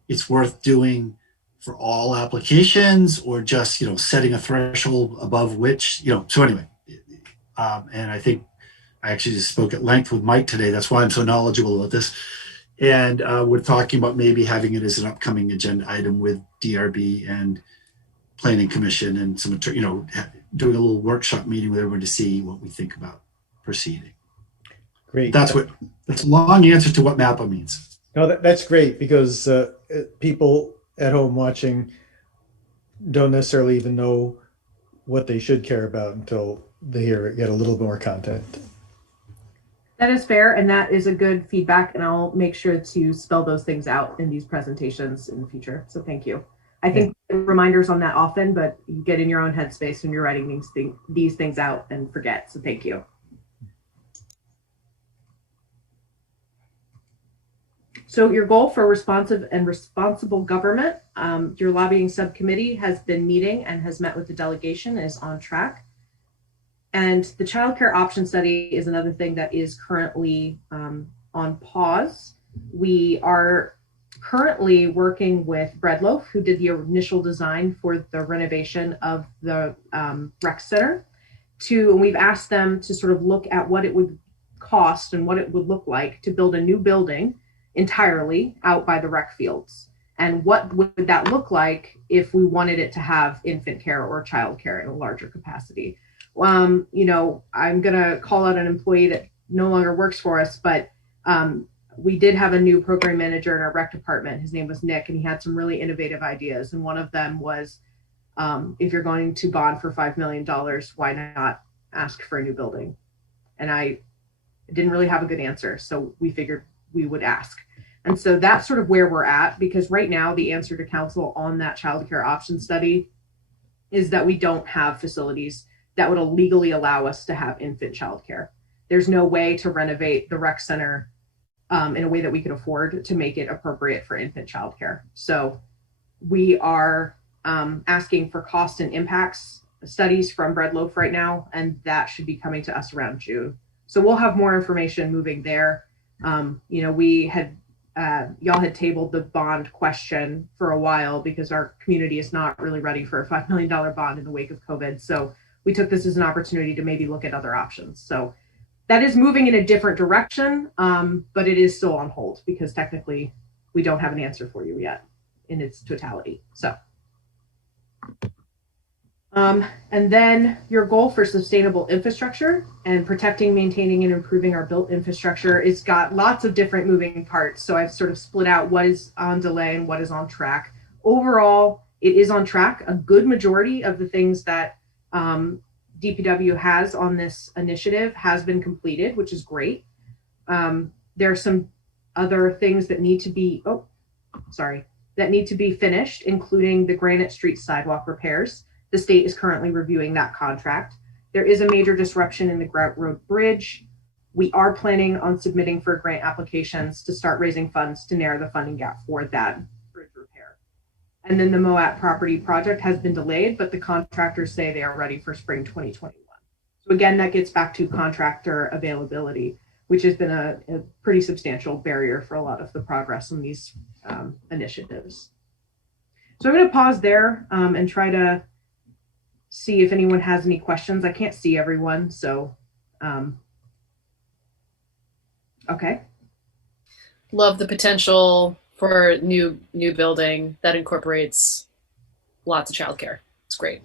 it's worth doing for all applications or just, setting a threshold above which, so anyway, and I think I actually just spoke at length with Mike today. That's why I'm so knowledgeable about this. And we're talking about maybe having it as an upcoming agenda item with DRB and Planning Commission and some, doing a little workshop meeting with everyone to see what we think about proceeding. Great. That's a long answer to what MAPA means. No, that's great because people at home watching don't necessarily even know what they should care about until they get a little more content. That is fair, and that is a good feedback, and I'll make sure to spell those things out in these presentations in the future. So thank you. I think reminders on that often, but you get in your own headspace when you're writing these things out and forget. So thank you. So your goal for responsive and responsible government, your lobbying subcommittee has been meeting and has met with the delegation and is on track. And the childcare option study is another thing that is currently on pause. We are currently working with Breadloaf, who did the initial design for the renovation of the rec center. And we've asked them to sort of look at what it would cost and what it would look like to build a new building entirely out by the rec fields. And what would that look like if we wanted it to have infant care or child care in a larger capacity? You know, I'm going to call out an employee that no longer works for us, but we did have a new program manager in our rec department. His name was Nick, and he had some really innovative ideas. And one of them was, if you're going to bond for $5 million, why not ask for a new building? And I didn't really have a good answer, so we figured we would ask. And so that's sort of where we're at, because right now the answer to council on that childcare option study is that we don't have facilities that would legally allow us to have infant childcare. There's no way to renovate the rec center in a way that we could afford to make it appropriate for infant childcare. So we are asking for cost and impacts studies from Breadloaf right now, and that should be coming to us around June. So we'll have more information moving there. You know, we had y'all had tabled the bond question for a while because our community is not really ready for a $5 million bond in the wake of COVID. So we took this as an opportunity to maybe look at other options. So that is moving in a different direction, but it is still on hold because technically we don't have an answer for you yet in its totality. So, and then your goal for sustainable infrastructure and protecting, maintaining, and improving our built infrastructure is got lots of different moving parts. So I've sort of split out what is on delay and what is on track. Overall, it is on track. A good majority of the things that DPW has on this initiative has been completed, which is great. There are some other things that need to be, that need to be finished, including the Granite Street sidewalk repairs. The state is currently reviewing that contract. There is a major disruption in the Grout Road Bridge. We are planning on submitting for grant applications to start raising funds to narrow the funding gap for that bridge repair. And then the Moat property project has been delayed, but the contractors say they are ready for spring 2021. So again, that gets back to contractor availability, which has been a pretty substantial barrier for a lot of the progress on these initiatives. So I'm going to pause there and try to see if anyone has any questions. I can't see everyone, so okay. Love the potential for new building that incorporates lots of childcare. It's great.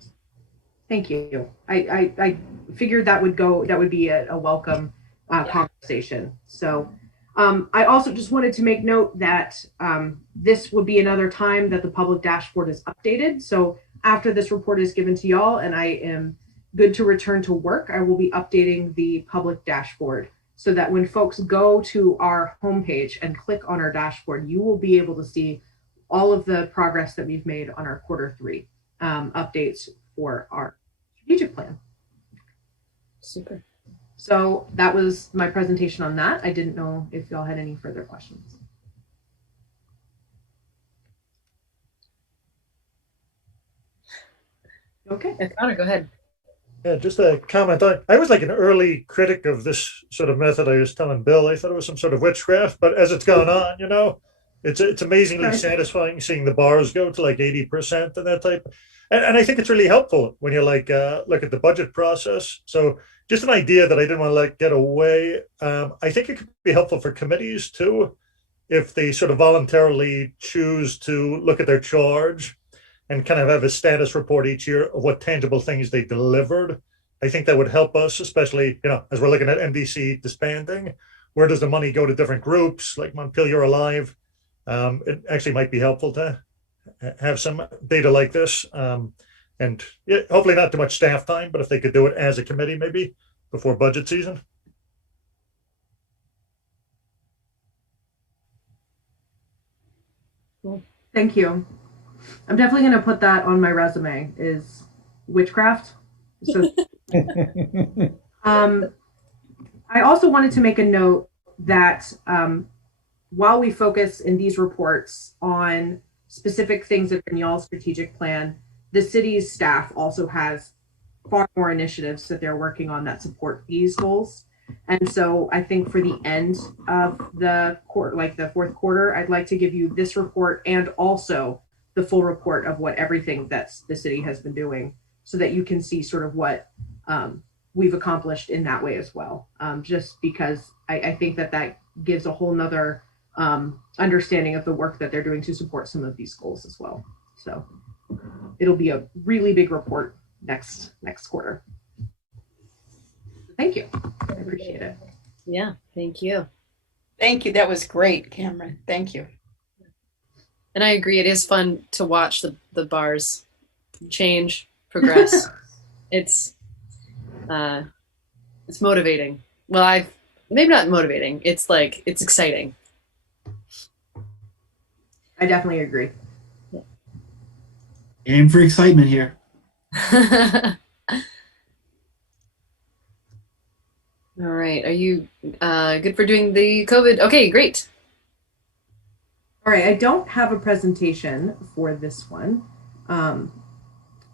Thank you. I figured that would be a welcome conversation. So I also just wanted to make note that this would be another time that the public dashboard is updated. So after this report is given to y'all and I am good to return to work, I will be updating the public dashboard so that when folks go to our homepage and click on our dashboard, you will be able to see all of the progress that we've made on our Q3 updates for our strategic plan. Super. So that was my presentation on that. I didn't know if y'all had any further questions. Okay. Connor, go ahead. Yeah, just a comment. I was like an early critic of this sort of method. I was telling Bill, I thought it was some sort of witchcraft, but as it's gone on, you know, it's amazingly satisfying seeing the bars go to like 80% and that type. And I think it's really helpful when you're like, look at the budget process. So just an idea that I didn't want to let get away. I think it could be helpful for committees too, if they sort of voluntarily choose to look at their charge and kind of have a status report each year of what tangible things they delivered. I think that would help us, especially, you know, as we're looking at MDC disbanding, where does the money go to different groups like Montpelier Alive? It actually might be helpful to have some data like this. And yeah, hopefully not too much staff time, but if they could do it as a committee, maybe before budget season. Thank you. I'm definitely going to put that on my resume is witchcraft. So, I also wanted to make a note that while we focus in these reports on specific things that are in y'all's strategic plan, the city's staff also has far more initiatives that they're working on that support these goals. And so I think for the end of the quarter, like the fourth quarter, I'd like to give you this report and also the full report of what everything that the city has been doing, so that you can see sort of what we've accomplished in that way as well. Just because I think that gives a whole nother understanding of the work that they're doing to support some of these goals as well. So it'll be a really big report next quarter. Thank you. I appreciate it. Yeah, thank you. Thank you. That was great, Cameron. Thank you. And I agree, it is fun to watch the bars change, progress. It's motivating. Well, maybe not motivating. It's exciting. I definitely agree. Aim for excitement here. All right. Are you good for doing the COVID? Okay, great. All right. I don't have a presentation for this one,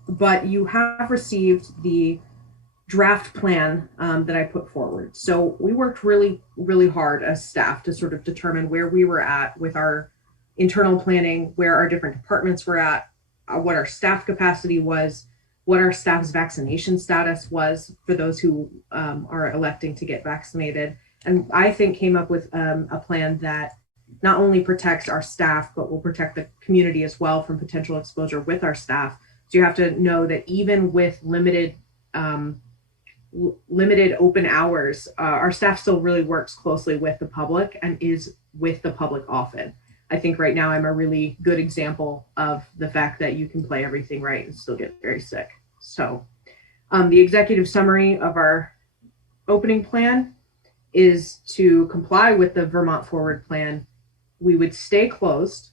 but you have received the draft plan that I put forward. So we worked really, really hard as staff to sort of determine where we were at with our internal planning, where our different departments were at, what our staff capacity was, what our staff's vaccination status was for those who are electing to get vaccinated. And I think came up with a plan that not only protects our staff, but will protect the community as well from potential exposure with our staff. So you have to know that even with limited open hours, our staff still really works closely with the public and is with the public often. I think right now I'm a really good example of the fact that you can play everything right and still get very sick. So the executive summary of our opening plan is to comply with the Vermont Forward Plan. We would stay closed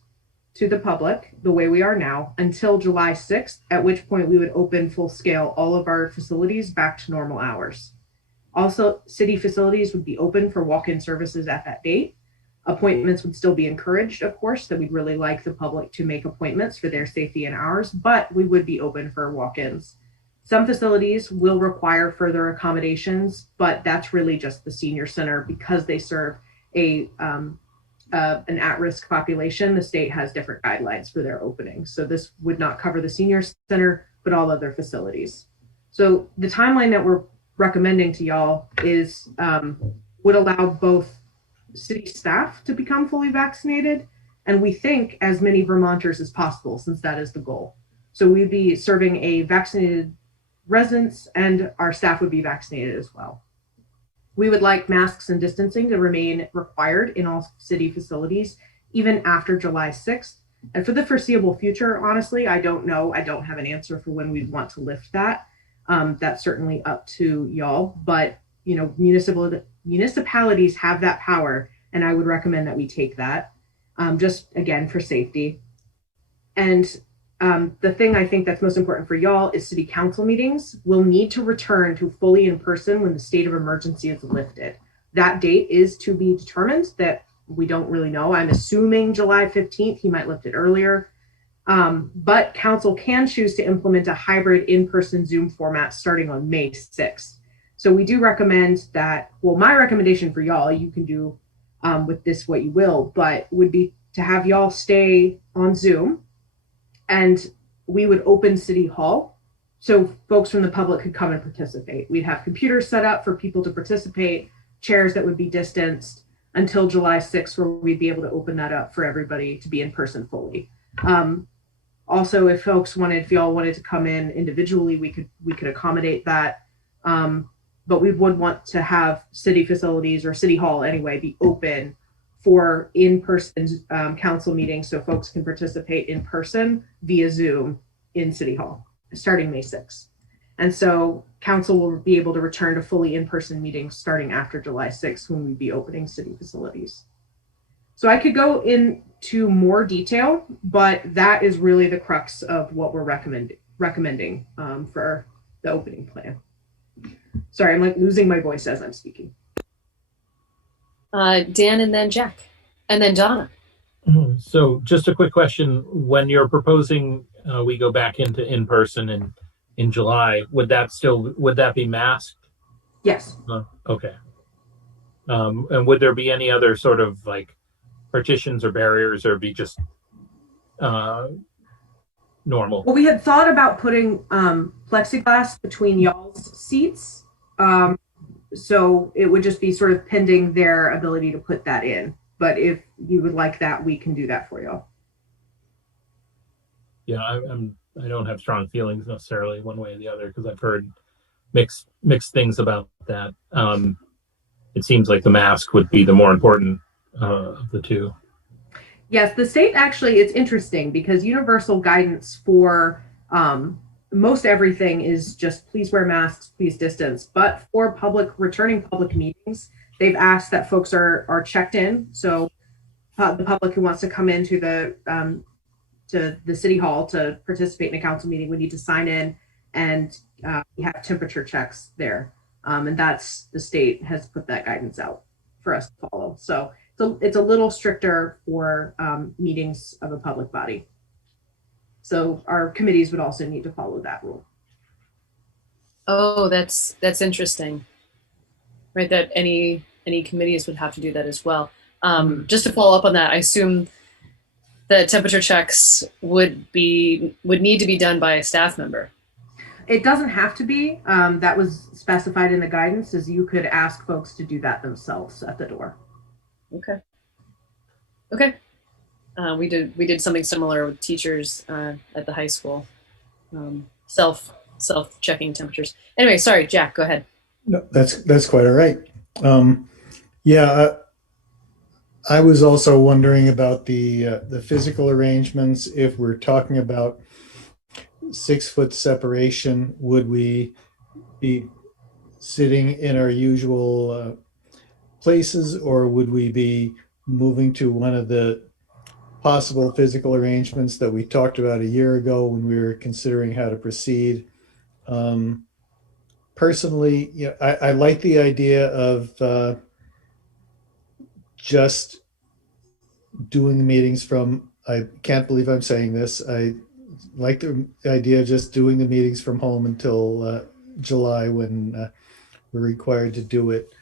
to the public the way we are now until July 6th, at which point we would open full scale all of our facilities back to normal hours. Also, city facilities would be open for walk-in services at that date. Appointments would still be encouraged, of course, that we'd really like the public to make appointments for their safety and ours, but we would be open for walk-ins. Some facilities will require further accommodations, but that's really just the senior center because they serve an at-risk population. The state has different guidelines for their openings. So this would not cover the senior center, but all other facilities. So the timeline that we're recommending to y'all is would allow both city staff to become fully vaccinated, and we think as many Vermonters as possible, since that is the goal. So we'd be serving a vaccinated residents, and our staff would be vaccinated as well. We would like masks and distancing to remain required in all city facilities, even after July 6th. And for the foreseeable future, honestly, I don't know. I don't have an answer for when we'd want to lift that. That's certainly up to y'all, but municipalities have that power, and I would recommend that we take that, just again for safety. And the thing I think that's most important for y'all is city council meetings will need to return to fully in person when the state of emergency is lifted. That date is to be determined. That we don't really know. I'm assuming July 15th. He might lift it earlier. But council can choose to implement a hybrid in-person Zoom format starting on May 6th. So we do recommend that, well, my recommendation for y'all, you can do with this what you will, but would be to have y'all stay on Zoom, and we would open City Hall so folks from the public could come and participate. We'd have computers set up for people to participate, chairs that would be distanced until July 6th, where we'd be able to open that up for everybody to be in person fully. Also, if y'all wanted to come in individually, we could accommodate that. But we would want to have city facilities or City Hall anyway be open for in-person council meetings so folks can participate in person via Zoom in City Hall starting May 6th. And so council will be able to return to fully in-person meetings starting after July 6th when we'd be opening city facilities. So I could go into more detail, but that is really the crux of what we're recommending for the opening plan. Sorry, I'm like losing my voice as I'm speaking. Dan and then Jack and then Donna. So just a quick question. When you're proposing we go back into in-person and in July, would that be masked? Yes. Okay. And would there be any other sort of like partitions or barriers, or be just normal? Well, we had thought about putting plexiglass between y'all's seats. So it would just be sort of pending their ability to put that in. But if you would like that, we can do that for y'all. Yeah, I don't have strong feelings necessarily one way or the other, because I've heard mixed things about that. It seems like the mask would be the more important of the two. Yes, the state actually, it's interesting because universal guidance for most everything is just please wear masks, please distance. But for returning public meetings, they've asked that folks are checked in. So the public who wants to come into the city hall to participate in a council meeting would need to sign in, and we have temperature checks there. And that's, the state has put that guidance out for us to follow. So it's a little stricter for meetings of a public body. So our committees would also need to follow that rule. Oh, that's interesting. Right, that any committees would have to do that as well. Just to follow up on that, I assume the temperature checks would need to be done by a staff member. It doesn't have to be. That was specified in the guidance, as you could ask folks to do that themselves at the door. Okay. We did something similar with teachers at the high school. Self-checking temperatures. Anyway, sorry, Jack, go ahead. No, that's quite all right. I was also wondering about the physical arrangements. If we're talking about 6 foot separation, would we be sitting in our usual places, or would we be moving to one of the possible physical arrangements that we talked about a year ago when we were considering how to proceed? Personally, I like the idea of just doing the meetings from, I can't believe I'm saying this, I like the idea of just doing the meetings from home until July, when we're required to do it.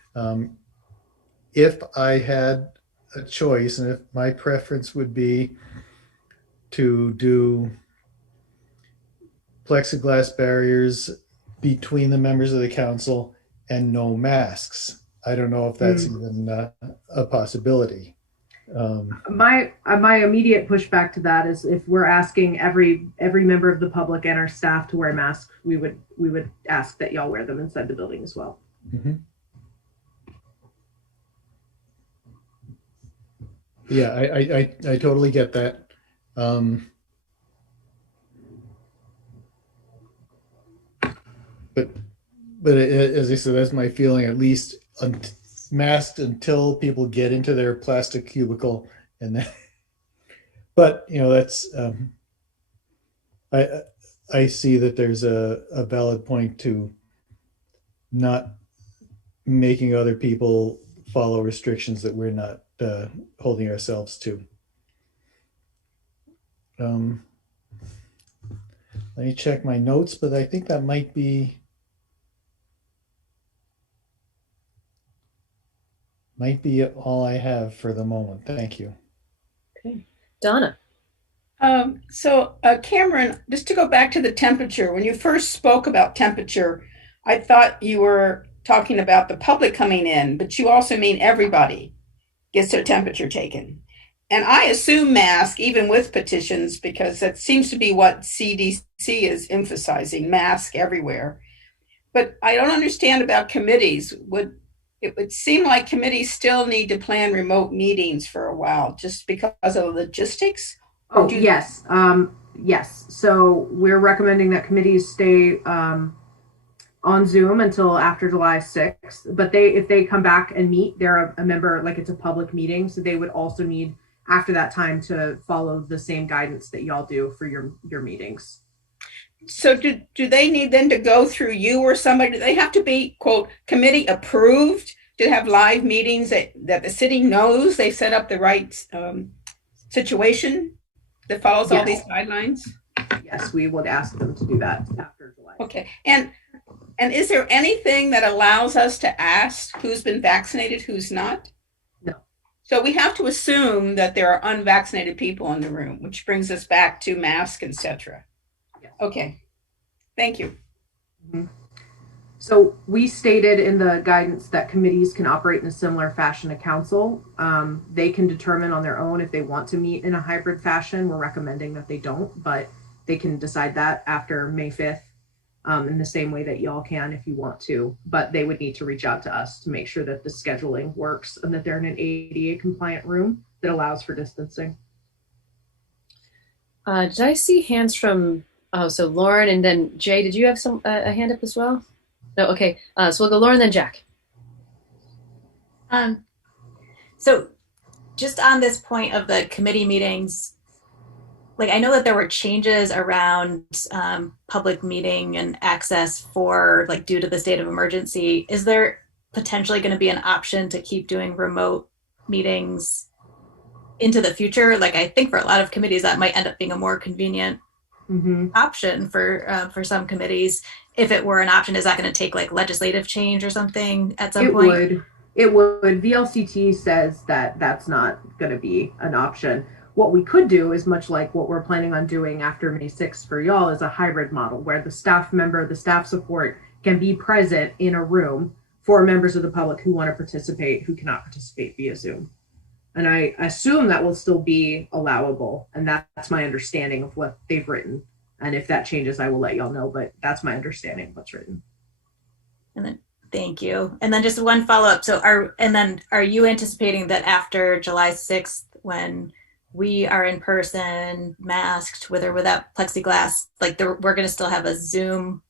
If I had a choice, and if my preference would be to do plexiglass barriers between the members of the council and no masks, I don't know if that's even a possibility. My immediate pushback to that is, if we're asking every member of the public and our staff to wear masks, we would ask that y'all wear them inside the building as well. Mm-hmm. Yeah, I totally get that. But as I said, that's my feeling, at least masked until people get into their plastic cubicle, and then. But that's I see that there's a valid point to not making other people follow restrictions that we're not holding ourselves to. Let me check my notes, but I think that might be all I have for the moment. Thank you. Okay, Donna. Cameron, just to go back to the temperature, when you first spoke about temperature, I thought you were talking about the public coming in, but you also mean everybody gets their temperature taken. And I assume mask, even with petitions, because that seems to be what CDC is emphasizing, mask everywhere. But I don't understand about committees. It would seem like committees still need to plan remote meetings for a while, just because of logistics. Oh, yes. Yes. So we're recommending that committees stay on Zoom until after July 6th. But if they come back and meet, they're a member, like it's a public meeting. So they would also need, after that time, to follow the same guidance that y'all do for your meetings. So do they need then to go through you or somebody? Do they have to be, quote, committee approved to have live meetings that the city knows they set up the right situation that follows all these guidelines? Yes, we would ask them to do that after July Okay. And is there anything that allows us to ask who's been vaccinated, who's not? No. So we have to assume that there are unvaccinated people in the room, which brings us back to mask, etc. Okay. Thank you. Mhm. So we stated in the guidance that committees can operate in a similar fashion to council. They can determine on their own if they want to meet in a hybrid fashion. We're recommending that they don't, but they can decide that after May 5th in the same way that y'all can if you want to. But they would need to reach out to us to make sure that the scheduling works and that they're in an ADA compliant room that allows for distancing. Did I see hands from, oh, so Lauren and then Jay, did you have a hand up as well? No, okay. So we'll go Lauren, then Jack. So just on this point of the committee meetings, like I know that there were changes around public meeting and access for like due to the state of emergency. Is there potentially going to be an option to keep doing remote meetings into the future? Like I think for a lot of committees that might end up being a more convenient option for some committees. If it were an option, is that going to take like legislative change or something at some point? It would. VLCT says that that's not going to be an option. What we could do is much like what we're planning on doing after May 6th for y'all is a hybrid model where the staff member, the staff support can be present in a room for members of the public who want to participate, who cannot participate via Zoom. And I assume that will still be allowable. And that's my understanding of what they've written. And if that changes, I will let y'all know, but that's my understanding of what's written. And then thank you. And then just one follow-up. So are you anticipating that after July 6th, when we are in person, masked with or without plexiglass, like we're going to still have a Zoom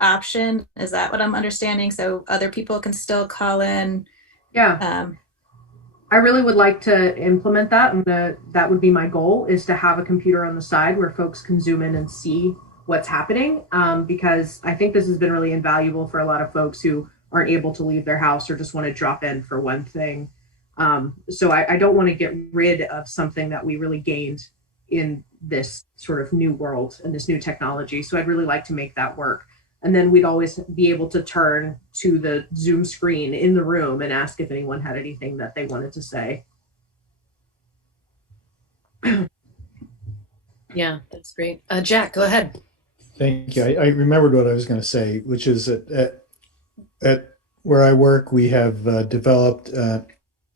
option? Is that what I'm understanding? So other people can still call in? Yeah. I really would like to implement that. That would be my goal, is to have a computer on the side where folks can zoom in and see what's happening. Because I think this has been really invaluable for a lot of folks who aren't able to leave their house or just want to drop in for one thing. So I don't want to get rid of something that we really gained in this sort of new world and this new technology. So I'd really like to make that work. And then we'd always be able to turn to the Zoom screen in the room and ask if anyone had anything that they wanted to say. Yeah, that's great. Jack, go ahead. Thank you. I remembered what I was going to say, which is that at where I work, we have developed an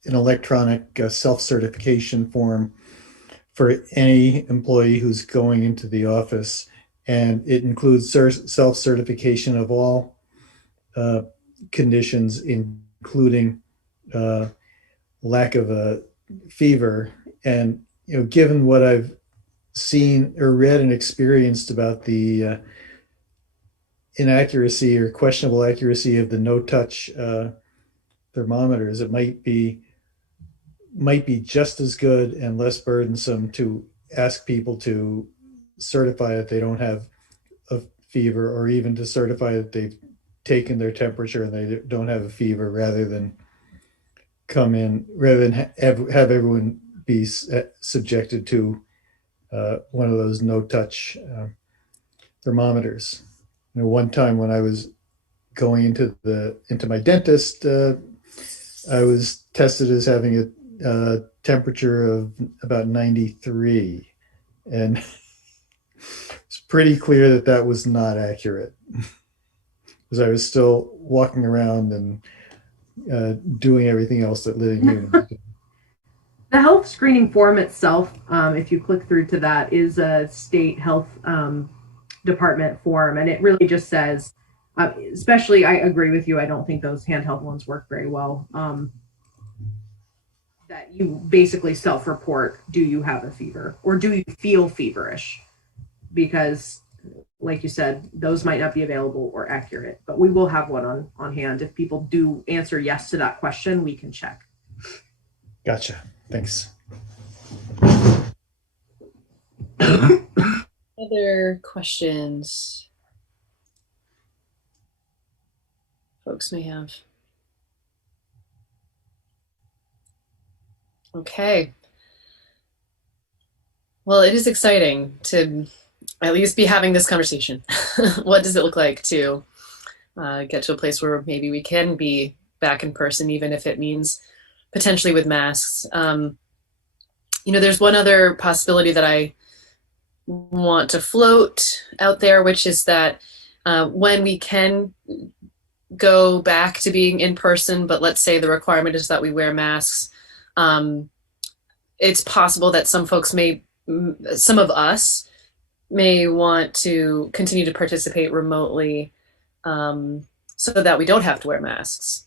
electronic self-certification form for any employee who's going into the office. And it includes self-certification of all conditions, including lack of a fever. And given what I've seen or read and experienced about the inaccuracy or questionable accuracy of the no-touch thermometers, it might be just as good and less burdensome to ask people to certify that they don't have a fever, or even to certify that they've taken their temperature and they don't have a fever, rather than have everyone be subjected to one of those no-touch thermometers. One time when I was going into my dentist, I was tested as having a temperature of about 93, and it's pretty clear that was not accurate, because I was still walking around and doing everything else that living humans do. The health screening form itself, if you click through to that, is a state health department form, and it really just says, especially, I agree with you, I don't think those handheld ones work very well, that you basically self-report, do you have a fever, or do you feel feverish? Because like you said, those might not be available or accurate, but we will have one on hand. If people do answer yes to that question, we can check. Gotcha. Thanks. Other questions folks may have? Okay. Well, it is exciting to at least be having this conversation. What does it look like to get to a place where maybe we can be back in person, even if it means potentially with masks? There's one other possibility that I want to float out there, which is that when we can go back to being in person, but let's say the requirement is that we wear masks, it's possible that some of us may want to continue to participate remotely, so that we don't have to wear masks.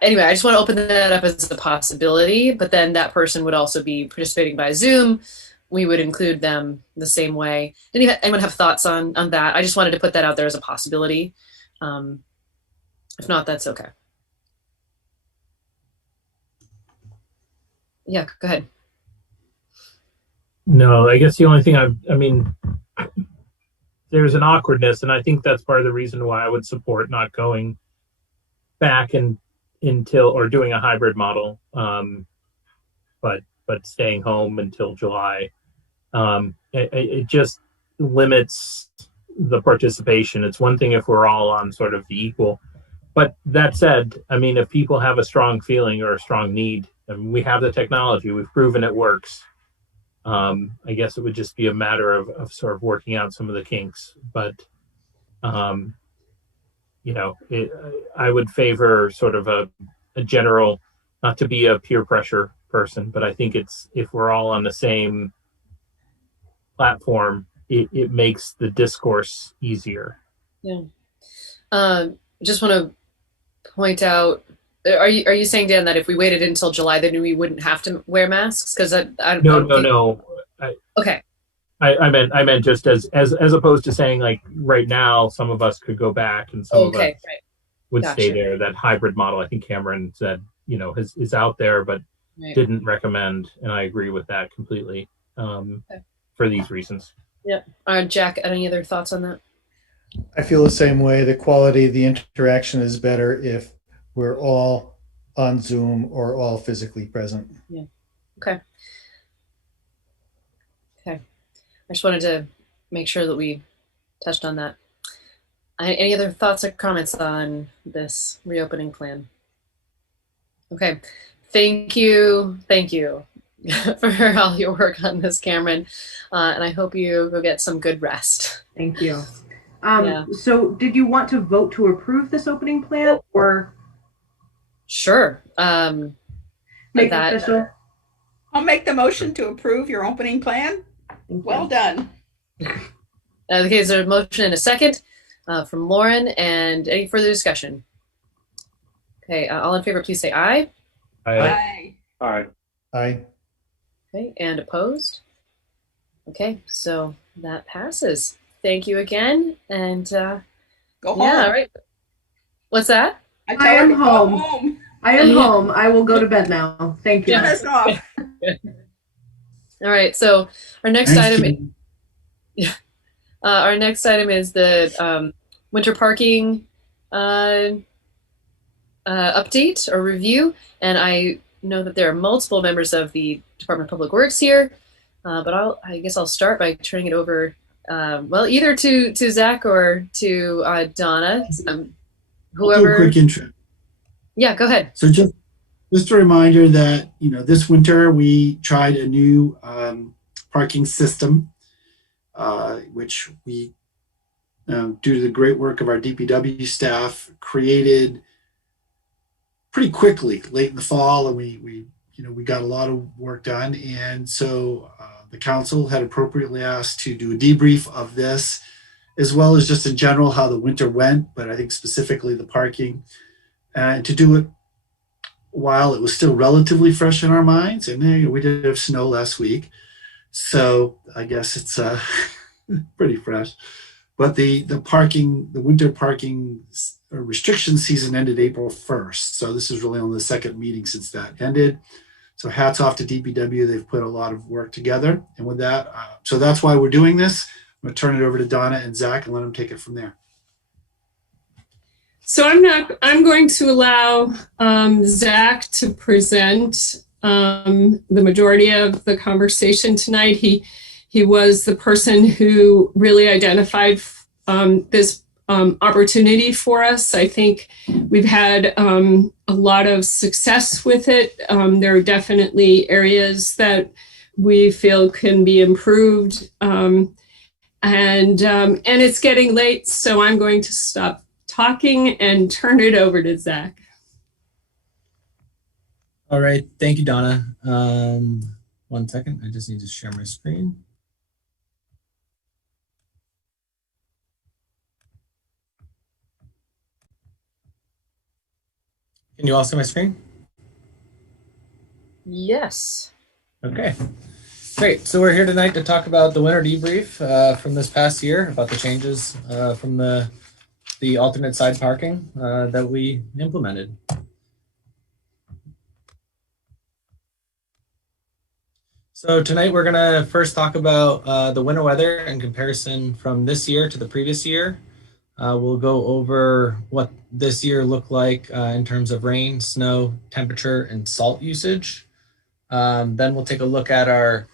Anyway, I just want to open that up as a possibility, but then that person would also be participating by Zoom. We would include them the same way. Anyone have thoughts on that? I just wanted to put that out there as a possibility. If not, that's okay. Yeah, go ahead. No, I guess the only thing there's an awkwardness, and I think that's part of the reason why I would support not going back or doing a hybrid model, but staying home until July. It just limits the participation. It's one thing if we're all on sort of the equal, but that said, if people have a strong feeling or a strong need, we have the technology, we've proven it works. I guess it would just be a matter of sort of working out some of the kinks, but I would favor sort of a general, not to be a peer pressure person, but I think if we're all on the same platform, it makes the discourse easier. Yeah. Just want to point out, are you saying, Dan, that if we waited until July, then we wouldn't have to wear masks? Because No. Okay. I meant just as opposed to saying like right now, some of us could go back and some of us would stay there. That hybrid model, I think Cameron said, is out there, but didn't recommend, and I agree with that completely. For these reasons. Yep. Jack, any other thoughts on that? I feel the same way. The quality of the interaction is better if we're all on Zoom or all physically present. Yeah. Okay. I just wanted to make sure that we touched on that. Any other thoughts or comments on this reopening plan? Okay. Thank you for all your work on this, Cameron. And I hope you go get some good rest. Thank you. So did you want to vote to approve this opening plan or? Sure. Make it official. I'll make the motion to approve your opening plan. Well done. Okay, is there a motion and a second from Lauren, and any further discussion? Okay, all in favor, please say aye. Aye. Aye. Aye. Okay, and opposed? Okay, so that passes. Thank you again, and go home. Yeah, all right. What's that? I am home. I am home. I will go to bed now. Thank you. Turn us off. All right, so our next item is the winter parking update or review, and I know that there are multiple members of the Department of Public Works here, but I guess I'll start by turning it over, either to Zach or to Donna. Whoever. I'll do a quick intro. Yeah, go ahead. So just a reminder that this winter we tried a new parking system, which we, due to the great work of our DPW staff, created pretty quickly late in the fall, and we got a lot of work done. And so the council had appropriately asked to do a debrief of this, as well as just in general how the winter went, but I think specifically the parking, and to do it while it was still relatively fresh in our minds. And we did have snow last week, so I guess it's pretty fresh. But the winter parking restriction season ended April 1st. So this is really only the second meeting since that ended. So hats off to DPW. They've put a lot of work together. And with that, so that's why we're doing this. I'm going to turn it over to Donna and Zach and let them take it from there. So I'm going to allow Zach to present the majority of the conversation tonight. He He was the person who really identified this opportunity for us. I think we've had a lot of success with it. There are definitely areas that we feel can be improved. And it's getting late, so I'm going to stop talking and turn it over to Zach. All right, thank you, Donna. 1 second, I just need to share my screen. Can you all see my screen? Yes. Okay, great. So we're here tonight to talk about the winter debrief from this past year, about the changes from the alternate side parking that we implemented. So tonight we're gonna first talk about the winter weather in comparison from this year to the previous year. We'll go over what this year looked like in terms of rain, snow, temperature, and salt usage. Then we'll take a look at a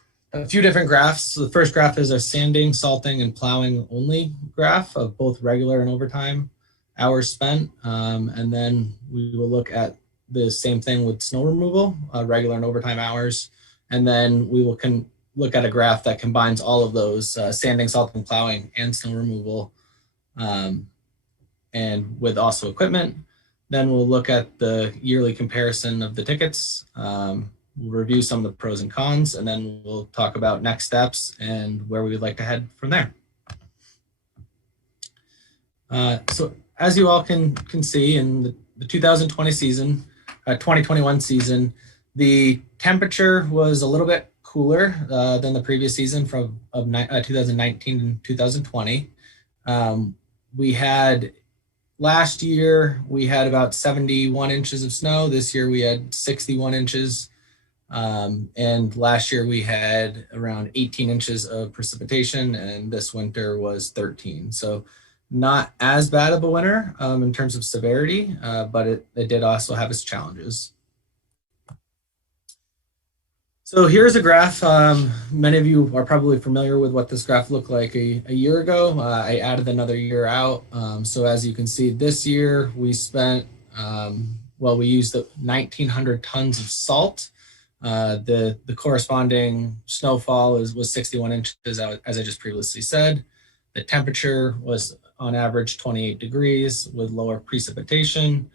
few different graphs. So the first graph is a sanding, salting, and plowing only graph of both regular and overtime hours spent. And then we will look at the same thing with snow removal, regular and overtime hours. And then we will look at a graph that combines all of those, sanding, salting, plowing, and snow removal, and with also equipment. Then we'll look at the yearly comparison of the tickets. We'll review some of the pros and cons, and then we'll talk about next steps and where we would like to head from there. So as you all can see in the 2020 season, 2021 season, the temperature was a little bit cooler than the previous season from 2019 and 2020. We had last year, we had about 71 inches of snow. This year we had 61 inches. And last year we had around 18 inches of precipitation, and this winter was 13. So not as bad of a winter in terms of severity, but it did also have its challenges. So here's a graph. Many of you are probably familiar with what this graph looked like a year ago. I added another year out. So as you can see, this year we spent, we used 1,900 tons of salt. The corresponding snowfall was 61 inches, as I just previously said. The temperature was on average 28 degrees with lower precipitation.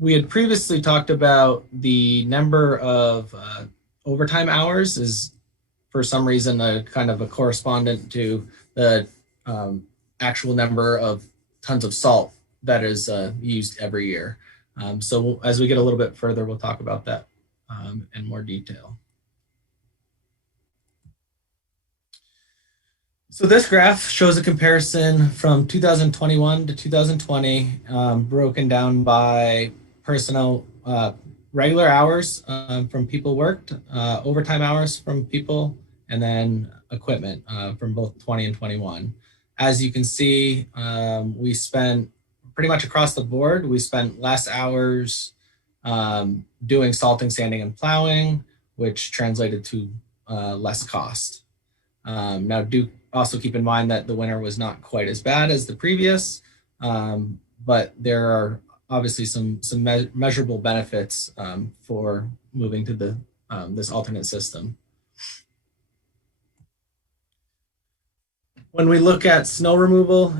We had previously talked about the number of overtime hours is for some reason a kind of a correspondent to the actual number of tons of salt that is used every year. So as we get a little bit further, we'll talk about that in more detail. So this graph shows a comparison from 2021 to 2020, broken down by personnel, regular hours from people worked, overtime hours from people, and then equipment from both 20 and 21. As you can see, we spent pretty much across the board, we spent less hours doing salting, sanding, and plowing, which translated to less cost. Now, do also keep in mind that the winter was not quite as bad as the previous, but there are obviously some measurable benefits for moving to this alternate system. When we look at snow removal,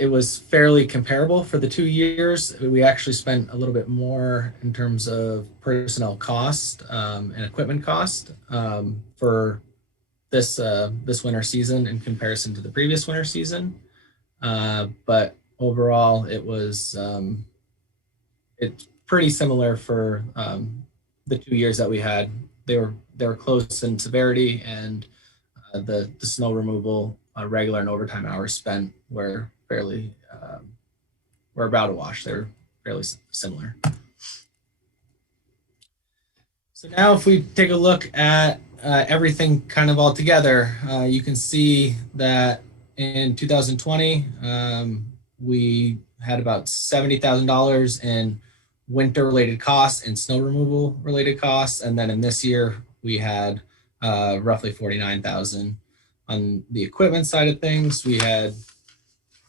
it was fairly comparable for the 2 years. We actually spent a little bit more in terms of personnel cost and equipment cost for this winter season in comparison to the previous winter season. But overall, it was it's pretty similar for the 2 years that we had. They were close in severity, and the snow removal, regular and overtime hours spent were fairly were about a wash. They were fairly similar. So now, if we take a look at everything kind of all together, you can see that in 2020 we had about $70,000 in winter related costs and snow removal related costs, and then in this year we had roughly 49,000. On the equipment side of things, we had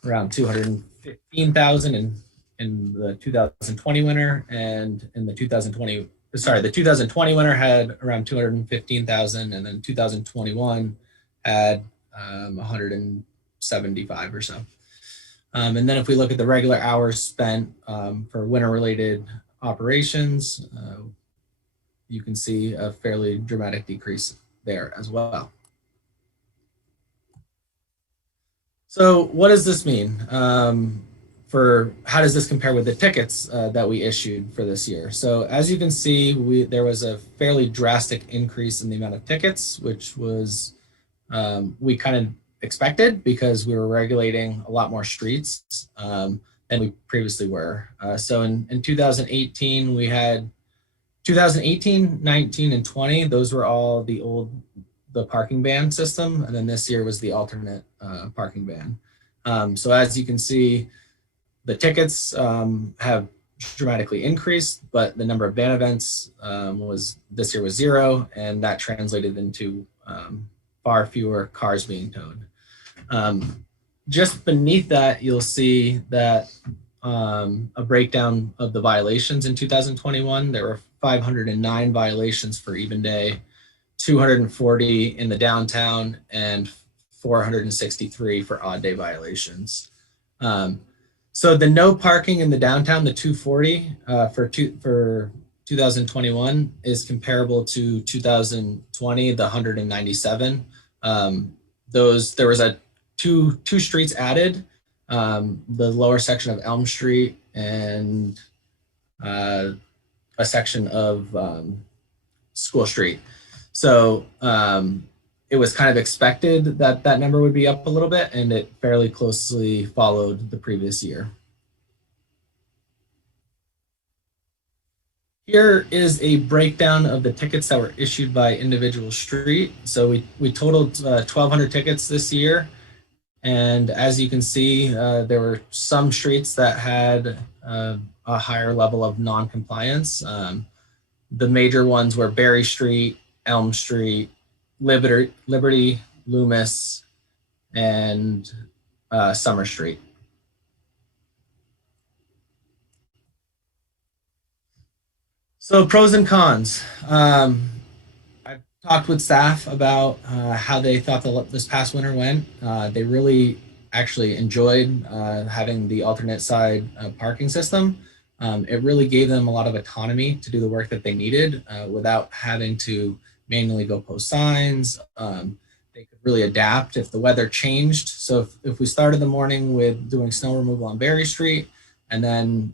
around 215,000 in the 2020 winter, and in the 2020 winter had around 215,000, and then 2021 had 175 or so. And then if we look at the regular hours spent for winter-related operations, you can see a fairly dramatic decrease there as well. So what does this mean? For how does this compare with the tickets that we issued for this year? So as you can see, there was a fairly drastic increase in the amount of tickets, which was we kind of expected because we were regulating a lot more streets than we previously were. So in 2018, we had 2018, 19, and 20. Those were all the parking ban system, and then this year was the alternate parking ban. So as you can see, the tickets have dramatically increased, but the number of ban events this year was 0, and that translated into far fewer cars being towed. Just beneath that, you'll see that a breakdown of the violations in 2021. There were 509 violations for even day, 240 in the downtown, and 463 for odd day violations. So the no parking in the downtown, the 240 for 2021 is comparable to 2020, the 197. There was two streets added, the lower section of Elm Street and a section of School Street. So it was kind of expected that that number would be up a little bit, and it fairly closely followed the previous year. Here is a breakdown of the tickets that were issued by individual street. So we totaled 1,200 tickets this year. And as you can see, there were some streets that had a higher level of non-compliance. The major ones were Berry Street, Elm Street, Liberty, Loomis, and Summer Street. So pros and cons. I've talked with staff about how they thought this past winter went. They really actually enjoyed having the alternate side parking system. It really gave them a lot of autonomy to do the work that they needed without having to manually go post signs. They could really adapt if the weather changed. So if we started the morning with doing snow removal on Berry Street, and then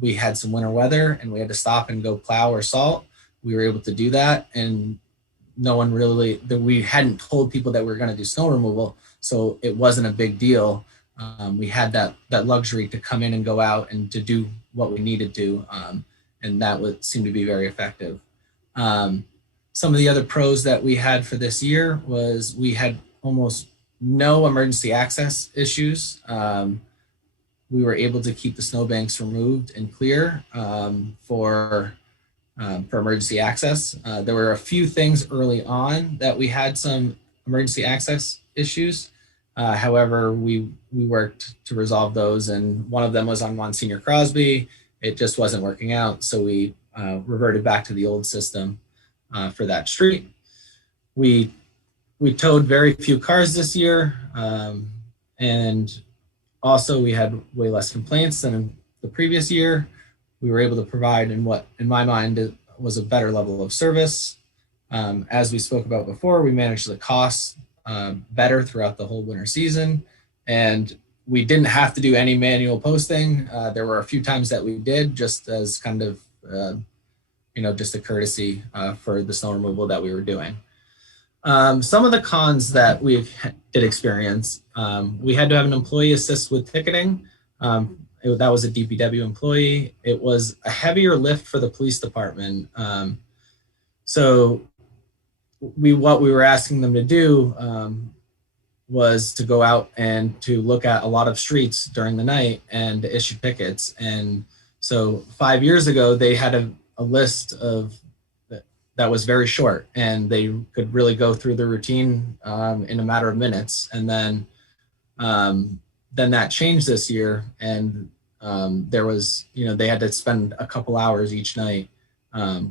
we had some winter weather and we had to stop and go plow or salt, we were able to do that. And no one really, we hadn't told people that we were going to do snow removal, so it wasn't a big deal. We had that luxury to come in and go out and to do what we needed to, and that would seem to be very effective. Some of the other pros that we had for this year was we had almost no emergency access issues. We were able to keep the snowbanks removed and clear for emergency access. There were a few things early on that we had some emergency access issues. However, we worked to resolve those, and one of them was on Monsignor Crosby. It just wasn't working out, so we reverted back to the old system for that street. We towed very few cars this year, and also we had way less complaints than in the previous year. We were able to provide in what, in my mind, was a better level of service. As we spoke about before, we managed the costs better throughout the whole winter season, and we didn't have to do any manual posting. There were a few times that we did, just as kind of, just a courtesy for the snow removal that we were doing. Some of the cons that we did experience, we had to have an employee assist with ticketing. That was a DPW employee. It was a heavier lift for the police department. So what we were asking them to do was to go out and to look at a lot of streets during the night and issue tickets. And so 5 years ago, they had a list of, that was very short, and they could really go through the routine in a matter of minutes. And then that changed this year, and there was, they had to spend a couple hours each night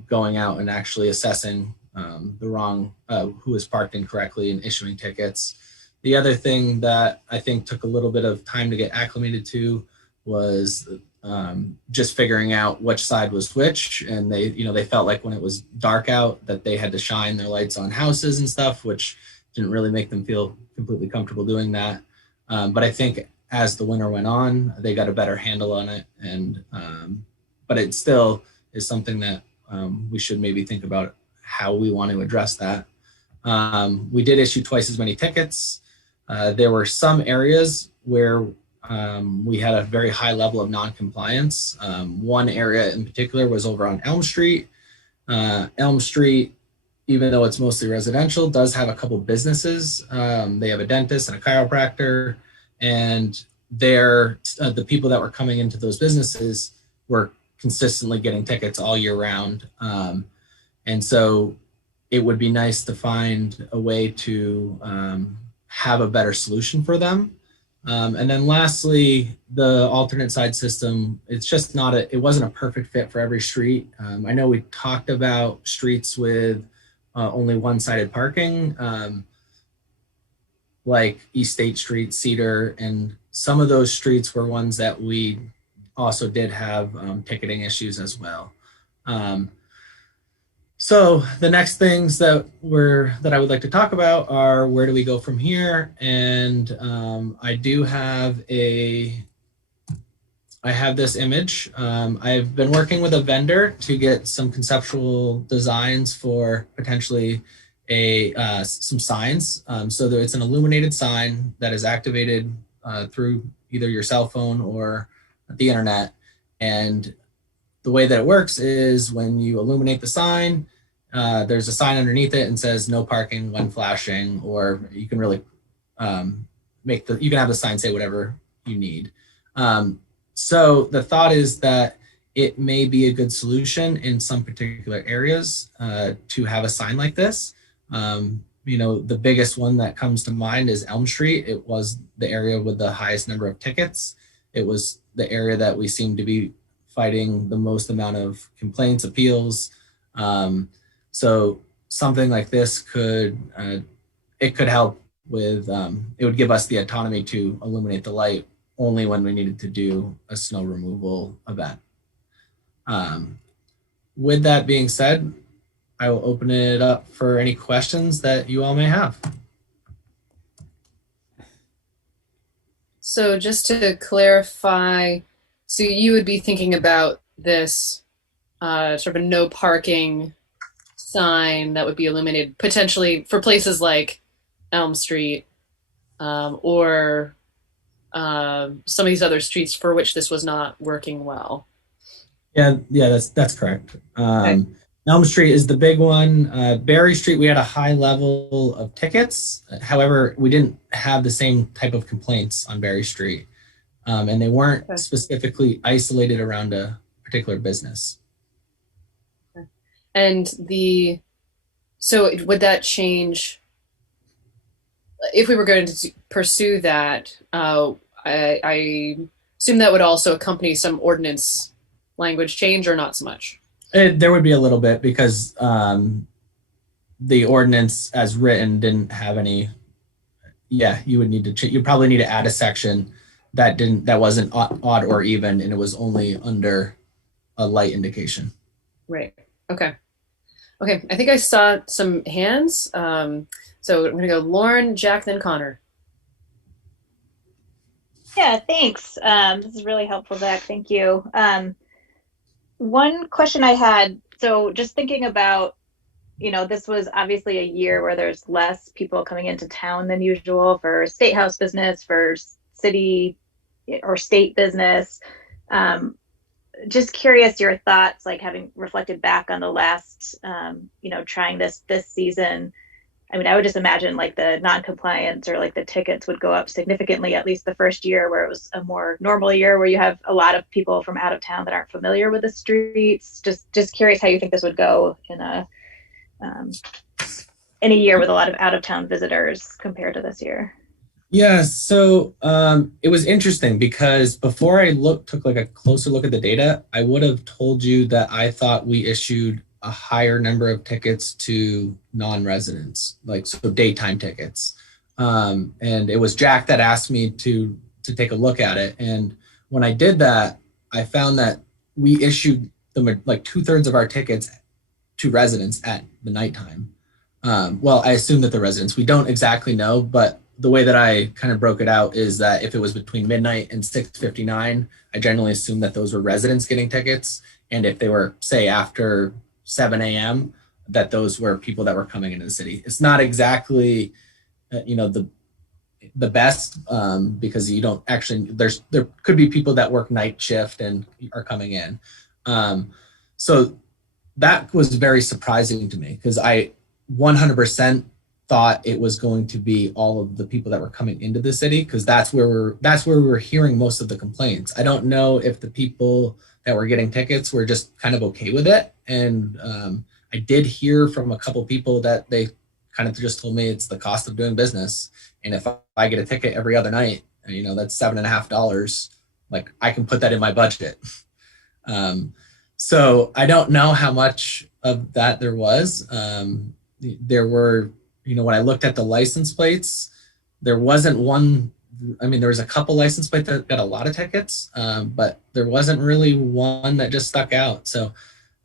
going out and actually assessing the wrong, who was parked incorrectly and issuing tickets. The other thing that I think took a little bit of time to get acclimated to was just figuring out which side was which. And they felt like when it was dark out that they had to shine their lights on houses and stuff, which didn't really make them feel completely comfortable doing that. But I think as the winter went on, they got a better handle on it. And but it still is something that we should maybe think about how we want to address that. We did issue twice as many tickets. There were some areas where we had a very high level of non-compliance. One area in particular was over on Elm Street. Elm Street, even though it's mostly residential, does have a couple businesses. They have a dentist and a chiropractor, and the people that were coming into those businesses were consistently getting tickets all year round. And so it would be nice to find a way to have a better solution for them. And then lastly, the alternate side system, it's just it wasn't a perfect fit for every street. I know we talked about streets with only one-sided parking, like East State Street, Cedar, and some of those streets were ones that we also did have ticketing issues as well. So the next things that I would like to talk about are where do we go from here? And I have this image. I've been working with a vendor to get some conceptual designs for potentially some signs. So that it's an illuminated sign that is activated through either your cell phone or the internet. And the way that it works is when you illuminate the sign, there's a sign underneath it and says no parking when flashing, or you can really you can have the sign say whatever you need. So the thought is that it may be a good solution in some particular areas to have a sign like this. The biggest one that comes to mind is Elm Street. It was the area with the highest number of tickets. It was the area that we seem to be fighting the most amount of complaints, appeals. So something like this could help with, it would give us the autonomy to illuminate the light only when we needed to do a snow removal event. With that being said, I will open it up for any questions that you all may have. So just to clarify, so you would be thinking about this sort of a no parking sign that would be illuminated potentially for places like Elm Street or some of these other streets for which this was not working well. Yeah, that's correct. Okay. Elm Street is the big one. Berry Street, we had a high level of tickets. However, we didn't have the same type of complaints on Berry Street. And they weren't specifically isolated around a particular business. Okay. And so would that change if we were going to pursue that? I assume that would also accompany some ordinance language change, or not so much? There would be a little bit because the ordinance as written didn't have any. Yeah, you would need to. You probably need to add a section that wasn't odd or even, and it was only under a light indication. Right. Okay. I think I saw some hands. So I'm going to go Lauren, Jack, then Connor. Yeah, thanks. This is really helpful, Jack. Thank you. One question I had, so just thinking about, this was obviously a year where there's less people coming into town than usual for state house business, for city or state business. Just curious your thoughts, like having reflected back on the last, trying this season. I mean, I would just imagine like the non-compliance or like the tickets would go up significantly, at least the first year, where it was a more normal year where you have a lot of people from out of town that aren't familiar with the streets. Just curious how you think this would go in a in a year with a lot of out of town visitors compared to this year? Yeah, so it was interesting because before I took like a closer look at the data, I would have told you that I thought we issued a higher number of tickets to non-residents, like so daytime tickets. And it was Jack that asked me to take a look at it. And when I did that, I found that we issued like 2/3 of our tickets to residents at the nighttime. Well, I assume that the residents, we don't exactly know, but the way that I kind of broke it out is that if it was between midnight and 6:59, I generally assume that those were residents getting tickets. And if they were, say, after 7 a.m., that those were people that were coming into the city. It's not exactly, the best because you don't actually, there could be people that work night shift and are coming in. So that was very surprising to me because I 100% thought it was going to be all of the people that were coming into the city because that's where we were hearing most of the complaints. I don't know if the people that were getting tickets were just kind of okay with it. And I did hear from a couple people that they kind of just told me it's the cost of doing business. And if I get a ticket every other night, that's $7.50. Like I can put that in my budget. So I don't know how much of that there was. There were, when I looked at the license plates, there wasn't one. There was a couple license plates that got a lot of tickets, but there wasn't really one that just stuck out. So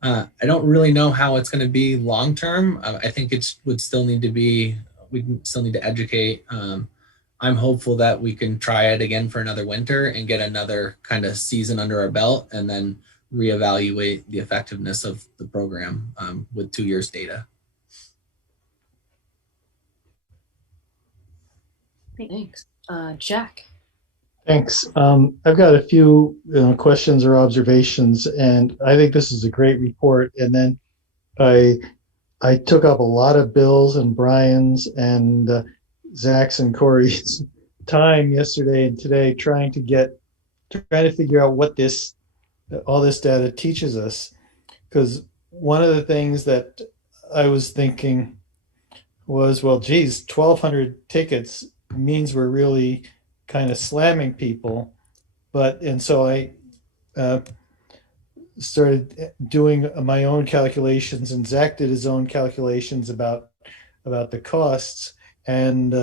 I don't really know how it's going to be long term. I think we still need to educate. I'm hopeful that we can try it again for another winter and get another kind of season under our belt and then reevaluate the effectiveness of the program with 2 years data. Thanks. Jack. Thanks. I've got a few questions or observations, and I think this is a great report. And then I took up a lot of Bill's and Brian's and Zach's and Corey's time yesterday and today trying to figure out what all this data teaches us. Because one of the things that I was thinking was, well, geez, 1,200 tickets means we're really kind of slamming people. And so I started doing my own calculations, and Zach did his own calculations about the costs. And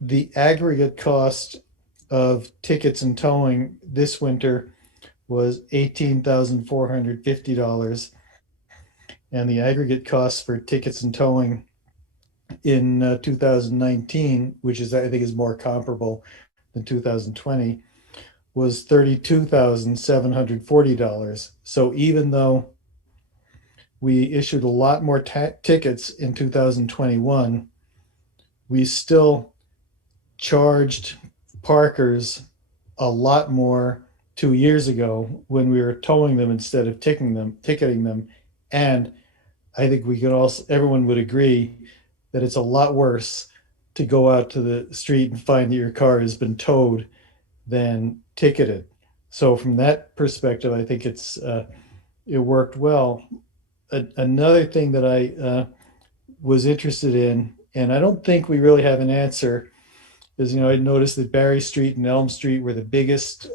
the aggregate cost of tickets and towing this winter was $18,450. And the aggregate cost for tickets and towing in 2019, which I think is more comparable than 2020, was $32,740. So even though we issued a lot more tickets in 2021, we still charged parkers a lot more 2 years ago when we were towing them instead of ticketing them. And I think everyone would agree that it's a lot worse to go out to the street and find that your car has been towed than ticketed. So from that perspective, I think it worked well. Another thing that I was interested in, and I don't think we really have an answer, is I noticed that Barry Street and Elm Street were the biggest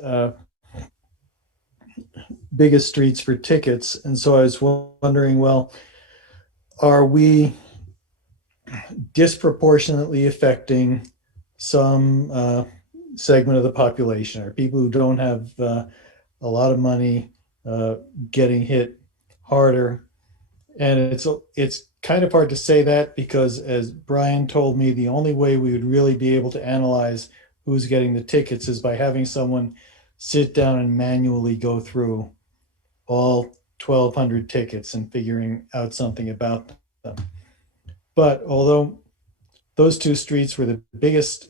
streets for tickets. And so I was wondering, well, are we disproportionately affecting some segment of the population, or people who don't have a lot of money getting hit harder? And it's kind of hard to say that because, as Brian told me, the only way we would really be able to analyze who's getting the tickets is by having someone sit down and manually go through all 1,200 tickets and figuring out something about them. But although those two streets were the biggest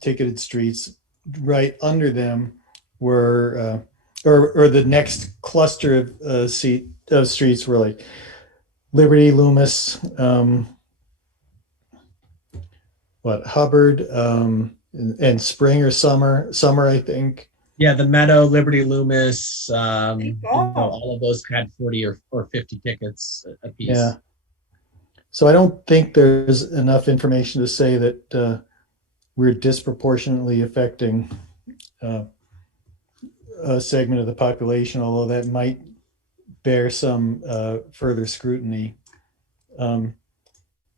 ticketed streets, right under them were, or the next cluster of streets were like Liberty, Loomis, Hubbard, and Spring or Summer, I think. Yeah, the Meadow, Liberty Loomis, Oh. all of those had 40 or 50 tickets a piece. Yeah. So I don't think there's enough information to say that we're disproportionately affecting a segment of the population, although that might bear some further scrutiny. And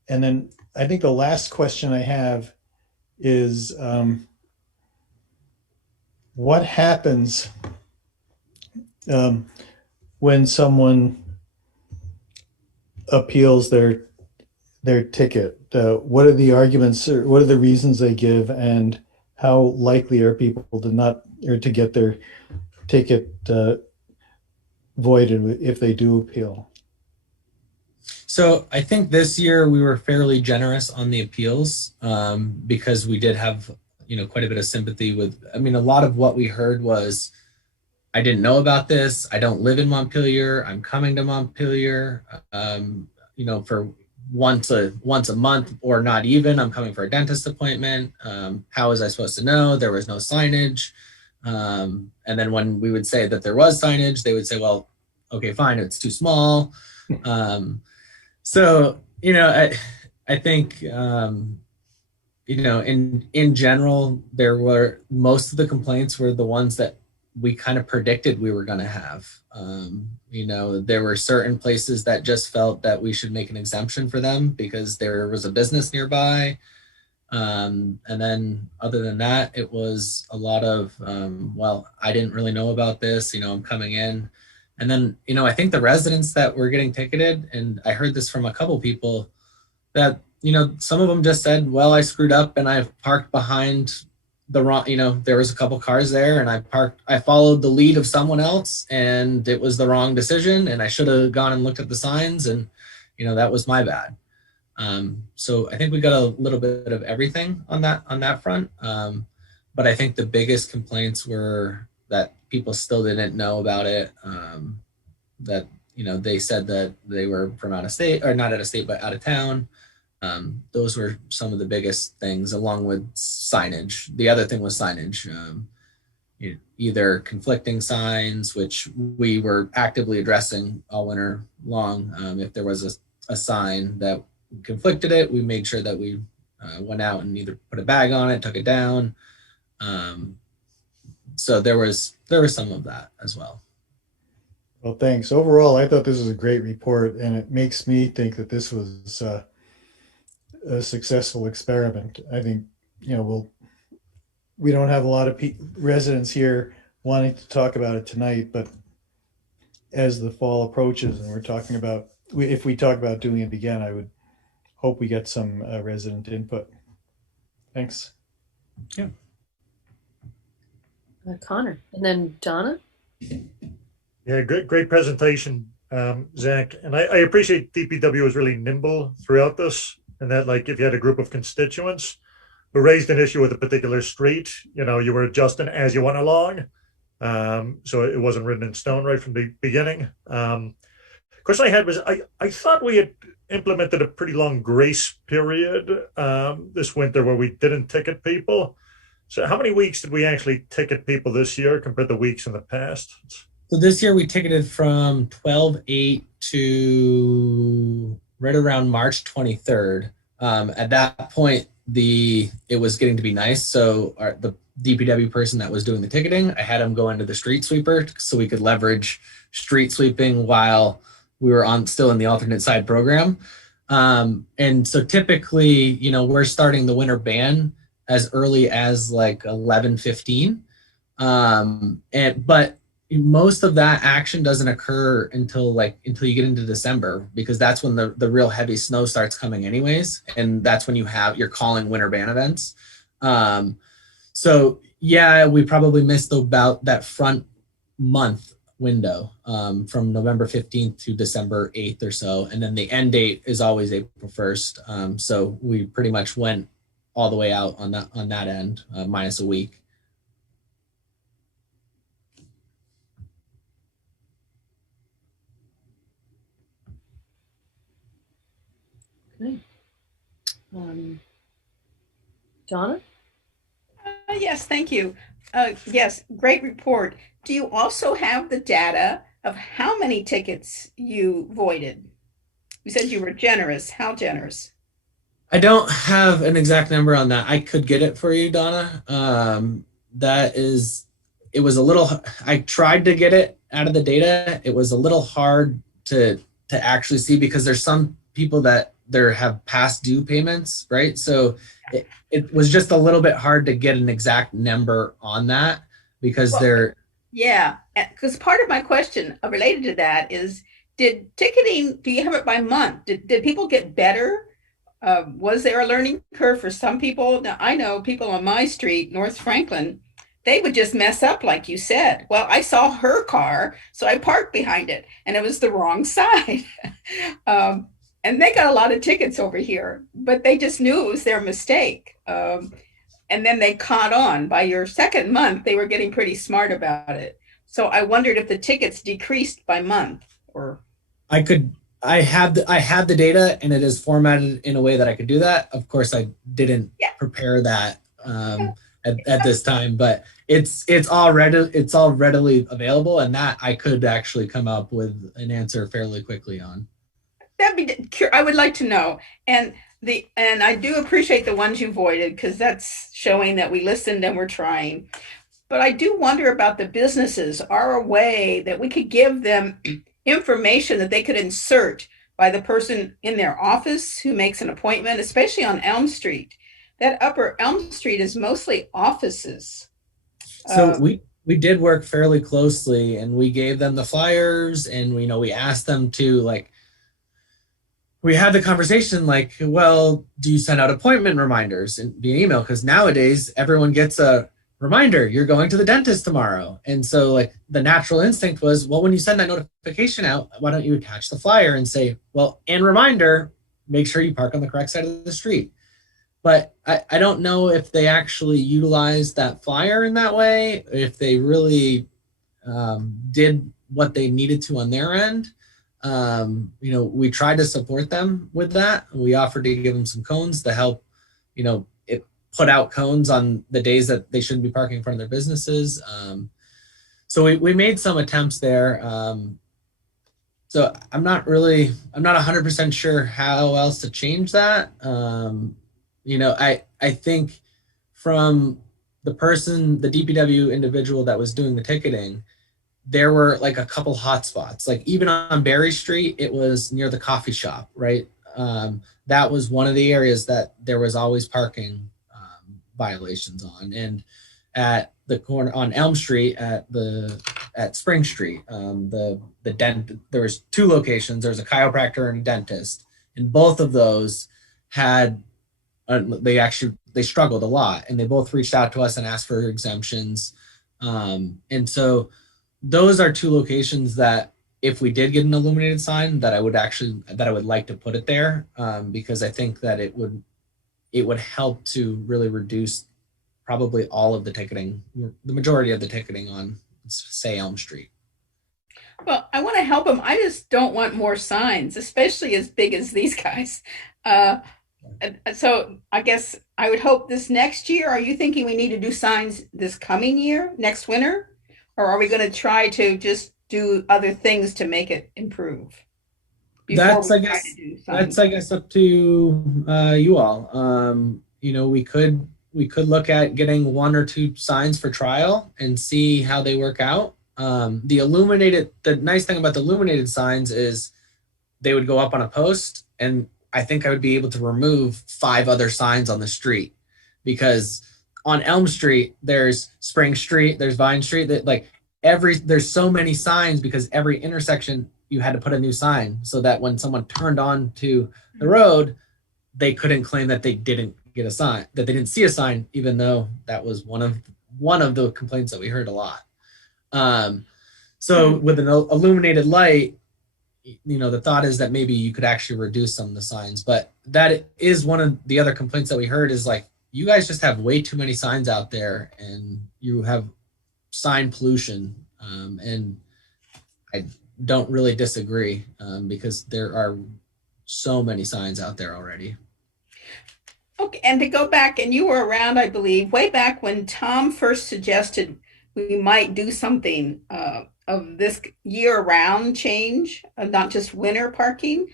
then I think the last question I have is what happens when someone appeals their ticket? What are the arguments, or what are the reasons they give, and how likely are people to get their ticket voided if they do appeal? So I think this year we were fairly generous on the appeals because we did have, quite a bit of sympathy with, a lot of what we heard was, I didn't know about this. I don't live in Montpelier. I'm coming to Montpelier, for once a month or not even. I'm coming for a dentist appointment. How was I supposed to know? There was no signage. And then when we would say that there was signage, they would say, well, okay, fine, it's too small. So, I think, in general, most of the complaints were the ones that we kind of predicted we were going to have. There were certain places that just felt that we should make an exemption for them because there was a business nearby. And then other than that, it was a lot of, well, I didn't really know about this, I'm coming in. And then, I think the residents that were getting ticketed, and I heard this from a couple people, that, some of them just said, well, I screwed up and I parked behind the wrong, there was a couple cars there and I followed the lead of someone else and it was the wrong decision and I should have gone and looked at the signs and, that was my bad. So I think we got a little bit of everything on that front. But I think the biggest complaints were that people still didn't know about it. That, they said that they were from out of state, or not out of state, but out of town. Those were some of the biggest things, along with signage. The other thing was signage. Either conflicting signs, which we were actively addressing all winter long. If there was a sign that conflicted it, we made sure that we went out and either put a bag on it, took it down. So there was some of that as well. Well, thanks. Overall, I thought this was a great report, and it makes me think that this was a successful experiment. I think, we don't have a lot of residents here wanting to talk about it tonight, but as the fall approaches and if we talk about doing it again, I would hope we get some resident input. Thanks. Yeah. Connor, and then Donna. Yeah, great presentation, Zach. And I appreciate DPW was really nimble throughout this, and that, like, if you had a group of constituents who raised an issue with a particular street, you were adjusting as you went along. So it wasn't written in stone right from the beginning. Question I had was, I thought we had implemented a pretty long grace period this winter where we didn't ticket people. So how many weeks did we actually ticket people this year compared to weeks in the past? So this year we ticketed from 12/8 to right around March 23rd. At that point, it was getting to be nice. So the DPW person that was doing the ticketing, I had him go into the street sweeper so we could leverage street sweeping while we were still in the alternate side program. And so typically, we're starting the winter ban as early as like 11:15. But most of that action doesn't occur until you get into December, because that's when the real heavy snow starts coming anyways. And that's when you're calling winter ban events. So yeah, we probably missed about that front month window from November 15th to December 8th or so. And then the end date is always April 1st. So we pretty much went all the way out on that end, minus a week. Okay. Donna? Yes, thank you. Yes, great report. Do you also have the data of how many tickets you voided? You said you were generous. How generous? I don't have an exact number on that. I could get it for you, Donna. It was a little, I tried to get it out of the data. It was a little hard to actually see because there's some people that there have past due payments, right? So it was just a little bit hard to get an exact number on that because they're. Yeah, because part of my question related to that is, did ticketing, do you have it by month? Did people get better? Was there a learning curve for some people? Now, I know people on my street, North Franklin, they would just mess up, like you said. Well, I saw her car, so I parked behind it, and it was the wrong side. And they got a lot of tickets over here, but they just knew it was their mistake. And then they caught on. By your second month, they were getting pretty smart about it. So I wondered if the tickets decreased by month or. I have the data and it is formatted in a way that I could do that. Of course, I didn't prepare that at this time, but it's all readily available, and that I could actually come up with an answer fairly quickly on. I would like to know. And I do appreciate the ones you voided because that's showing that we listened and we're trying. But I do wonder about the businesses. Are a way that we could give them information that they could insert by the person in their office who makes an appointment, especially on Elm Street. That upper Elm Street is mostly offices. So we did work fairly closely, and we gave them the flyers, and we asked them to we had the conversation like, well, do you send out appointment reminders via email? Because nowadays everyone gets a reminder, you're going to the dentist tomorrow. And so the natural instinct was, well, when you send that notification out, why don't you attach the flyer and say, well, and reminder, make sure you park on the correct side of the street. But I don't know if they actually utilized that flyer in that way, if they really did what they needed to on their end. We tried to support them with that. We offered to give them some cones to help, put out cones on the days that they shouldn't be parking in front of their businesses. So we made some attempts there. So I'm not 100% sure how else to change that. I think from the DPW individual that was doing the ticketing, there were a couple hot spots. Even on Berry Street, it was near the coffee shop, right? That was one of the areas that there was always parking violations on. And at the corner on Elm Street at Spring Street, there was two locations. There was a chiropractor and a dentist, and both of those had they struggled a lot, and they both reached out to us and asked for exemptions. And so those are two locations that if we did get an illuminated sign, that I would like to put it there, because I think that it would help to really reduce probably all of the ticketing, the majority of the ticketing on, say, Elm Street. Well, I want to help them. I just don't want more signs, especially as big as these guys. So I guess I would hope this next year. Are you thinking we need to do signs this coming year, next winter? Or are we going to try to just do other things to make it improve? That's I guess up to you all. We could look at getting one or two signs for trial and see how they work out. The nice thing about the illuminated signs is they would go up on a post, and I think I would be able to remove 5 other signs on the street, because on Elm Street, there's Spring Street, there's Vine Street, there's so many signs, because every intersection you had to put a new sign, so that when someone turned on to the road, they couldn't claim that they didn't get a sign, that they didn't see a sign, even though that was one of the complaints that we heard a lot. So with an illuminated light, the thought is that maybe you could actually reduce some of the signs. But that is one of the other complaints that we heard, is you guys just have way too many signs out there, and you have sign pollution. And I don't really disagree, because there are so many signs out there already. Okay, and to go back, and you were around, I believe, way back when Tom first suggested we might do something of this year-round change, not just winter parking.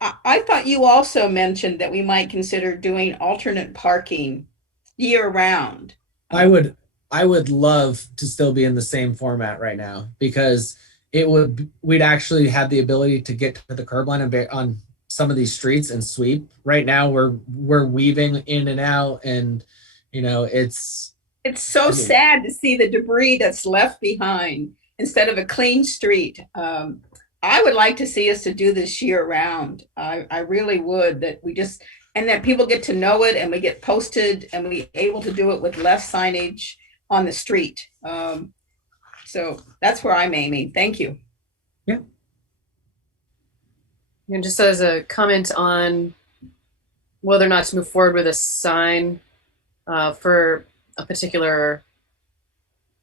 I thought you also mentioned that we might consider doing alternate parking year-round. I would love to still be in the same format right now, because we'd actually have the ability to get to the curb line on some of these streets and sweep. Right now we're weaving in and out, and it's so sad to see the debris that's left behind instead of a clean street. I would like to see us to do this year round. I really would, and that people get to know it, and we get posted, and we able to do it with less signage on the street. So that's where I'm aiming. Thank you. Yeah. And just as a comment on whether or not to move forward with a sign for a particular,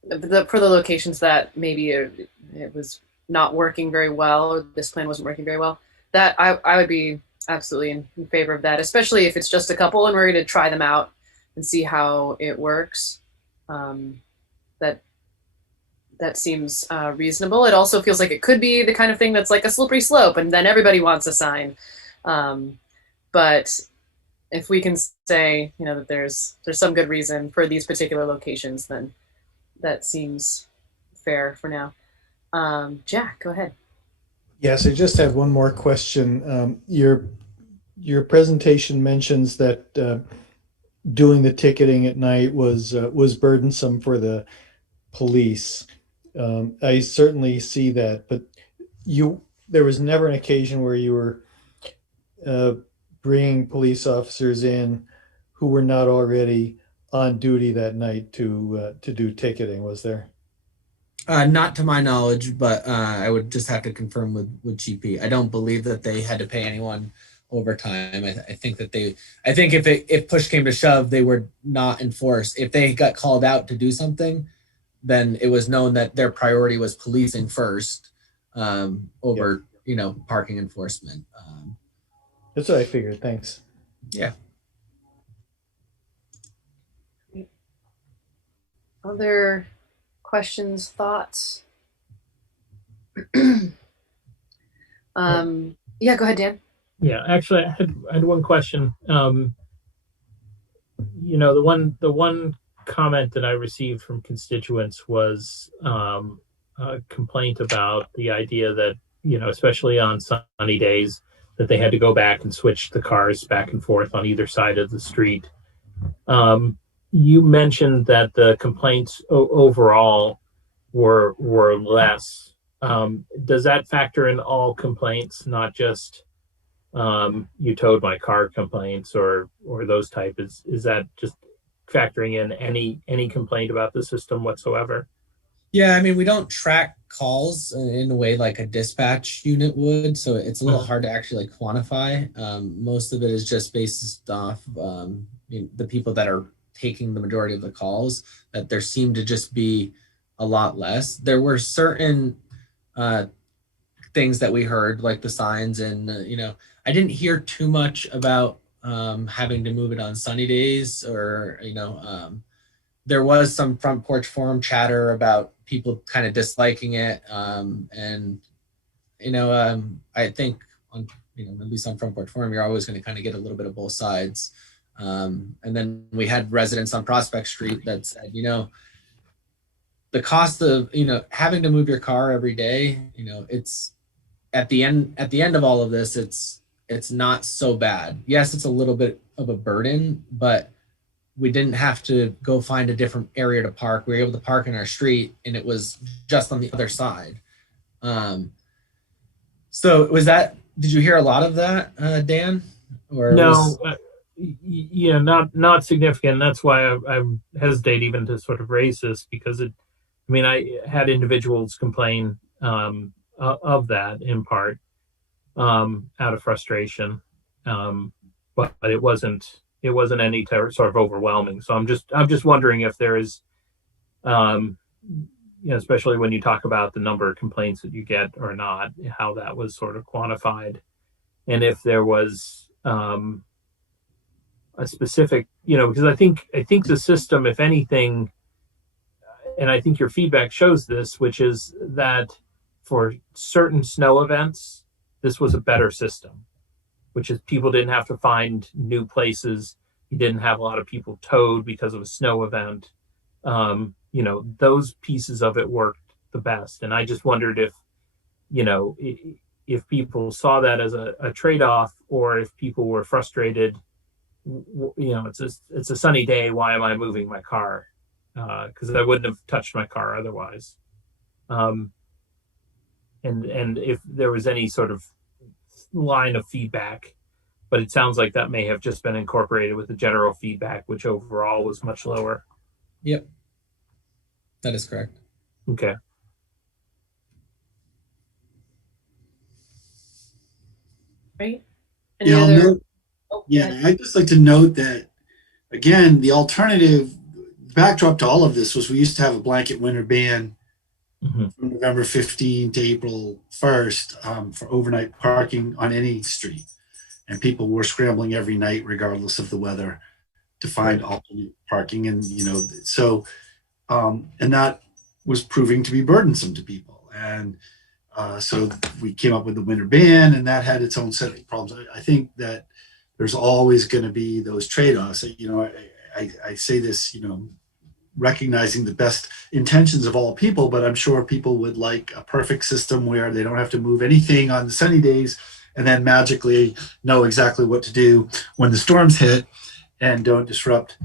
for the locations that maybe it was not working very well, or this plan wasn't working very well, that I would be absolutely in favor of that, especially if it's just a couple and we're going to try them out and see how it works. That seems reasonable. It also feels like it could be the kind of thing that's like a slippery slope, and then everybody wants a sign. But if we can say, that there's some good reason for these particular locations, then that seems fair for now. Jack, go ahead. Yes, I just have one more question. Your presentation mentions that doing the ticketing at night was burdensome for the police. I certainly see that, but there was never an occasion where you were bringing police officers in who were not already on duty that night to do ticketing, was there? Not to my knowledge, but I would just have to confirm with GP. I don't believe that they had to pay anyone overtime. I think if push came to shove, they were not enforced. If they got called out to do something, then it was known that their priority was policing first over, parking enforcement. That's what I figured. Thanks. Yeah. Other questions, thoughts? Yeah, go ahead, Dan. Yeah, actually, I had one question. The one comment that I received from constituents was a complaint about the idea that, especially on sunny days, that they had to go back and switch the cars back and forth on either side of the street. You mentioned that the complaints overall were less. Does that factor in all complaints, not just you towed my car complaints or those type? Is that just factoring in any complaint about the system whatsoever? Yeah, I mean, we don't track calls in a way like a dispatch unit would, so it's a little hard to actually quantify. Most of it is just based off the people that are taking the majority of the calls, that there seemed to just be a lot less. There were certain things that we heard, like the signs, and I didn't hear too much about having to move it on sunny days, or there was some front porch forum chatter about people kind of disliking it, and I think on at least on front porch forum, you're always going to kind of get a little bit of both sides. And then we had residents on Prospect Street that said, the cost of having to move your car every day, it's at the end of all of this, it's not so bad. Yes, it's a little bit of a burden, but we didn't have to go find a different area to park. We were able to park in our street, and it was just on the other side. So did you hear a lot of that, Dan? Or no, not significant. That's why I hesitate even to sort of raise this, because I had individuals complain of that in part out of frustration, but it wasn't any sort of overwhelming. So I'm just wondering if there is, especially when you talk about the number of complaints that you get or not, how that was sort of quantified, and if there was a specific, because I think the system, if anything, and I think your feedback shows this, which is that for certain snow events, this was a better system, which is people didn't have to find new places. You didn't have a lot of people towed because of a snow event. Those pieces of it worked the best. And I just wondered if people saw that as a trade-off, or if people were frustrated, it's a sunny day, why am I moving my car? Because I wouldn't have touched my car otherwise. And if there was any sort of line of feedback, but it sounds like that may have just been incorporated with the general feedback, which overall was much lower. Yep. That is correct. Okay. Right. I'd just like to note that, again, the alternative backdrop to all of this was we used to have a blanket winter ban from November 15 to April 1st for overnight parking on any street. And people were scrambling every night, regardless of the weather, to find alternate parking. And, and that was proving to be burdensome to people. And so we came up with the winter ban, and that had its own set of problems. I think that there's always going to be those trade-offs. I say this, recognizing the best intentions of all people, but I'm sure people would like a perfect system where they don't have to move anything on the sunny days and then magically know exactly what to do when the storms hit and don't disrupt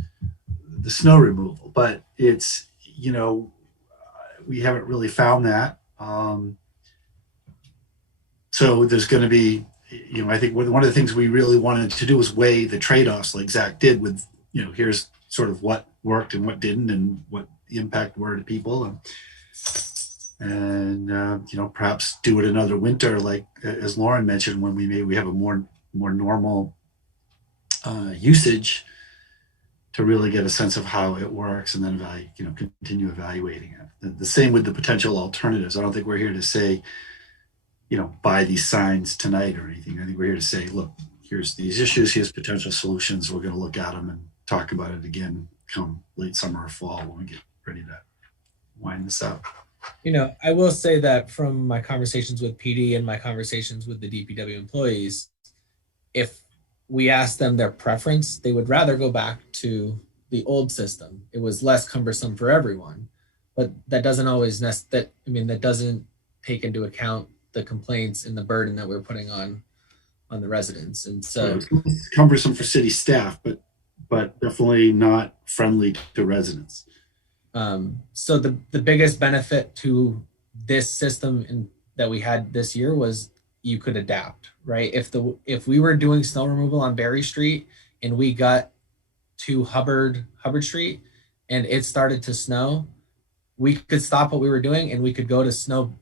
the snow removal. But it's, we haven't really found that. So there's going to be, I think one of the things we really wanted to do was weigh the trade-offs like Zach did with, here's sort of what worked and what didn't and what the impact were to people. And perhaps do it another winter, like as Lauren mentioned, when we have a more normal usage, to really get a sense of how it works, and then continue evaluating it. The same with the potential alternatives. I don't think we're here to say, buy these signs tonight or anything. I think we're here to say, look, here's these issues, here's potential solutions. We're going to look at them and talk about it again come late summer or fall when we get ready to wind this up. I will say that from my conversations with PD and my conversations with the DPW employees, if we asked them their preference, they would rather go back to the old system. It was less cumbersome for everyone, but that doesn't always that doesn't take into account the complaints and the burden that we're putting on the residents. And so it's cumbersome for city staff, but definitely not friendly to residents. So the biggest benefit to this system that we had this year was you could adapt, right? If we were doing snow removal on Berry Street and we got to Hubbard Street and it started to snow, we could stop what we were doing and we could go to snow,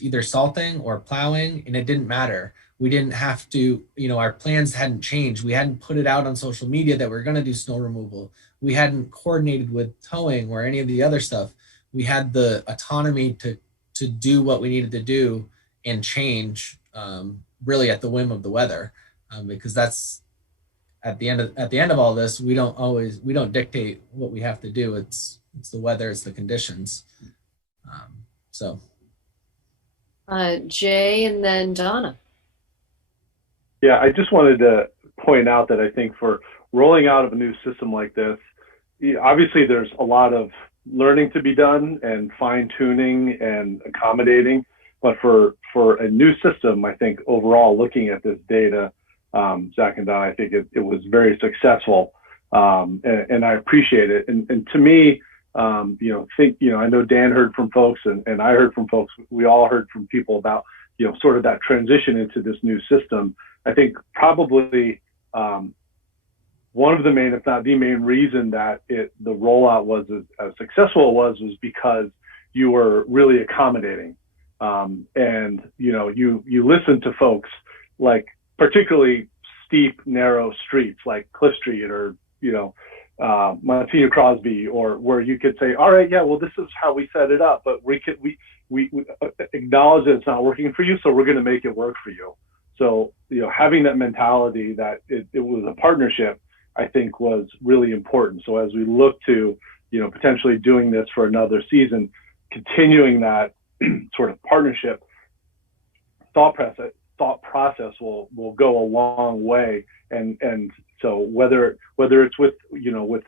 either salting or plowing, and it didn't matter. We didn't have to, our plans hadn't changed. We hadn't put it out on social media that we're going to do snow removal. We hadn't coordinated with towing or any of the other stuff. We had the autonomy to do what we needed to do and change really at the whim of the weather, because that's at the end of all this, we don't dictate what we have to do. It's the weather, it's the conditions. Jay and then Donna. Yeah, I just wanted to point out that I think for rolling out of a new system like this, obviously there's a lot of learning to be done and fine tuning and accommodating. But for a new system, I think overall looking at this data, Zach and Don, I think it was very successful, and I appreciate it. And to me, I know Dan heard from folks and I heard from folks. We all heard from people about sort of that transition into this new system. I think probably one of the main, if not the main reason that the rollout was as successful was because you were really accommodating. And you listen to folks, like particularly steep, narrow streets like Cliff Street or Monsignor Crosby, or where you could say, all right, yeah, well, this is how we set it up, but we acknowledge that it's not working for you, so we're going to make it work for you. So having that mentality that it was a partnership, I think was really important. So as we look to, potentially doing this for another season, continuing that sort of partnership thought process will go a long way. And so whether it's with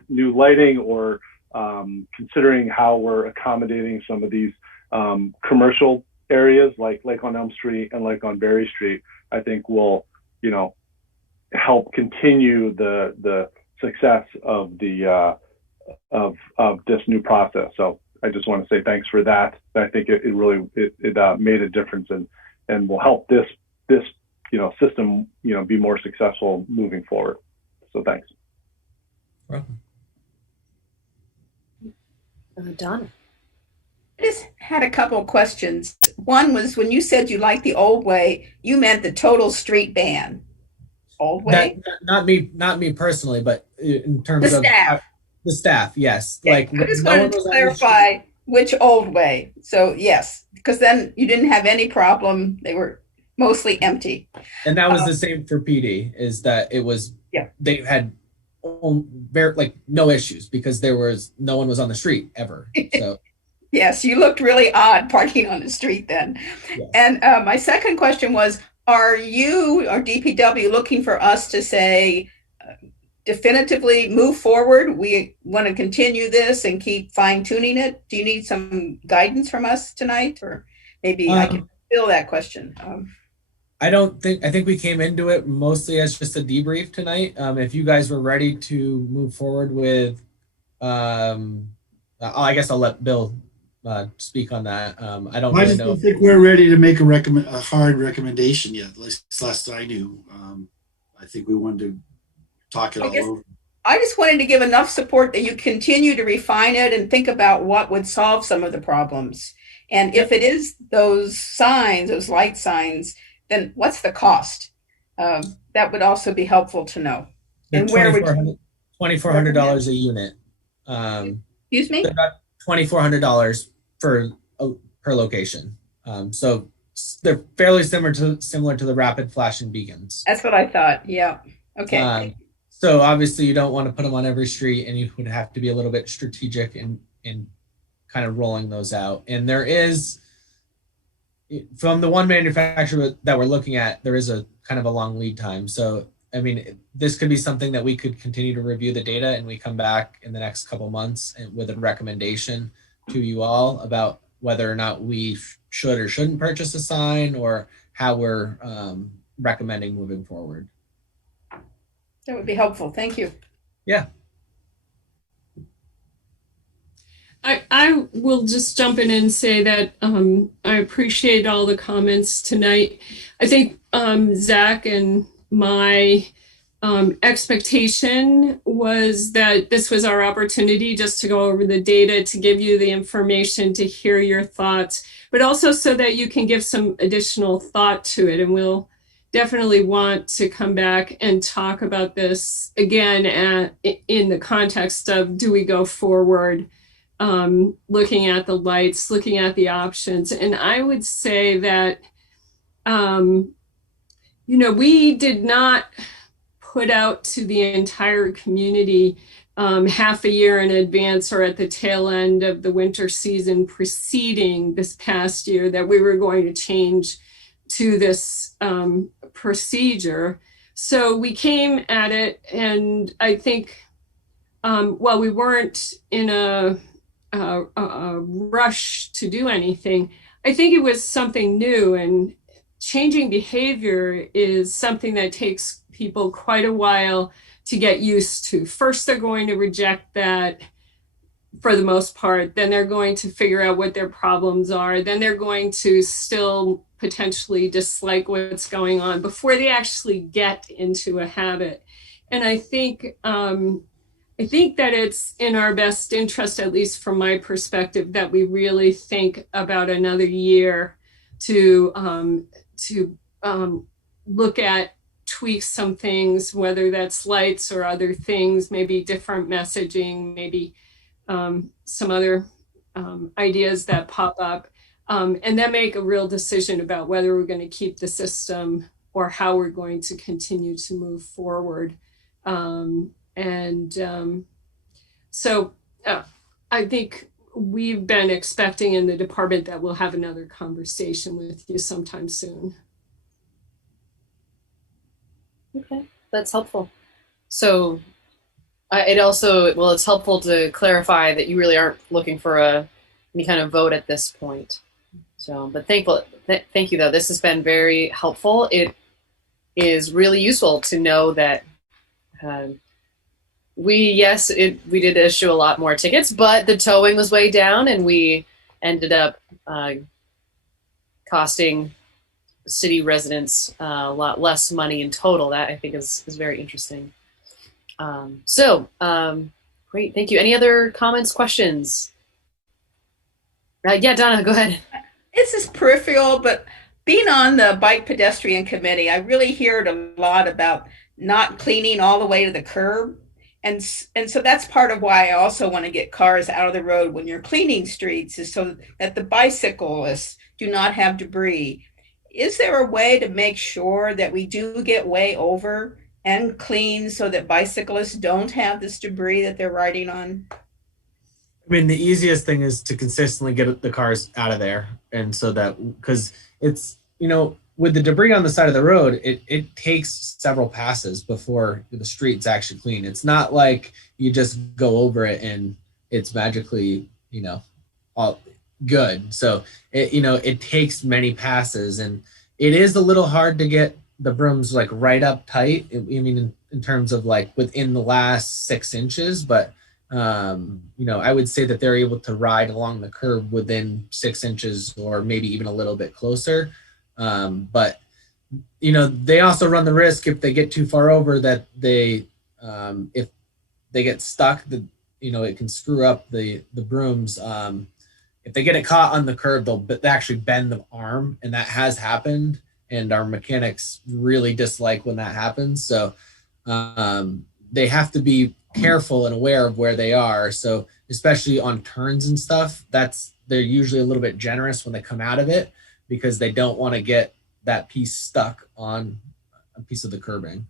new lighting or considering how we're accommodating some of these commercial areas like on Elm Street and like on Berry Street, I think will help continue the success of the of this new process. So I just want to say thanks for that. I think it really made a difference and will help this system be more successful moving forward. So thanks. Donna. I just had a couple of questions. One was when you said you liked the old way, you meant the total street ban. Old way? Not me personally, but in terms of staff. The staff, yes. Yeah, Like I just wanted to clarify which old way. So yes, because then you didn't have any problem. They were mostly empty. And that was the same for PD, is that it was, they had no issues because no one was on the street ever. So yes, you looked really odd parking on the street then. Yeah. And my second question was, are you or DPW looking for us to say definitively move forward? We want to continue this and keep fine tuning it. Do you need some guidance from us tonight, or maybe I can fill that question? I think we came into it mostly as just a debrief tonight. If you guys were ready to move forward with, I guess I'll let Bill speak on that. I don't really know. I don't think we're ready to make a hard recommendation yet. At least last I knew. I think we wanted to talk it all over. I just wanted to give enough support that you continue to refine it and think about what would solve some of the problems. And if it is those signs, those light signs, then what's the cost? That would also be helpful to know. And where would $2,400 a unit? Excuse me? About $2,400 per location. So they're fairly similar to the rapid flashing beacons. That's what I thought. Yeah. Okay. So obviously you don't want to put them on every street, and you would have to be a little bit strategic in kind of rolling those out. And there is, from the one manufacturer that we're looking at, there is a kind of a long lead time. So, I mean, this could be something that we could continue to review the data, and we come back in the next couple months with a recommendation to you all about whether or not we should or shouldn't purchase a sign, or how we're recommending moving forward. That would be helpful. Thank you. Yeah. I will just jump in and say that I appreciate all the comments tonight. I think Zach and my expectation was that this was our opportunity just to go over the data, to give you the information, to hear your thoughts, but also so that you can give some additional thought to it. And we'll definitely want to come back and talk about this again in the context of, do we go forward, looking at the lights, looking at the options. And I would say that, we did not put out to the entire community half a year in advance or at the tail end of the winter season preceding this past year that we were going to change to this procedure. So we came at it, and I think while we weren't in a rush to do anything, I think it was something new, and changing behavior is something that takes people quite a while to get used to. First, they're going to reject that for the most part. Then they're going to figure out what their problems are. Then they're going to still potentially dislike what's going on before they actually get into a habit. And I think that it's in our best interest, at least from my perspective, that we really think about another year to look at, tweak some things, whether that's lights or other things, maybe different messaging, maybe some other ideas that pop up, and then make a real decision about whether we're going to keep the system or how we're going to continue to move forward. And so I think we've been expecting in the department that we'll have another conversation with you sometime soon. Okay, that's helpful. So it's helpful to clarify that you really aren't looking for any kind of vote at this point. So, but thank you though. This has been very helpful. It is really useful to know that we did issue a lot more tickets, but the towing was way down, and we ended up costing city residents a lot less money in total. That I think is very interesting. Great, thank you. Any other comments, questions? Yeah, Donna, go ahead. This is peripheral, but being on the bike pedestrian committee, I really heard a lot about not cleaning all the way to the curb. And so that's part of why I also want to get cars out of the road when you're cleaning streets, is so that the bicyclists do not have debris. Is there a way to make sure that we do get way over and clean so that bicyclists don't have this debris that they're riding on? I mean, the easiest thing is to consistently get the cars out of there. And so that, because it's, with the debris on the side of the road, it takes several passes before the street's actually clean. It's not like you just go over it and it's magically, all good. So it takes many passes, and it is a little hard to get the brooms like right up tight. I mean, in terms of like within the last 6 inches, but I would say that they're able to ride along the curb within 6 inches or maybe even a little bit closer. But they also run the risk, if they get too far over, that if they get stuck, it can screw up the brooms. If they get it caught on the curb, they actually bend the arm, and that has happened. And our mechanics really dislike when that happens. So they have to be careful and aware of where they are. So especially on turns and stuff, they're usually a little bit generous when they come out of it, because they don't want to get that piece stuck on a piece of the curbing.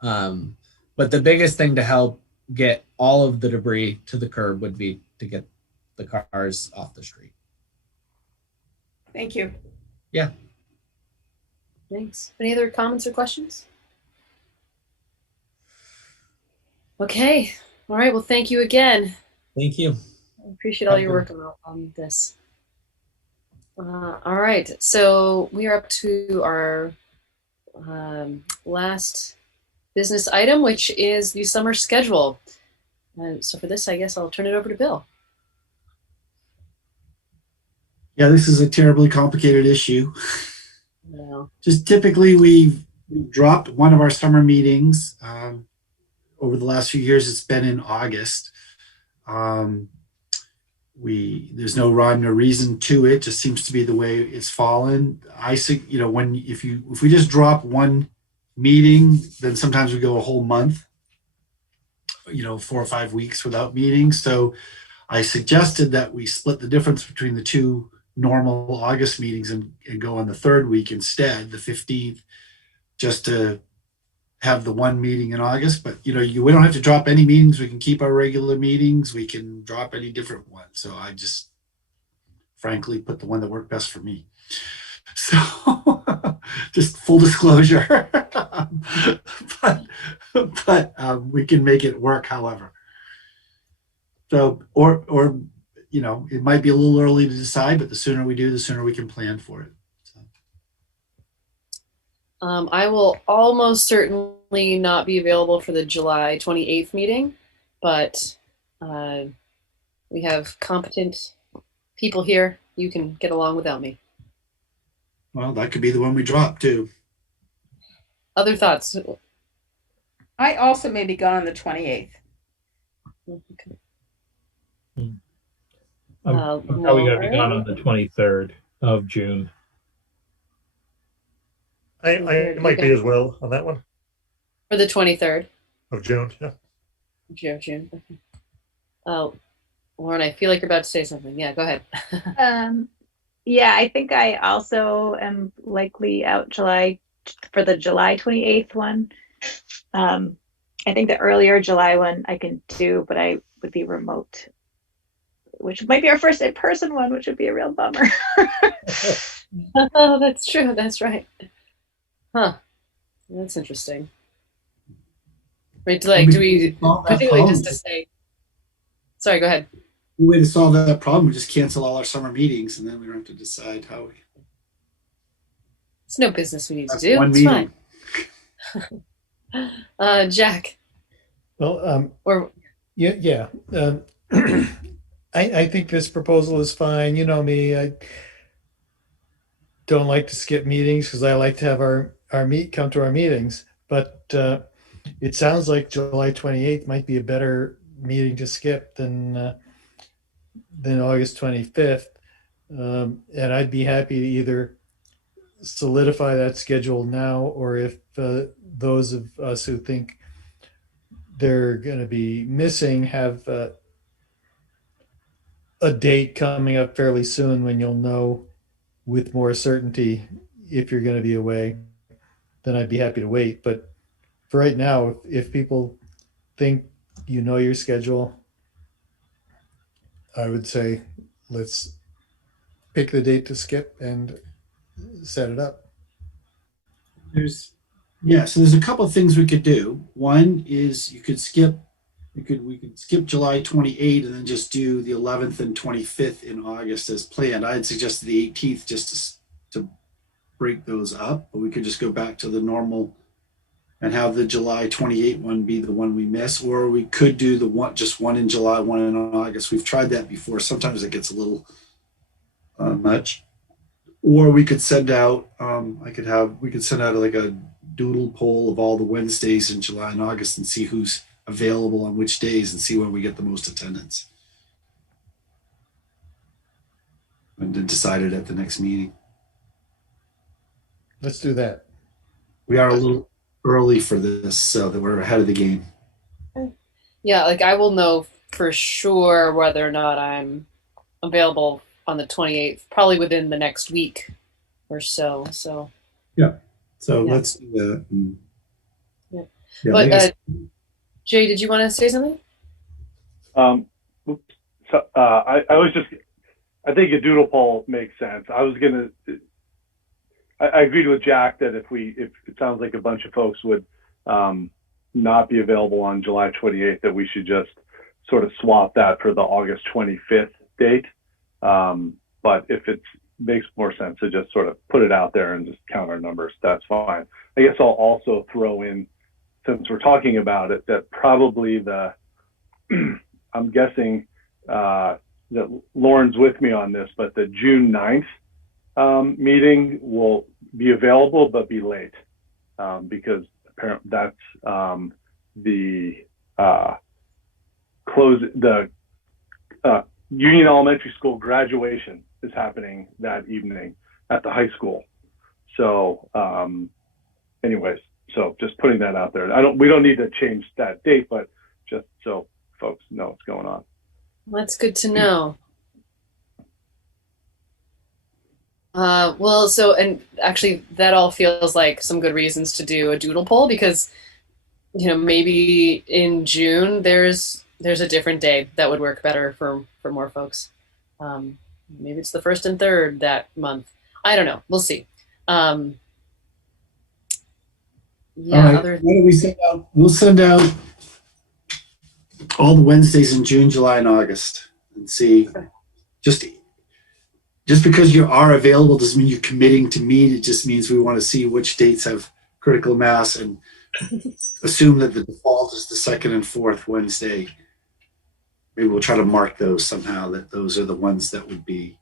But the biggest thing to help get all of the debris to the curb would be to get the cars off the street. Thank you. Yeah. Thanks. Any other comments or questions? Okay. All right. Well, thank you again. Thank you. I appreciate all your work on this. All right. So we are up to our last business item, which is the summer schedule. So for this, I guess I'll turn it over to Bill. Yeah, this is a terribly complicated issue. No. Just typically we've dropped one of our summer meetings. Over the last few years, it's been in August. There's no rhyme, no reason to it. Just seems to be the way it's fallen. If we just drop one meeting, then sometimes we go a whole month, 4 or 5 weeks without meetings. So I suggested that we split the difference between the two normal August meetings and go on the third week instead, the 15th, just to have the one meeting in August. But we don't have to drop any meetings. We can keep our regular meetings. We can drop any different one. So I just frankly put the one that worked best for me. So just full disclosure, but we can make it work however. So, or it might be a little early to decide, but the sooner we do, the sooner we can plan for it. So. I will almost certainly not be available for the July 28th meeting, but we have competent people here. You can get along without me. Well, that could be the one we drop too. Other thoughts? I also may be gone on the 28th. Okay. I'm probably going to be gone on the 23rd of June. I might be as well on that one. For the 23rd of June, yeah. June. Okay. Oh, Lauren, I feel like you're about to say something. Yeah, go ahead. Yeah, I think I also am likely out for the July 28th one. I think the earlier July one I can do, but I would be remote, which might be our first in-person one, which would be a real bummer. Oh, that's true. That's right. Huh. That's interesting. Right. Like, do we particularly just to say? Sorry. Go ahead. The way to solve that problem, we just cancel all our summer meetings, and then we don't have to decide how we. It's no business we need to That's do. one It's meeting. fine. Jack. Well, Or yeah. I think this proposal is fine. You know me, I don't like to skip meetings because I like to have our come to our meetings. But it sounds like July 28th might be a better meeting to skip than August 25th. And I'd be happy to either solidify that schedule now, or if those of us who think they're going to be missing have a date coming up fairly soon when you'll know with more certainty if you're going to be away, then I'd be happy to wait. But for right now, if people think you know your schedule, I would say let's pick the date to skip and set it up. So there's a couple of things we could do. One is we could skip July 28th and then just do the 11th and 25th in August as planned. I'd suggest the 18th just to break those up, but we could just go back to the normal and have the July 28th one be the one we miss, or we could do just one in July, one in August. We've tried that before. Sometimes it gets a little much. Or we could send out, we could send out like a doodle poll of all the Wednesdays in July and August and see who's available on which days and see when we get the most attendance. And then decide it at the next meeting. Let's do that. We are a little early for this, so that we're ahead of the game. yeah, like I will know for sure whether or not I'm available on the 28th, probably within the next week or so. So Let's do that. But Jay, did you want to say something? I think a doodle poll makes sense. I agreed with Jack that if it sounds like a bunch of folks would not be available on July 28th, that we should just sort of swap that for the August 25th date. But if it makes more sense to just sort of put it out there and just count our numbers, that's fine. I guess I'll also throw in, since we're talking about it, that probably I'm guessing that Lauren's with me on this, but the June 9th meeting will be available but be late because apparently that's the Union Elementary School graduation is happening that evening at the high school. So anyways, so just putting that out there. We don't need to change that date, but just so folks know what's going on. That's good to know. And actually that all feels like some good reasons to do a doodle poll, because maybe in June there's a different day that would work better for more folks. Maybe it's the 1st and 3rd that month. I don't know. We'll see. All right. Why don't we send out? We'll send out all the Wednesdays in June, July, and August, and see. Just because you are available doesn't mean you're committing to meet. It just means we want to see which dates have critical mass and assume that the default is the 2nd and 4th Wednesday. Maybe we'll try to mark those somehow, that those are the ones that would be,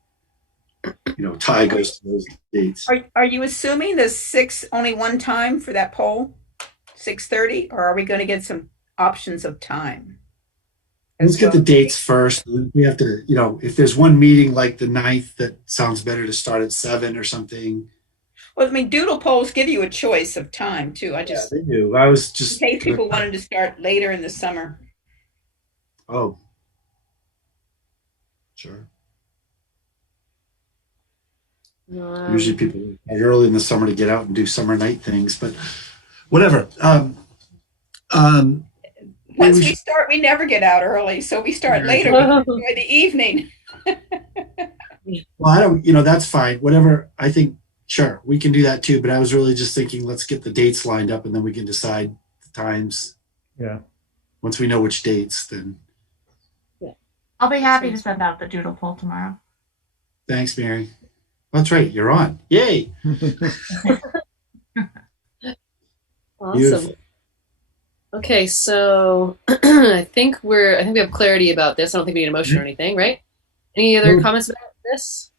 tie goes to those dates. Are you assuming the 6 only one time for that poll, 6:30, or are we going to get some options of time? Let's get the dates first. We have to, if there's one meeting like the 9th that sounds better to start at 7 or something. Well, I mean, doodle polls give you a choice of time too. They do. I was just in case people wanted to start later in the summer. Oh, sure. Usually people early in the summer to get out and do summer night things, but whatever. Once we start, we never get out early. So we start later. We can enjoy the evening. Well, I don't, that's fine. Whatever. I think, sure, we can do that too. But I was really just thinking, let's get the dates lined up and then we can decide the times. Yeah. Once we know which dates, then. I'll be happy to send out the doodle poll tomorrow. Thanks, Mary. That's right. You're on. Yay. Awesome. Beautiful. Okay, so I think we have clarity about this. I don't think we need a motion or anything, right? Any other comments about this?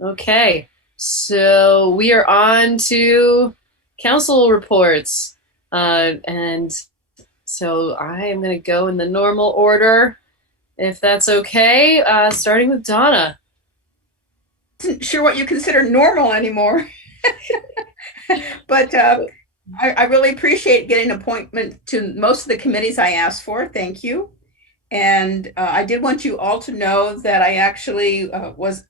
Okay, so we are on to council reports. And so I am going to go in the normal order, if that's okay, starting with Donna. Isn't sure what you consider normal anymore. But I really appreciate getting an appointment to most of the committees I asked for. Thank you. And I did want you all to know that I actually was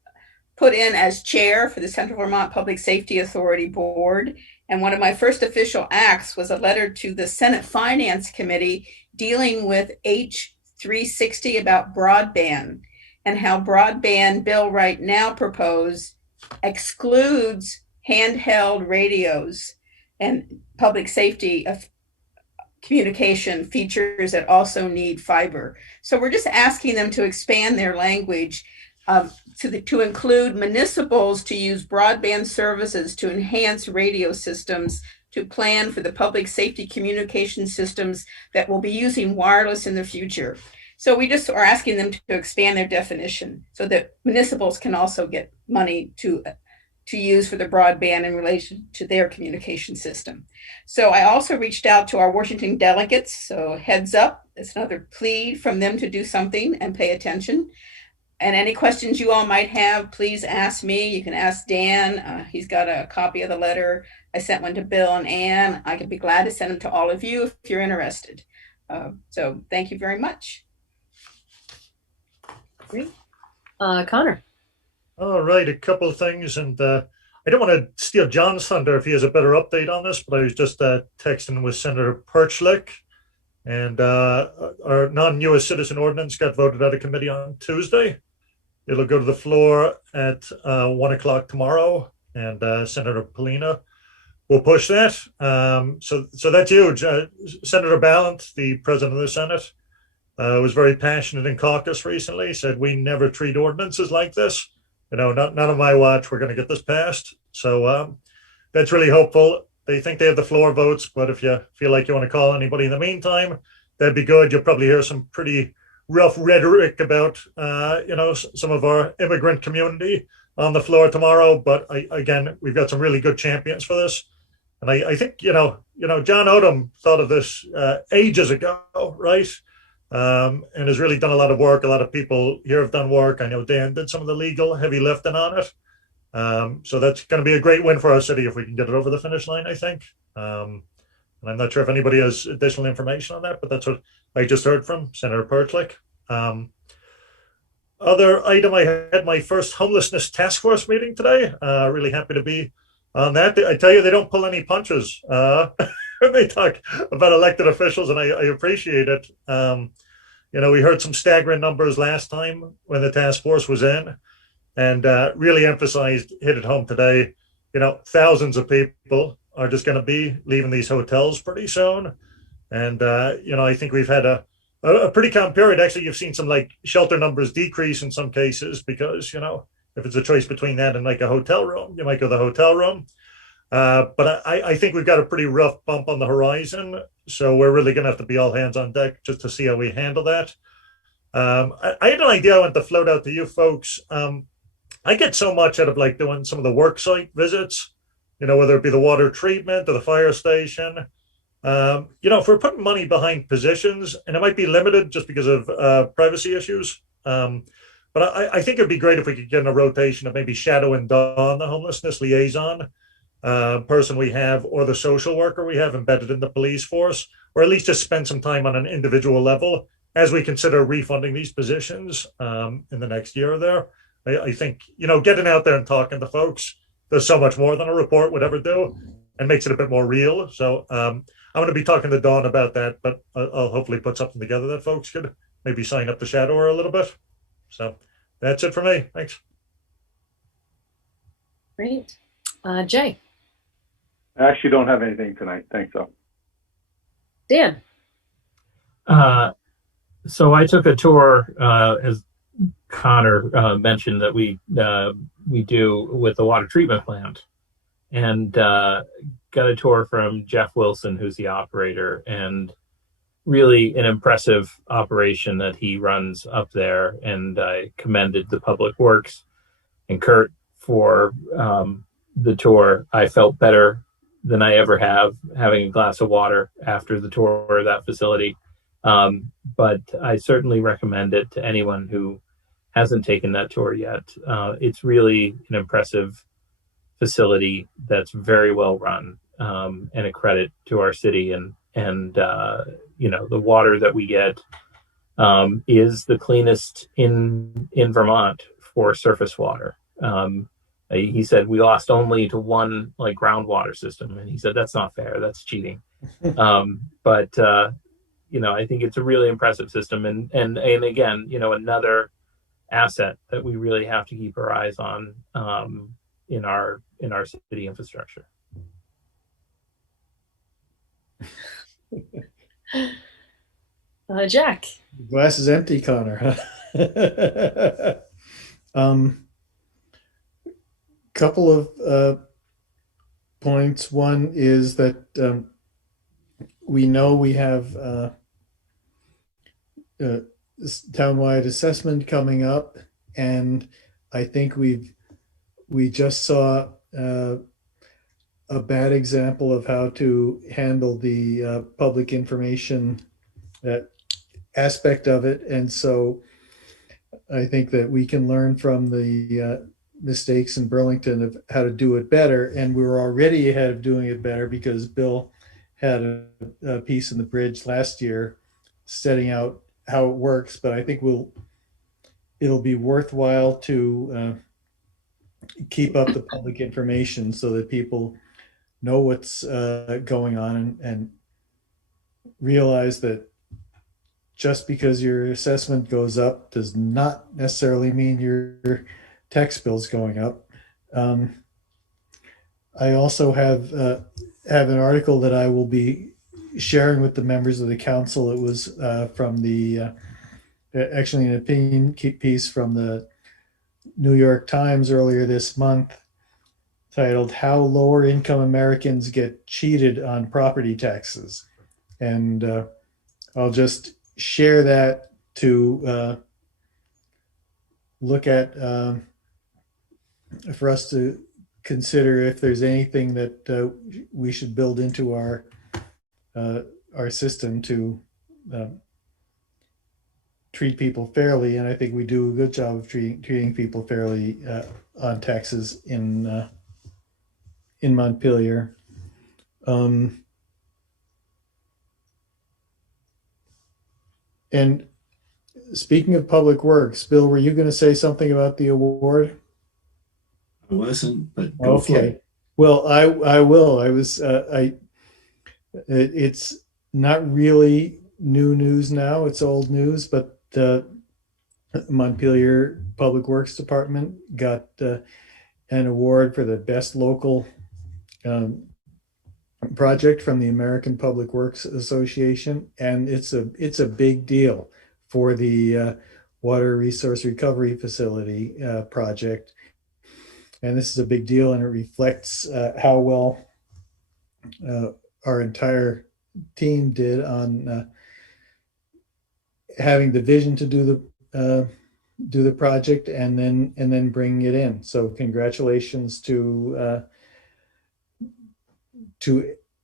put in as chair for the Central Vermont Public Safety Authority Board. And one of my first official acts was a letter to the Senate Finance Committee dealing with H360 about broadband, and how broadband bill right now proposed excludes handheld radios and public safety of communication features that also need fiber. So we're just asking them to expand their language to include municipals to use broadband services to enhance radio systems, to plan for the public safety communication systems that will be using wireless in the future. So we just are asking them to expand their definition so that municipals can also get money to use for the broadband in relation to their communication system. So I also reached out to our Washington delegates. So heads up, it's another plea from them to do something and pay attention. And any questions you all might have, please ask me. You can ask Dan. He's got a copy of the letter. I sent one to Bill and Ann. I could be glad to send them to all of you if you're interested. So thank you very much. Great. Connor. All right, a couple of things, and I don't want to steal John's thunder if he has a better update on this, but I was just texting with Senator Perchlik, and our non-U.S. citizen ordinance got voted out of committee on Tuesday. It'll go to the floor at 1 o'clock tomorrow, and Senator Polina will push that. So that's huge. Senator Ballant, the president of the Senate, was very passionate in caucus recently, said we never treat ordinances like this. Not on my watch, we're going to get this passed. So that's really hopeful. They think they have the floor votes, but if you feel like you want to call anybody in the meantime, that'd be good. You'll probably hear some pretty rough rhetoric about, some of our immigrant community on the floor tomorrow. But again, we've got some really good champions for this. And I think, John Odom thought of this ages ago, right? And has really done a lot of work. A lot of people here have done work. I know Dan did some of the legal heavy lifting on it. So that's going to be a great win for our city if we can get it over the finish line, I think. And I'm not sure if anybody has additional information on that, but that's what I just heard from Senator Perchlik. Other item, I had my first homelessness task force meeting today. Really happy to be on that. I tell you, they don't pull any punches when they talk about elected officials, and I appreciate it. We heard some staggering numbers last time when the task force was in, and really emphasized, hit it home today. Thousands of people are just going to be leaving these hotels pretty soon. And, I think we've had a pretty calm period. Actually, you've seen some shelter numbers decrease in some cases because, if it's a choice between that and a hotel room, you might go to the hotel room. But I think we've got a pretty rough bump on the horizon. So we're really going to have to be all hands on deck just to see how we handle that. I had an idea I want to float out to you folks. I get so much out of doing some of the work site visits, whether it be the water treatment or the fire station. If we're putting money behind positions, and it might be limited just because of privacy issues. But I think it'd be great if we could get in a rotation of maybe Shadow and Dawn, the homelessness liaison person we have, or the social worker we have embedded in the police force, or at least just spend some time on an individual level as we consider refunding these positions in the next year or there. I think, getting out there and talking to folks does so much more than a report would ever do and makes it a bit more real. So I'm going to be talking to Dawn about that, but I'll hopefully put something together that folks could maybe sign up the shadower a little bit. So that's it for me. Thanks. Great. Jay. I actually don't have anything tonight. Thanks, though. Dan. So I took a tour, as Connor mentioned, that we do with the water treatment plant, and got a tour from Jeff Wilson, who's the operator, and really an impressive operation that he runs up there. And I commended the Public Works and Kurt for the tour. I felt better than I ever have having a glass of water after the tour of that facility. But I certainly recommend it to anyone who hasn't taken that tour yet. It's really an impressive facility that's very well run, and a credit to our city. And the water that we get is the cleanest in Vermont for surface water. He said we lost only to one groundwater system, and he said that's not fair, that's cheating. But I think it's a really impressive system, and again, another asset that we really have to keep our eyes on in our city infrastructure. Jack. The glass is empty, Connor. Couple of points. One is that we know we have this townwide assessment coming up, and I think we just saw a bad example of how to handle the public information aspect of it. And so I think that we can learn from the mistakes in Burlington of how to do it better. And we were already ahead of doing it better because Bill had a piece in the Bridge last year setting out how it works. But I think it'll be worthwhile to keep up the public information so that people know what's going on and realize that just because your assessment goes up does not necessarily mean your tax bill's going up. I also have an article that I will be sharing with the members of the council. It was from actually an opinion piece from the New York Times earlier this month, titled "How Lower Income Americans Get Cheated on Property Taxes." And I'll just share that to look at for us to consider if there's anything that we should build into our system to treat people fairly. And I think we do a good job of treating people fairly on taxes in Montpelier. And speaking of Public Works, Bill, were you going to say something about the award? I wasn't, but go for Okay. it. Well, I will. It's not really new news now. It's old news, but Montpelier Public Works Department got an award for the best local project from the American Public Works Association, and it's a big deal for the water resource recovery facility project. And this is a big deal, and it reflects how well our entire team did on having the vision to do the project and then bringing it in. So congratulations to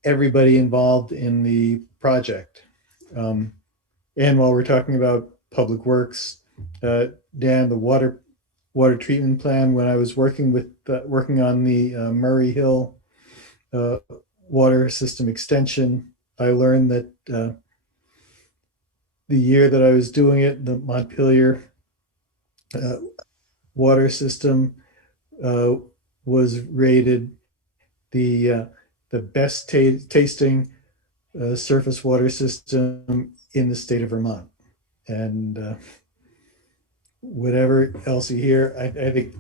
everybody involved in the project. And while we're talking about Public Works, Dan, the water treatment plan, when I was working on the Murray Hill water system extension, I learned that the year that I was doing it, the Montpelier water system was rated the best tasting surface water system in the state of Vermont. And whatever else you hear, I think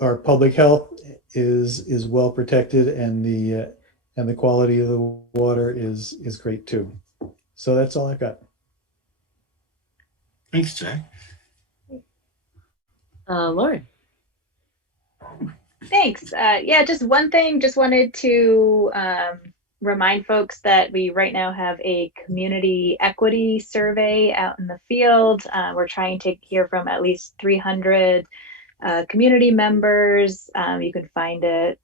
our public health is well protected, and the quality of the water is great too. So that's all I've got. Thanks, Jack. Lauren. Thanks. Yeah, just one thing, just wanted to remind folks that we right now have a community equity survey out in the field. We're trying to hear from at least 300 community members. You can find it.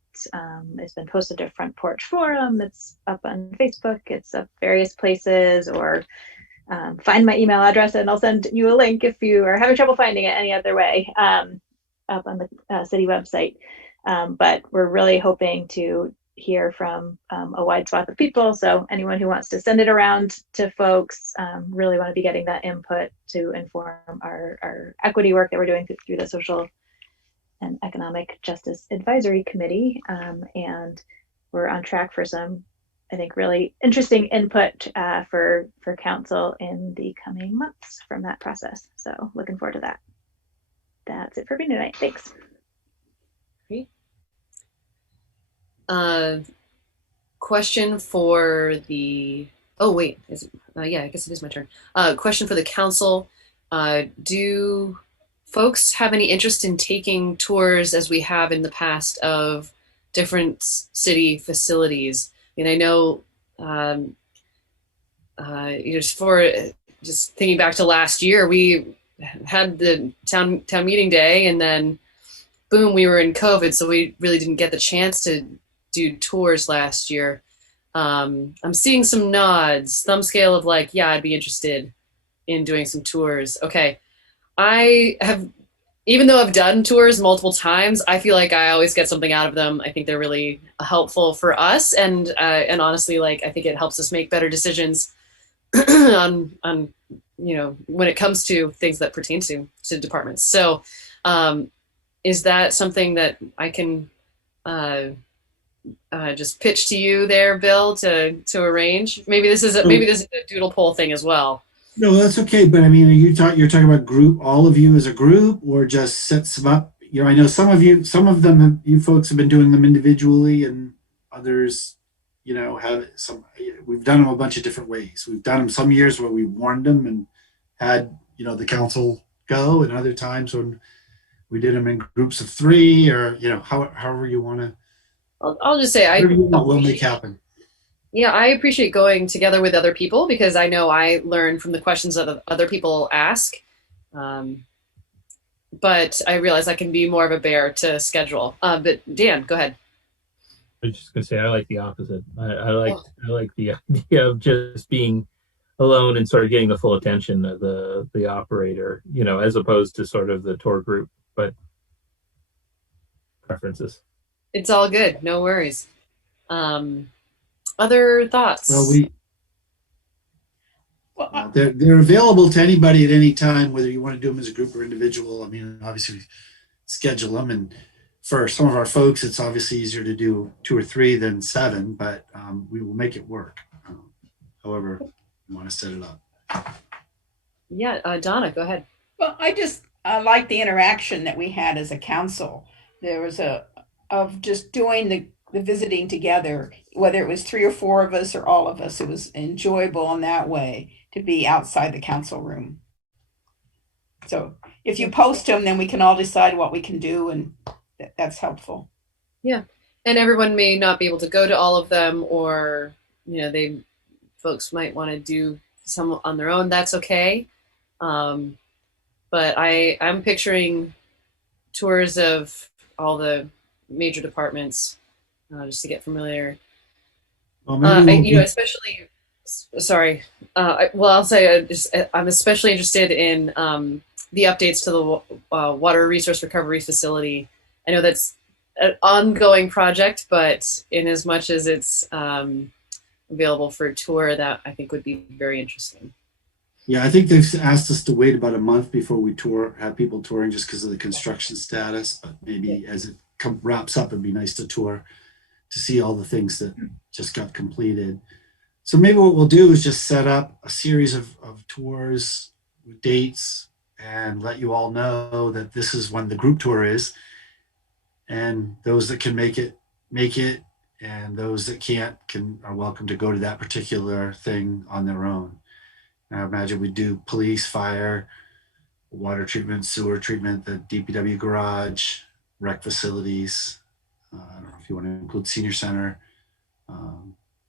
It's been posted to Front Porch Forum. It's up on Facebook. It's up various places, or find my email address and I'll send you a link if you are having trouble finding it any other way, up on the city website. But we're really hoping to hear from a wide swath of people. So anyone who wants to send it around to folks, really want to be getting that input to inform our equity work that we're doing through the Social and Economic Justice Advisory Committee. And we're on track for some, I think, really interesting input for council in the coming months from that process. So looking forward to that. That's it for me tonight. Thanks. Great. Question for the, oh wait, is it, yeah, I guess it is my turn. Question for the council. Do folks have any interest in taking tours, as we have in the past, of different city facilities? I mean, I know, just thinking back to last year, we had the town meeting day, and then boom, we were in COVID, so we really didn't get the chance to do tours last year. I'm seeing some nods, thumb scale of like, yeah, I'd be interested in doing some tours. Okay. I have, even though I've done tours multiple times, I feel like I always get something out of them. I think they're really helpful for us. And honestly, like, I think it helps us make better decisions on, when it comes to things that pertain to departments. So, is that something that I can just pitch to you there, Bill, to arrange? Maybe this is a doodle poll thing as well. No, that's okay. But I mean, you're talking about group, all of you as a group, or just set some up? I know some of them, you folks have been doing them individually, and others, have some. We've done them a bunch of different ways. We've done them some years where we warned them and had the council go, and other times when we did them in groups of 3, or however you want to. I'll just say we'll make happen. Yeah, I appreciate going together with other people, because I know I learn from the questions that other people ask. But I realize I can be more of a bear to schedule. But Dan, go ahead. I was just gonna say I like the opposite. I like the idea of just being alone and sort of getting the full attention of the operator, as opposed to sort of the tour group. But preferences. It's all good. No worries. Other thoughts? Well, they're available to anybody at any time, whether you want to do them as a group or individual. I mean, obviously, we schedule them, and for some of our folks, it's obviously easier to do 2 or 3 than 7, but we will make it work. However you want to set it up. Yeah, Donna, go ahead. Well, I like the interaction that we had as a council. There was of just doing the visiting together, whether it was 3 or 4 of us or all of us. It was enjoyable in that way to be outside the council room. So if you post them, then we can all decide what we can do, and that's helpful. Yeah, and everyone may not be able to go to all of them, or folks might want to do some on their own. That's okay. But I'm picturing tours of all the major departments, just to get familiar. Well, especially, sorry. I'll say I'm especially interested in the updates to the water resource recovery facility. I know that's an ongoing project, but in as much as it's available for a tour, that I think would be very interesting. Yeah, I think they've asked us to wait about a month before we have people touring, just because of the construction status. But maybe as it wraps up, it'd be nice to tour, to see all the things that just got completed. So maybe what we'll do is just set up a series of tours with dates and let you all know that this is when the group tour is. And those that can make it, and those that can't are welcome to go to that particular thing on their own. And I imagine we do police, fire, water treatment, sewer treatment, the DPW garage, rec facilities. I don't know if you want to include senior center,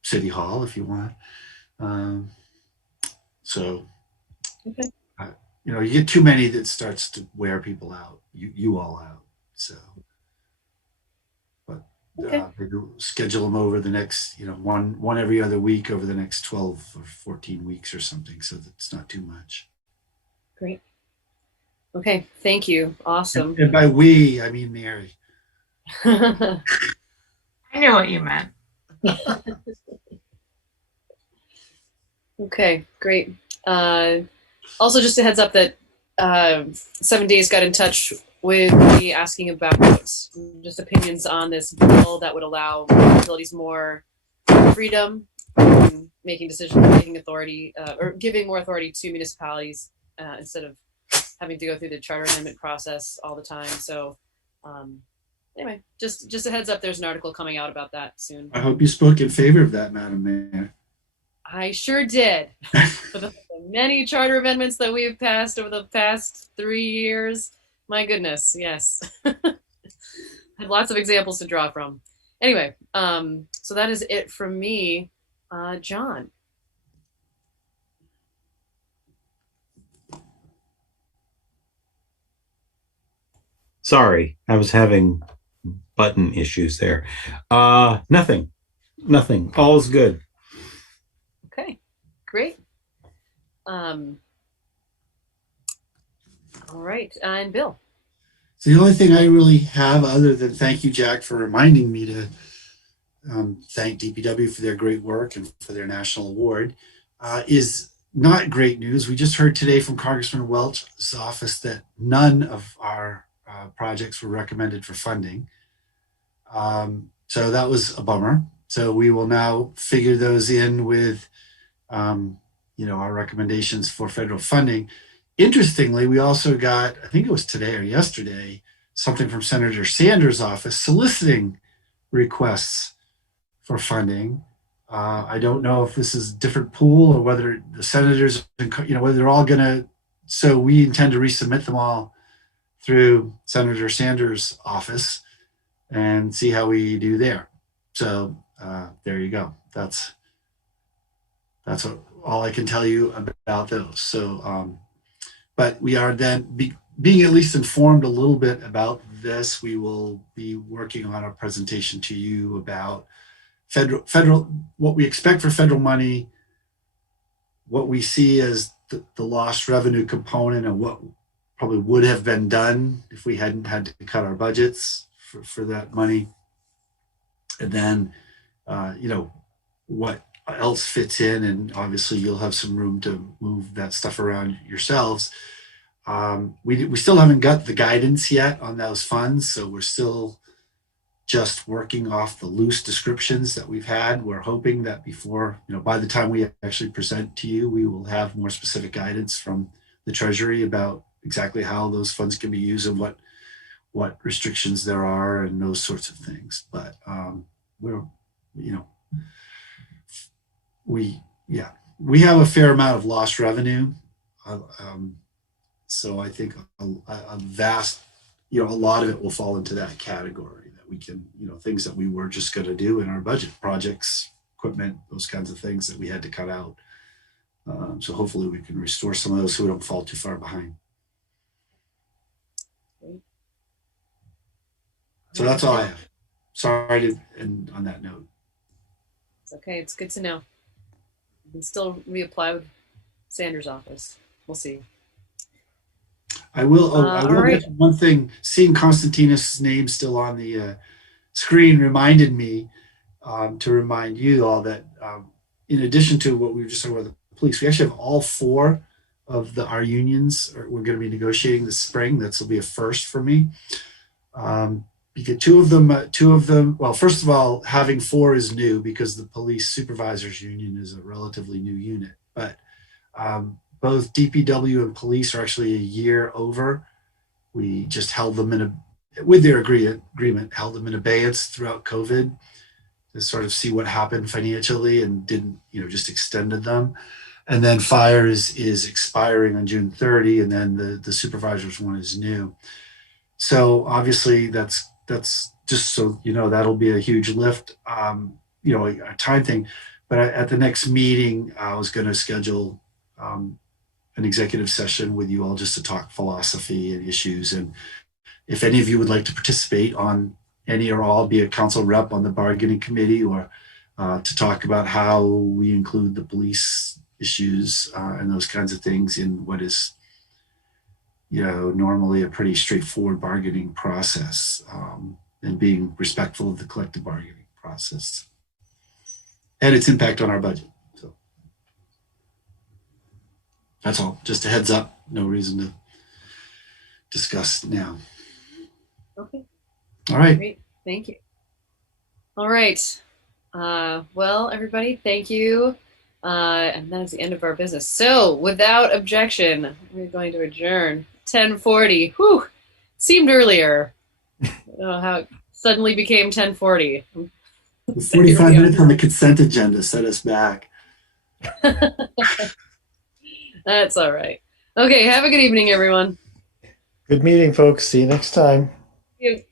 city hall if you want. So, okay. You get too many that starts to wear people out, you all out. So, but okay. maybe schedule them over the next, one every other week over the next 12 or 14 weeks or something, so that it's not too much. Great. Okay, thank you. Awesome. And by we, I mean Mary. I knew what you meant. Okay, great. Also, just a heads up that 7 Days got in touch with me asking about just opinions on this bill that would allow utilities more freedom in making decisions, making authority, or giving more authority to municipalities instead of having to go through the charter amendment process all the time. So anyway, just a heads up, there's an article coming out about that soon. I hope you spoke in favor of that, Madam Mayor. I sure did. For the many charter amendments that we've passed over the past 3 years, my goodness, yes. I had lots of examples to draw from. Anyway, so that is it from me. John. Sorry, I was having button issues there. Nothing. All's good. Okay, great. All right, and Bill. So the only thing I really have, other than thank you, Jack, for reminding me to thank DPW for their great work and for their national award, is not great news. We just heard today from Congressman Welch's office that none of our projects were recommended for funding. So that was a bummer. So we will now figure those in with our recommendations for federal funding. Interestingly, we also got, I think it was today or yesterday, something from Senator Sanders' office soliciting requests for funding. I don't know if this is a different pool or whether the senators, whether they're all going to, so we intend to resubmit them all through Senator Sanders' office and see how we do there. So there you go. That's all I can tell you about those. So, but we are then being at least informed a little bit about this. We will be working on a presentation to you about federal what we expect for federal money, what we see as the lost revenue component, and what probably would have been done if we hadn't had to cut our budgets for that money, and then what else fits in, and obviously you'll have some room to move that stuff around yourselves. We still haven't got the guidance yet on those funds, so we're still just working off the loose descriptions that we've had. We're hoping that before, by the time we actually present to you, we will have more specific guidance from the Treasury about exactly how those funds can be used and what restrictions there are and those sorts of things. But we have a fair amount of lost revenue. So I think a vast, a lot of it will fall into that category that we can, things that we were just going to do in our budget, projects, equipment, those kinds of things that we had to cut out. So hopefully we can restore some of those so we don't fall too far behind. So that's all I have. Sorry to end on that note. It's okay. It's good to know. You can still reapply with Sanders' office. We'll see. I will mention one thing. Seeing Constantinos' name still on the screen reminded me to remind you all that in addition to what we were just talking about the police, we actually have all four of our unions we're going to be negotiating this spring. This will be a first for me. because two of them, well, first of all, having 4 is new because the police supervisors union is a relatively new unit, but both DPW and police are actually a year over. We just held them with their agreement, held them in abeyance throughout COVID to sort of see what happened financially, and didn't, just extended them. And then fire is expiring on June 30, and then the supervisors one is new. So obviously that's just so that'll be a huge lift, a time thing. But at the next meeting, I was going to schedule an executive session with you all just to talk philosophy and issues. And if any of you would like to participate on any or all, be a council rep on the bargaining committee, or to talk about how we include the police issues and those kinds of things in what is normally a pretty straightforward bargaining process, and being respectful of the collective bargaining process and its impact on our budget. So that's all. Just a heads up. No reason to discuss now. Okay. All right. Great. Thank you. All right. Well, everybody, thank you. And that is the end of our business. So without objection, we're going to adjourn. 10:40. Whew. Seemed earlier. I don't know how it suddenly became 10:40. The 45 minutes on the consent agenda set us back. That's all right. Okay. Have a good evening, everyone. Good meeting, folks. See you next time. Thank you.